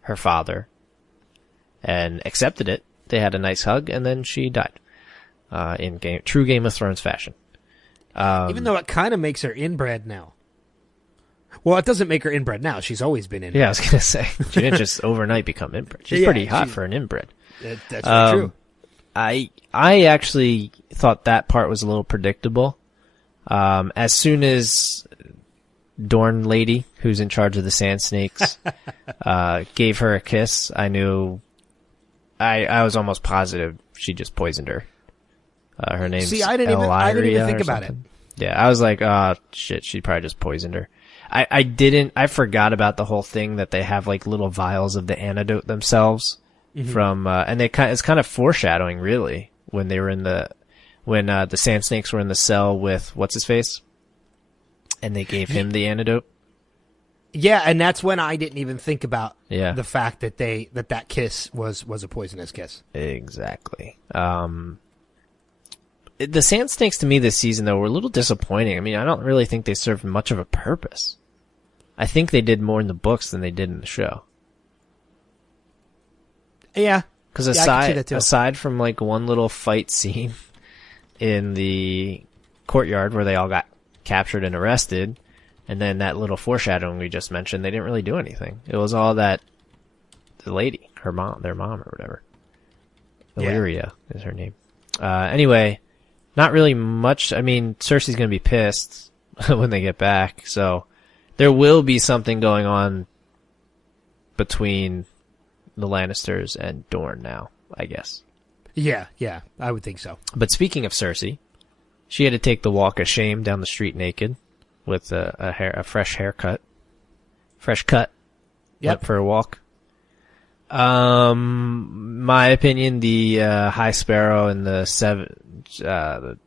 her father and accepted it. They had a nice hug, and then she died. In true Game of Thrones fashion. Even though it kind of makes her inbred now. Well, it doesn't make her inbred now. She's always been inbred. Yeah, I was going to say. She didn't just overnight become inbred. She's pretty hot for an inbred. That's true. I actually thought that part was a little predictable. As soon as Dorne lady, who's in charge of the Sand Snakes, gave her a kiss, I knew. I was almost positive she just poisoned her. Her name's I didn't even think about it. Yeah, I was like, oh shit, she probably just poisoned her. I forgot about the whole thing that they have like little vials of the antidote themselves from, and it's kind of foreshadowing really when they were when the Sand Snakes were in the cell with what's his face, and they gave him the antidote. Yeah, and that's when I didn't even think about the fact that that kiss was a poisonous kiss. Exactly. The Sand Snakes to me this season though were a little disappointing. I mean, I don't really think they served much of a purpose. I think they did more in the books than they did in the show. Yeah. Because aside from like one little fight scene in the courtyard where they all got captured and arrested, And then that little foreshadowing we just mentioned, they didn't really do anything. It was all that the lady, their mom or whatever. WLIIA is her name. Anyway, not really much. I mean, Cersei's going to be pissed when they get back, so there will be something going on between the Lannisters and Dorne now, I guess. Yeah, I would think so. But speaking of Cersei, she had to take the walk of shame down the street naked with a fresh haircut. Fresh cut. Yep. Went for a walk. My opinion, the High Sparrow and the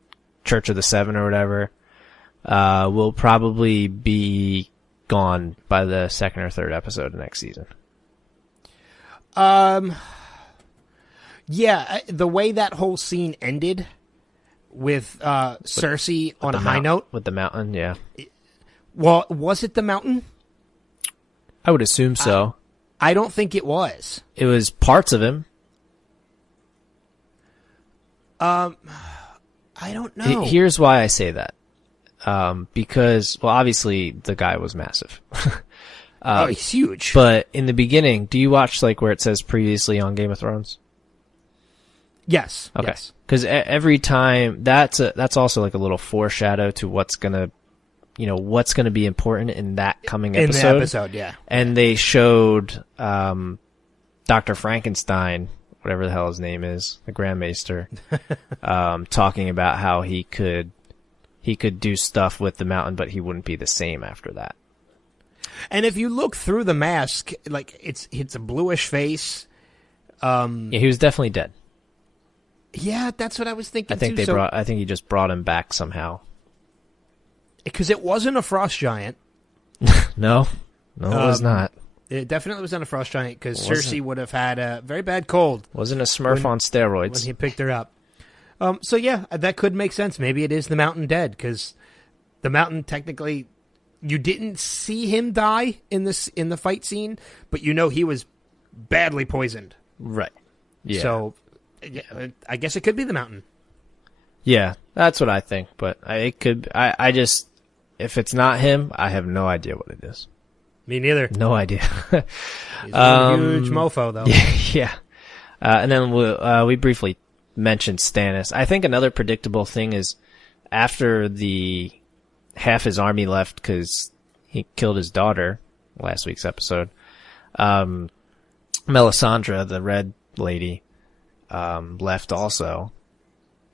Church of the Seven or whatever, will probably be gone by the second or third episode of next season. Yeah, the way that whole scene ended with Cersei on a high note. With the mountain, yeah. Well, was it the mountain? I would assume so. I don't think it was. It was parts of him. I don't know. Here's why I say that. Because, well, obviously the guy was massive. He's huge. But in the beginning, do you watch like where it says previously on Game of Thrones? Yes. Okay. Yes. Because every time that's also like a little foreshadow to what's gonna be important in that coming episode. In the episode, yeah. And they showed Dr. Frankenstein, whatever the hell his name is, the Grand Maester, talking about how he could do stuff with the mountain, but he wouldn't be the same after that. And if you look through the mask, like it's a bluish face. Yeah, he was definitely dead. Yeah, that's what I was thinking. I think too. I think he just brought him back somehow. Because it wasn't a frost giant. No, it was not. It definitely wasn't a frost giant because Cersei would have had a very bad cold. Wasn't a Smurf on steroids when he picked her up. So yeah, that could make sense. Maybe it is the mountain dead because the mountain technically, you didn't see him die in the fight scene, but you know he was badly poisoned. Right. Yeah. So yeah, I guess it could be the mountain. Yeah, that's what I think. But it could. I just, if it's not him, I have no idea what it is. Me neither. No idea. He's a huge mofo, though. Yeah. And then we briefly mentioned Stannis. I think another predictable thing is after the half his army left because he killed his daughter last week's episode. Melisandre, the red lady, left also.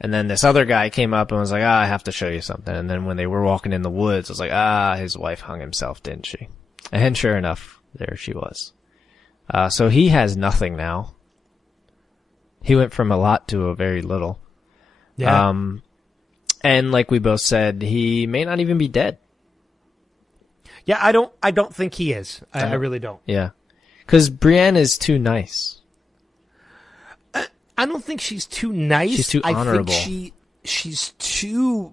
And then this other guy came up and was like, I have to show you something. And then when they were walking in the woods, I was like, his wife hung himself, didn't she? And sure enough, there she was. So he has nothing now. He went from a lot to a very little. Yeah. And like we both said, he may not even be dead. Yeah, I don't think he is. I really don't. Yeah. Because Brienne is too nice. I don't think she's too nice. She's too honorable. I think she's too...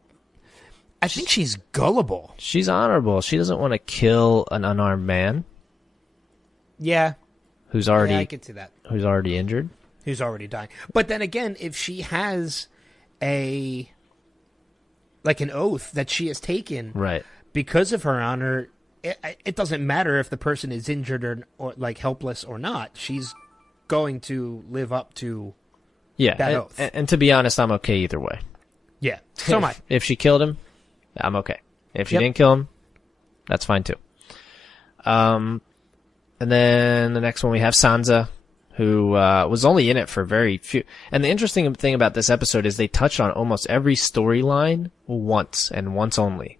I think she's gullible. She's honorable. She doesn't want to kill an unarmed man. Yeah. Who's already... Yeah, I can see that. Who's already injured. Who's already dying. But then again, if she has an oath that she has taken... Right. Because of her honor, it doesn't matter if the person is injured or like helpless or not. She's going to live up to that oath. And to be honest, I'm okay either way. Yeah, so am I. If she killed him, I'm okay. If she didn't kill him, that's fine too. And then the next one we have Sansa, who was only in it for very few. And the interesting thing about this episode is they touched on almost every storyline once and once only.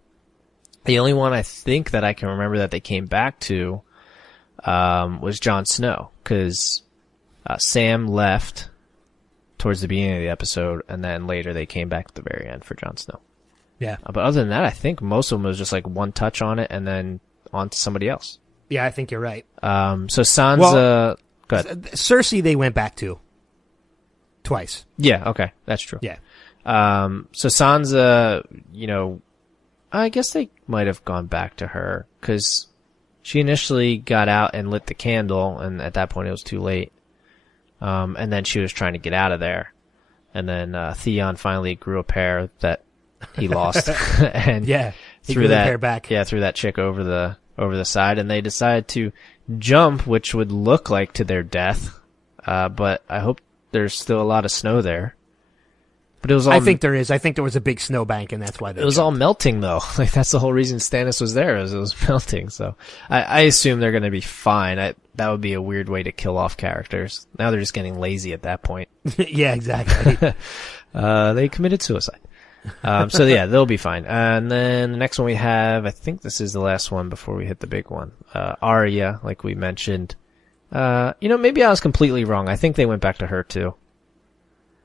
The only one I think that I can remember that they came back to was Jon Snow, because Sam left towards the beginning of the episode, and then later they came back at the very end for Jon Snow. Yeah. But other than that, I think most of them was just like one touch on it and then on to somebody else. Yeah, I think you're right. So Sansa... Well, go ahead. Cersei they went back to. Twice. Yeah, okay. That's true. Yeah. So Sansa, I guess they might have gone back to her, because she initially got out and lit the candle, and at that point it was too late. And then she was trying to get out of there. And then Theon finally grew a pair that he lost. And threw the hair back. Yeah, threw that chick over the side, and they decided to jump, which would look like to their death. But I hope there's still a lot of snow there. But it was all. I think there is. I think there was a big snowbank, and that's why they. It was jumped. all melting, though. Like that's the whole reason Stannis was there, is it was melting. So I assume they're going to be fine. That would be a weird way to kill off characters. Now they're just getting lazy at that point. Yeah, exactly. They committed suicide. So yeah, they'll be fine. And then the next one we have, I think this is the last one before we hit the big one. Arya, like we mentioned. Maybe I was completely wrong. I think they went back to her too.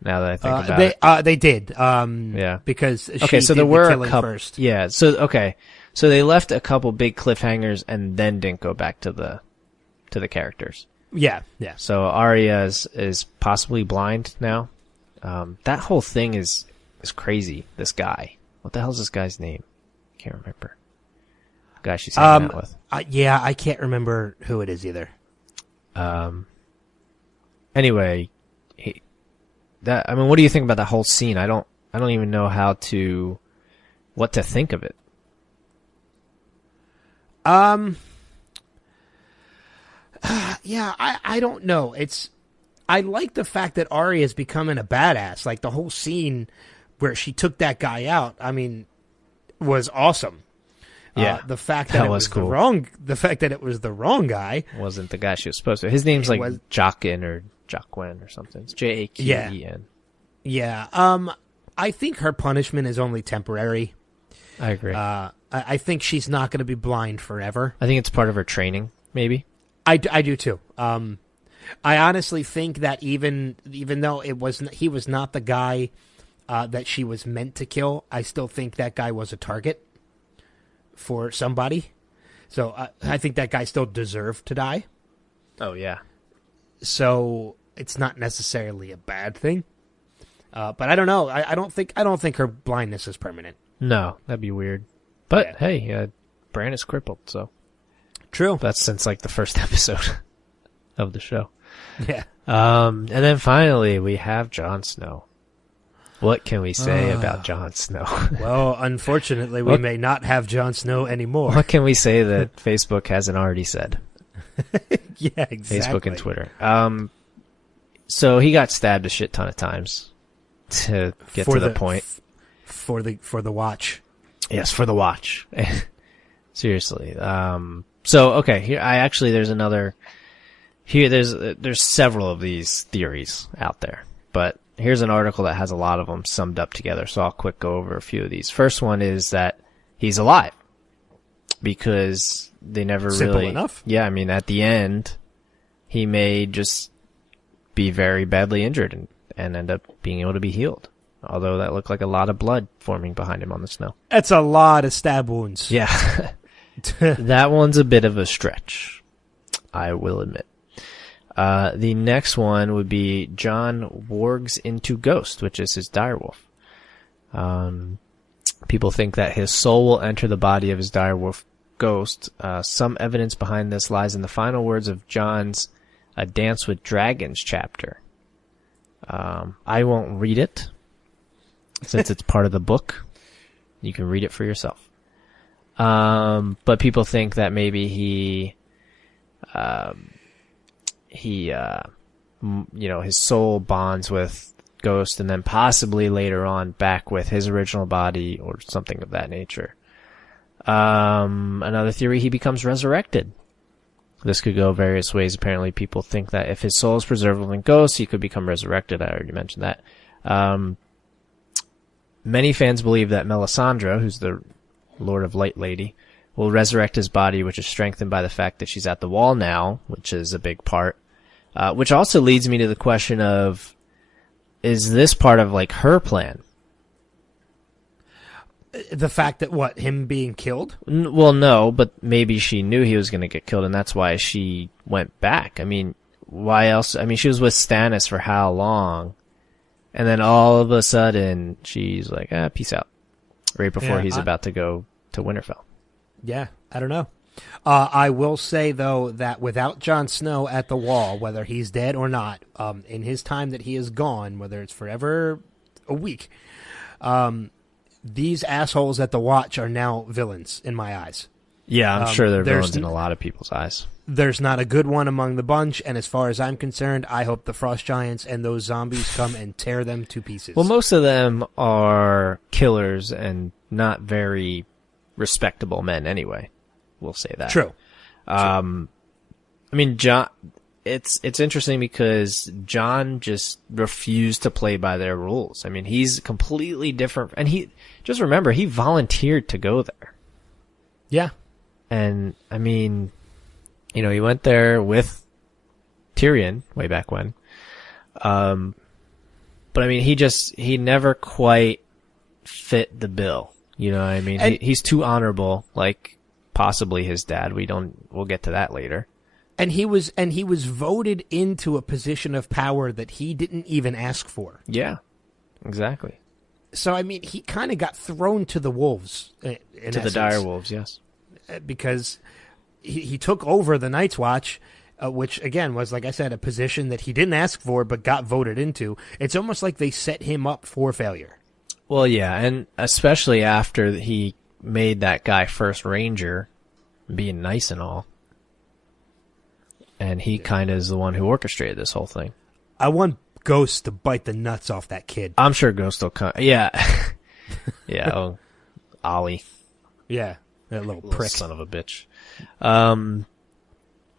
Now that I think about it, they did. Yeah, because so did there were the a killing couple. first. Yeah, so they left a couple big cliffhangers and then didn't go back to the characters. Yeah. So Arya is possibly blind now. That whole thing is crazy. This guy, what the hell's this guy's name? Can't remember. The guy she's hanging out with. I can't remember who it is either. Anyway, what do you think about that whole scene? I don't even know what to think of it. Yeah, I don't know. I like the fact that Arya's becoming a badass. Like the whole scene where she took that guy out, I mean, was awesome. Yeah, the fact that it was cool. the fact that it was the wrong guy wasn't the guy she was supposed to. His name's like Jaqen or Jaquen or something. It's Jaqen. Yeah. I think her punishment is only temporary. I agree. I think she's not going to be blind forever. I think it's part of her training, maybe. I do too. I honestly think that even though he was not the guy that she was meant to kill, I still think that guy was a target for somebody. So I think that guy still deserved to die. Oh yeah. So it's not necessarily a bad thing. But I don't know. I don't think her blindness is permanent. No, that'd be weird. But hey, Bran is crippled, so true. That's since like the first episode of the show. Yeah. And then finally we have Jon Snow. What can we say about Jon Snow? Well, unfortunately, we may not have Jon Snow anymore. What can we say that Facebook hasn't already said? Yeah, exactly. Facebook and Twitter. So he got stabbed a shit ton of times to get to the point. For the watch. Yes, for the watch. Seriously. So okay, there's several of these theories out there, but here's an article that has a lot of them summed up together, so I'll quick go over a few of these. First one is that he's alive because they never Simple really enough. Yeah, I mean at the end he may just be very badly injured and end up being able to be healed. Although that looked like a lot of blood forming behind him on the snow. That's a lot of stab wounds. Yeah. That one's a bit of a stretch, I will admit. The next one would be Jon wargs into Ghost, which is his direwolf. People think that his soul will enter the body of his direwolf Ghost. Some evidence behind this lies in the final words of Jon's A Dance with Dragons chapter. I won't read it, since it's part of the book. You can read it for yourself. But people think that maybe his soul bonds with Ghost and then possibly later on back with his original body or something of that nature. Another theory, he becomes resurrected. This could go various ways. Apparently people think that if his soul is preserved within Ghost, he could become resurrected. I already mentioned that. Many fans believe that Melisandre, who's the Lord of Light Lady, will resurrect his body, which is strengthened by the fact that she's at the wall now, which is a big part. Which also leads me to the question of, is this part of like her plan? The fact that him being killed? Well, no, but maybe she knew he was going to get killed, and that's why she went back. I mean, why else? I mean, she was with Stannis for how long? And then all of a sudden, she's like, peace out. Right before he's about to go to Winterfell. Yeah, I don't know. I will say, though, that without Jon Snow at the wall, whether he's dead or not, in his time that he is gone, whether it's forever a week, these assholes at the Watch are now villains in my eyes. Yeah, I'm sure they're there's villains in a lot of people's eyes. There's not a good one among the bunch, and as far as I'm concerned, I hope the Frost Giants and those zombies come and tear them to pieces. Well, most of them are killers and not very respectable men anyway. We'll say that. True. I mean, John, it's interesting because John just refused to play by their rules. I mean, he's completely different. And just remember, he volunteered to go there. Yeah. And, I mean, he went there with Tyrion way back when. But I mean, he never quite fit the bill. You know what I mean? He's too honorable, like possibly his dad. We'll get to that later. And he was voted into a position of power that he didn't even ask for. Yeah, exactly. So, I mean, he kind of got thrown to the wolves. To the dire wolves, yes. Because he took over the Night's Watch, which, again, was, like I said, a position that he didn't ask for but got voted into. It's almost like they set him up for failure. Well, yeah, and especially after he made that guy first ranger, being nice and all. And he kind of is the one who orchestrated this whole thing. I want Ghost to bite the nuts off that kid. I'm sure Ghost will come. Yeah. Yeah, Ollie. Yeah, that little prick. Son of a bitch.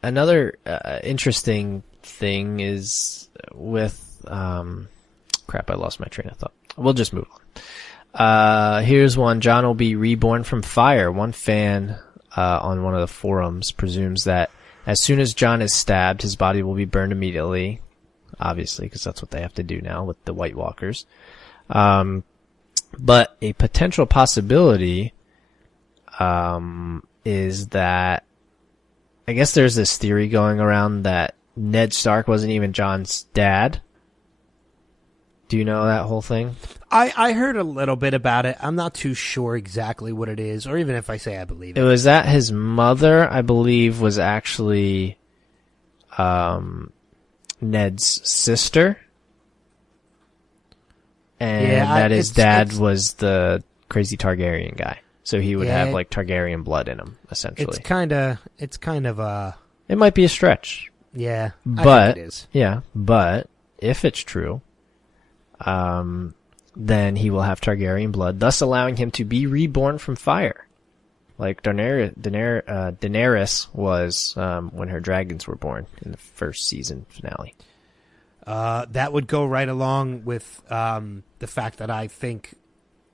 Another interesting thing is with... crap, I lost my train of thought. We'll just move on. Here's one. John will be reborn from fire. One fan on one of the forums presumes that as soon as John is stabbed, his body will be burned immediately. Obviously, because that's what they have to do now with the White Walkers. But a potential possibility is that I guess there's this theory going around that Ned Stark wasn't even Jon's dad. Do you know that whole thing? I heard a little bit about it. I'm not too sure exactly what it is, or even if I say I believe it. It was that his mother, I believe, was actually Ned's sister. And that his dad was the crazy Targaryen guy. So he would have like Targaryen blood in him, essentially. It's kind of It might be a stretch. Yeah, but I think it is. Yeah, but if it's true, then he will have Targaryen blood, thus allowing him to be reborn from fire, like Daenerys was when her dragons were born in the first season finale. That would go right along with the fact that I think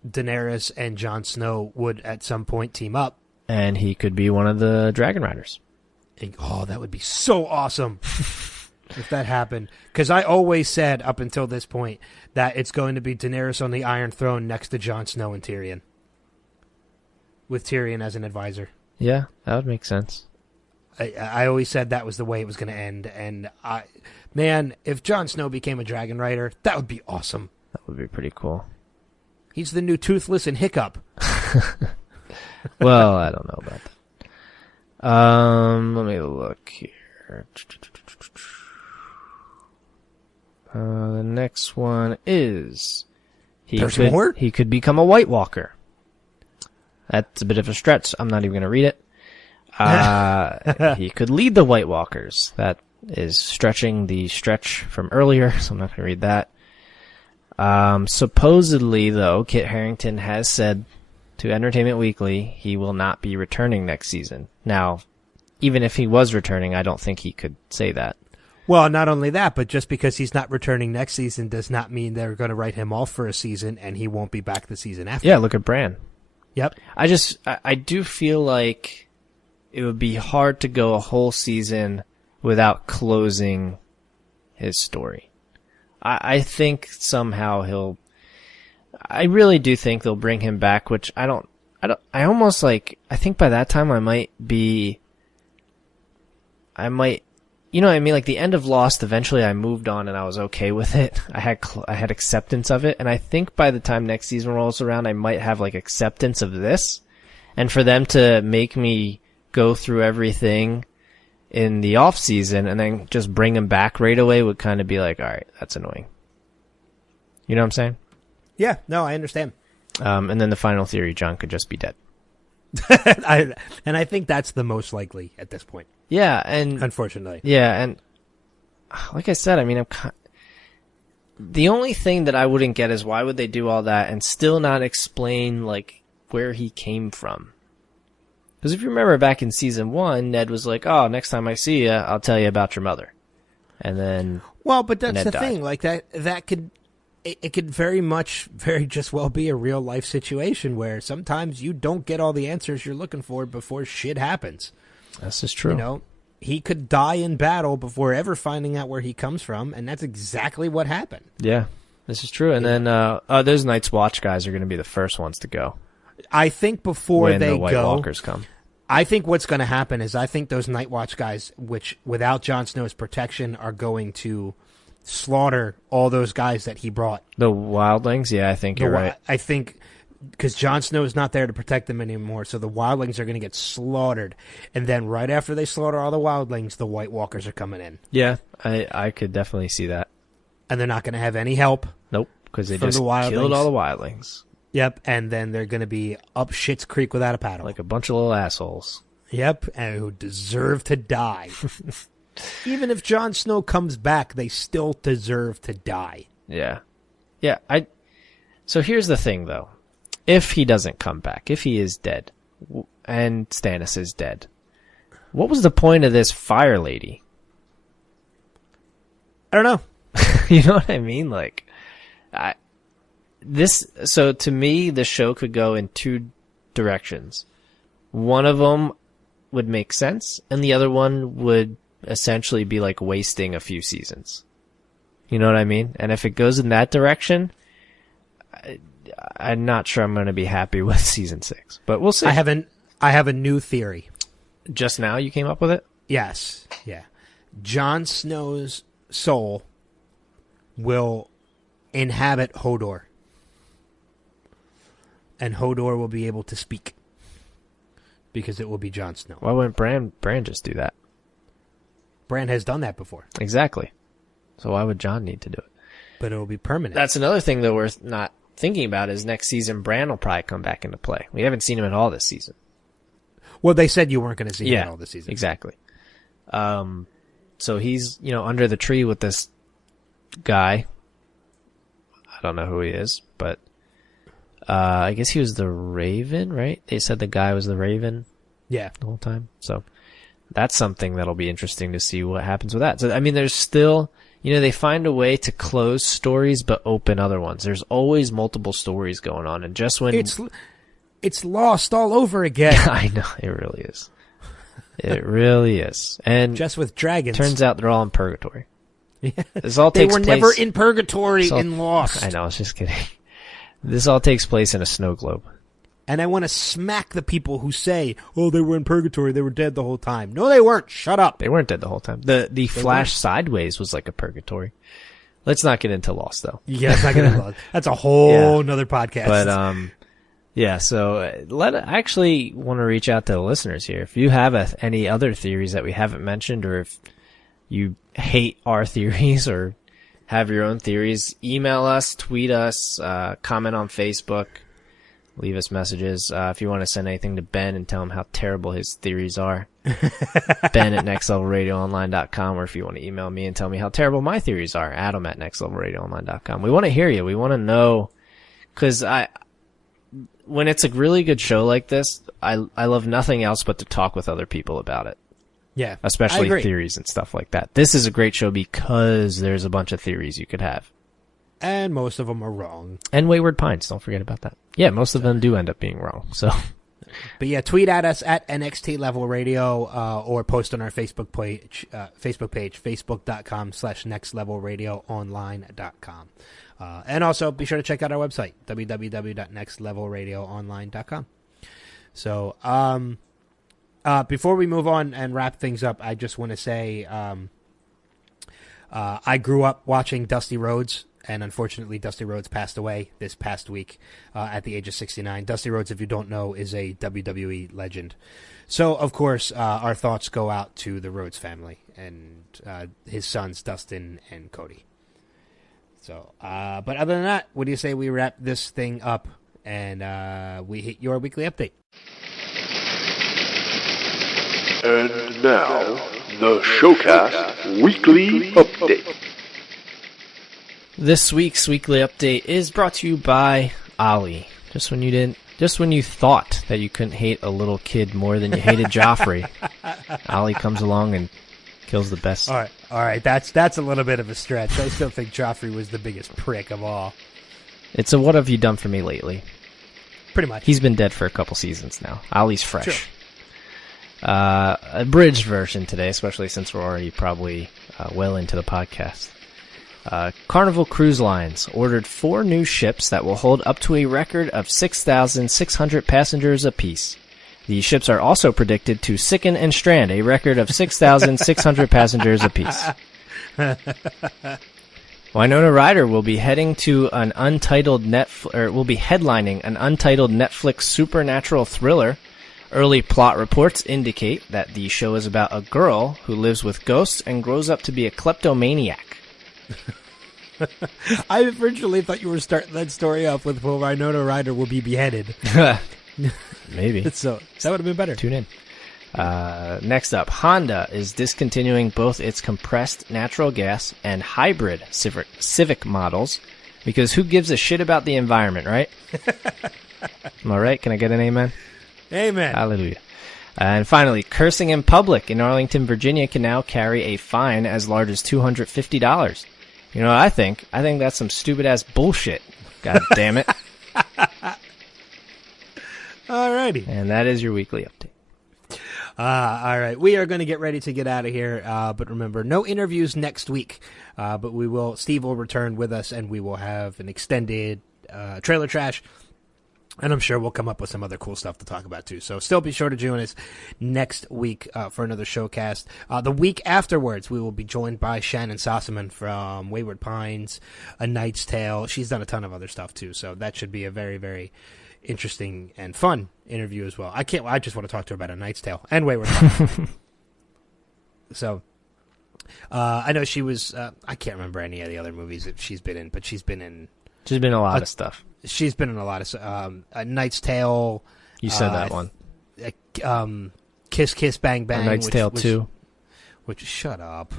Daenerys and Jon Snow would at some point team up. And he could be one of the Dragon Riders. Oh, that would be so awesome if that happened. Because I always said up until this point that it's going to be Daenerys on the Iron Throne next to Jon Snow and Tyrion. With Tyrion as an advisor. Yeah, that would make sense. I always said that was the way it was going to end. And man, if Jon Snow became a Dragon Rider, that would be awesome. That would be pretty cool. He's the new Toothless and Hiccup. Well, I don't know about that. Let me look here. The next one is he could become a White Walker. That's a bit of a stretch. I'm not even going to read it. He could lead the White Walkers. That is stretching the stretch from earlier, so I'm not going to read that. Supposedly, though, Kit Harington has said to Entertainment Weekly he will not be returning next season. Now, even if he was returning, I don't think he could say that. Well, not only that, but just because he's not returning next season does not mean they're going to write him off for a season and he won't be back the season after. Yeah, look at Bran. Yep. I do feel like it would be hard to go a whole season without closing his story. I think somehow I really do think they'll bring him back, which I think by that time I might, you know what I mean? Like the end of Lost, eventually I moved on and I was okay with it. I had acceptance of it. And I think by the time next season rolls around, I might have like acceptance of this. And for them to make me go through everything in the off season and then just bring him back right away would kind of be like, all right, that's annoying. You know what I'm saying? Yeah, no, I understand. And then the final theory, John could just be dead. I think that's the most likely at this point. Yeah, and unfortunately. Yeah, and like I said, I mean, the only thing that I wouldn't get is why would they do all that and still not explain like where he came from? Because if you remember back in season 1, Ned was like, "Oh, next time I see you, I'll tell you about your mother," and then but that's Ned the died. thing. Like that could. It could very just well be a real life situation where sometimes you don't get all the answers you're looking for before shit happens. This is true. You know, he could die in battle before ever finding out where he comes from, and that's exactly what happened. Yeah, this is true. And then those Night's Watch guys are going to be the first ones to go. I think before when they the White go, Walkers come. I think what's going to happen is I think those Night Watch guys, which without Jon Snow's protection, are going to slaughter all those guys that he brought. The wildlings? Yeah, I think you're right. I think because Jon Snow is not there to protect them anymore, so the wildlings are going to get slaughtered. And then right after they slaughter all the wildlings, the White Walkers are coming in. Yeah, I could definitely see that. And they're not going to have any help. Nope, because they from just the wildlings. killed all the wildlings. Yep, and then they're going to be up Schitt's Creek without a paddle. Like a bunch of little assholes. Yep, and who deserve to die. Even if Jon Snow comes back, they still deserve to die. Yeah. Yeah, So here's the thing, though. If he doesn't come back, if he is dead, and Stannis is dead, what was the point of this fire lady? I don't know. You know what I mean? Like, so to me, the show could go in two directions. One of them would make sense, and the other one would essentially be like wasting a few seasons. You know what I mean? And if it goes in that direction, I'm not sure I'm going to be happy with season 6, but we'll see. I have a new theory. Just now you came up with it? Yes. Yeah. Jon Snow's soul will inhabit Hodor. And Hodor will be able to speak. Because it will be Jon Snow. Why wouldn't Bran just do that? Bran has done that before. Exactly. So why would Jon need to do it? But it will be permanent. That's another thing that we're not thinking about is next season Bran will probably come back into play. We haven't seen him at all this season. Well, they said you weren't going to see him at all this season. Exactly. So he's, under the tree with this guy. I don't know who he is, but I guess he was the Raven, right? They said the guy was the Raven. Yeah. The whole time. So that's something that'll be interesting to see what happens with that. So, I mean, there's still, they find a way to close stories but open other ones. There's always multiple stories going on. And just when... It's Lost all over again. I know, it really is. It really is. And just with dragons. Turns out they're all in purgatory. Yeah. This all they takes were place, never in purgatory in Lost. I know, I was just kidding. This all takes place in a snow globe. And I want to smack the people who say, "Oh, they were in purgatory. They were dead the whole time." No, they weren't. Shut up. They weren't dead the whole time. The flash weren't. Sideways was like a purgatory. Let's not get into Lost, though. Yeah, let's not get into Lost. That's a whole nother podcast. But yeah. So I actually want to reach out to the listeners here. If you have any other theories that we haven't mentioned, or if you hate our theories or have your own theories, email us, tweet us, comment on Facebook. Leave us messages. If you want to send anything to Ben and tell him how terrible his theories are, Ben at nextlevelradioonline.com, or if you want to email me and tell me how terrible my theories are, Adam at nextlevelradioonline.com. We want to hear you. We want to know, because when it's a really good show like this, I love nothing else but to talk with other people about it. Yeah, especially theories and stuff like that. This is a great show because there's a bunch of theories you could have. And most of them are wrong. And Wayward Pines, don't forget about that. Yeah, most of them do end up being wrong. So, but yeah, tweet at us at NXT Level Radio, or post on our Facebook page, facebook.com/nextlevelradioonline.com. And also be sure to check out our website, www.nextlevelradioonline.com. So, before we move on and wrap things up, I just want to say, I grew up watching Dusty Rhodes. And unfortunately, Dusty Rhodes passed away this past week at the age of 69. Dusty Rhodes, if you don't know, is a WWE legend. So, of course, our thoughts go out to the Rhodes family and his sons, Dustin and Cody. So, but other than that, what do you say we wrap this thing up And we hit your weekly update. And now, the Showcast Weekly Update. This week's weekly update is brought to you by Ollie. Just when you thought that you couldn't hate a little kid more than you hated Joffrey, Ollie comes along and kills the best. All right. That's a little bit of a stretch. I still think Joffrey was the biggest prick of all. It's a what have you done for me lately? Pretty much. He's been dead for a couple seasons now. Ollie's fresh. Sure. Abridged version today, especially since we're already probably well into the podcast. Carnival Cruise Lines ordered 4 new ships that will hold up to a record of 6,600 passengers apiece. These ships are also predicted to sicken and strand a record of 6,600 passengers apiece. Winona Ryder will be heading to an untitled will be headlining an untitled Netflix supernatural thriller. Early plot reports indicate that the show is about a girl who lives with ghosts and grows up to be a kleptomaniac. I originally thought you were starting that story off with Winona Ryder will be beheaded. Maybe. So that would have been better. Tune in. Next up, Honda is discontinuing both its compressed natural gas and hybrid Civic models because who gives a shit about the environment, right? Am I right? Can I get an amen? Amen. Hallelujah. And finally, cursing in public in Arlington, Virginia can now carry a fine as large as $250. You know what I think? I think that's some stupid-ass bullshit. God damn it. Alrighty. And that is your weekly update. All right. We are going to get ready to get out of here. But remember, no interviews next week. But Steve will return with us, and we will have an extended trailer trash. And I'm sure we'll come up with some other cool stuff to talk about, too. So still be sure to join us next week for another Showcast. The week afterwards, we will be joined by Shannon Sossaman from Wayward Pines, A Knight's Tale. She's done a ton of other stuff, too. So that should be a very, very interesting and fun interview as well. I just want to talk to her about A Knight's Tale and Wayward Pines. So I know she was, I can't remember any of the other movies that she's been in, but she's been in a lot of stuff. She's been in a lot of A Knight's Tale. You said that one. Kiss Kiss Bang Bang. A Knight's Tale 2. Which shut up.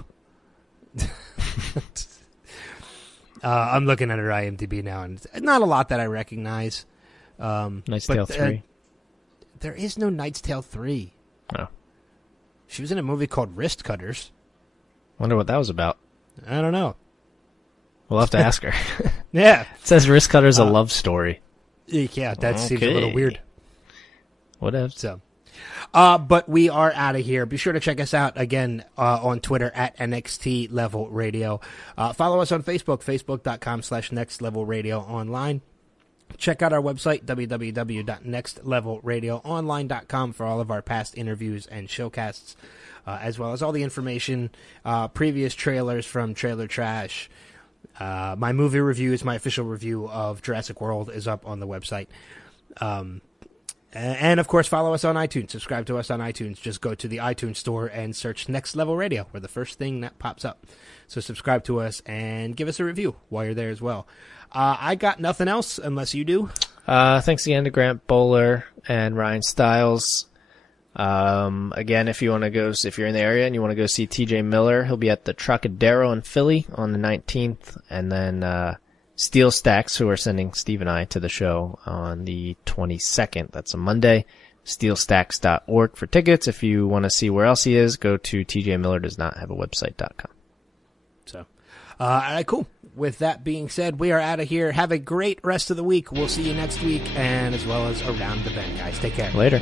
I'm looking at her IMDb now, and not a lot that I recognize. Knight's Tale 3. There is no Knight's Tale 3. Oh. She was in a movie called Wrist Cutters. Wonder what that was about. I don't know. We'll have to ask her. Yeah. It says Wrist Cutter's a love story. Yeah, that seems a little weird. Whatever. So, but we are out of here. Be sure to check us out again on Twitter at NXT Level Radio. Follow us on Facebook, facebook.com/Next Level Radio Online. Check out our website, www.nextlevelradioonline.com, for all of our past interviews and showcasts, as well as all the information, previous trailers from Trailer Trash. My movie reviews, my official review of Jurassic World is up on the website. And, of course, follow us on iTunes. Subscribe to us on iTunes. Just go to the iTunes store and search Next Level Radio. We're the first thing that pops up. So subscribe to us and give us a review while you're there as well. I got nothing else unless you do. Thanks again to Grant Bowler and Ryan Stiles. Again, if you're in the area and you want to go see TJ Miller, he'll be at the Trocadero in Philly on the 19th. And then, Steel Stacks, who are sending Steve and I to the show on the 22nd. That's a Monday. Steelstacks.org for tickets. If you want to see where else he is, go to tjmillerdoesnothaveawebsite.com. So, all right, cool. With that being said, we are out of here. Have a great rest of the week. We'll see you next week and as well as around the bend, guys. Take care. Later.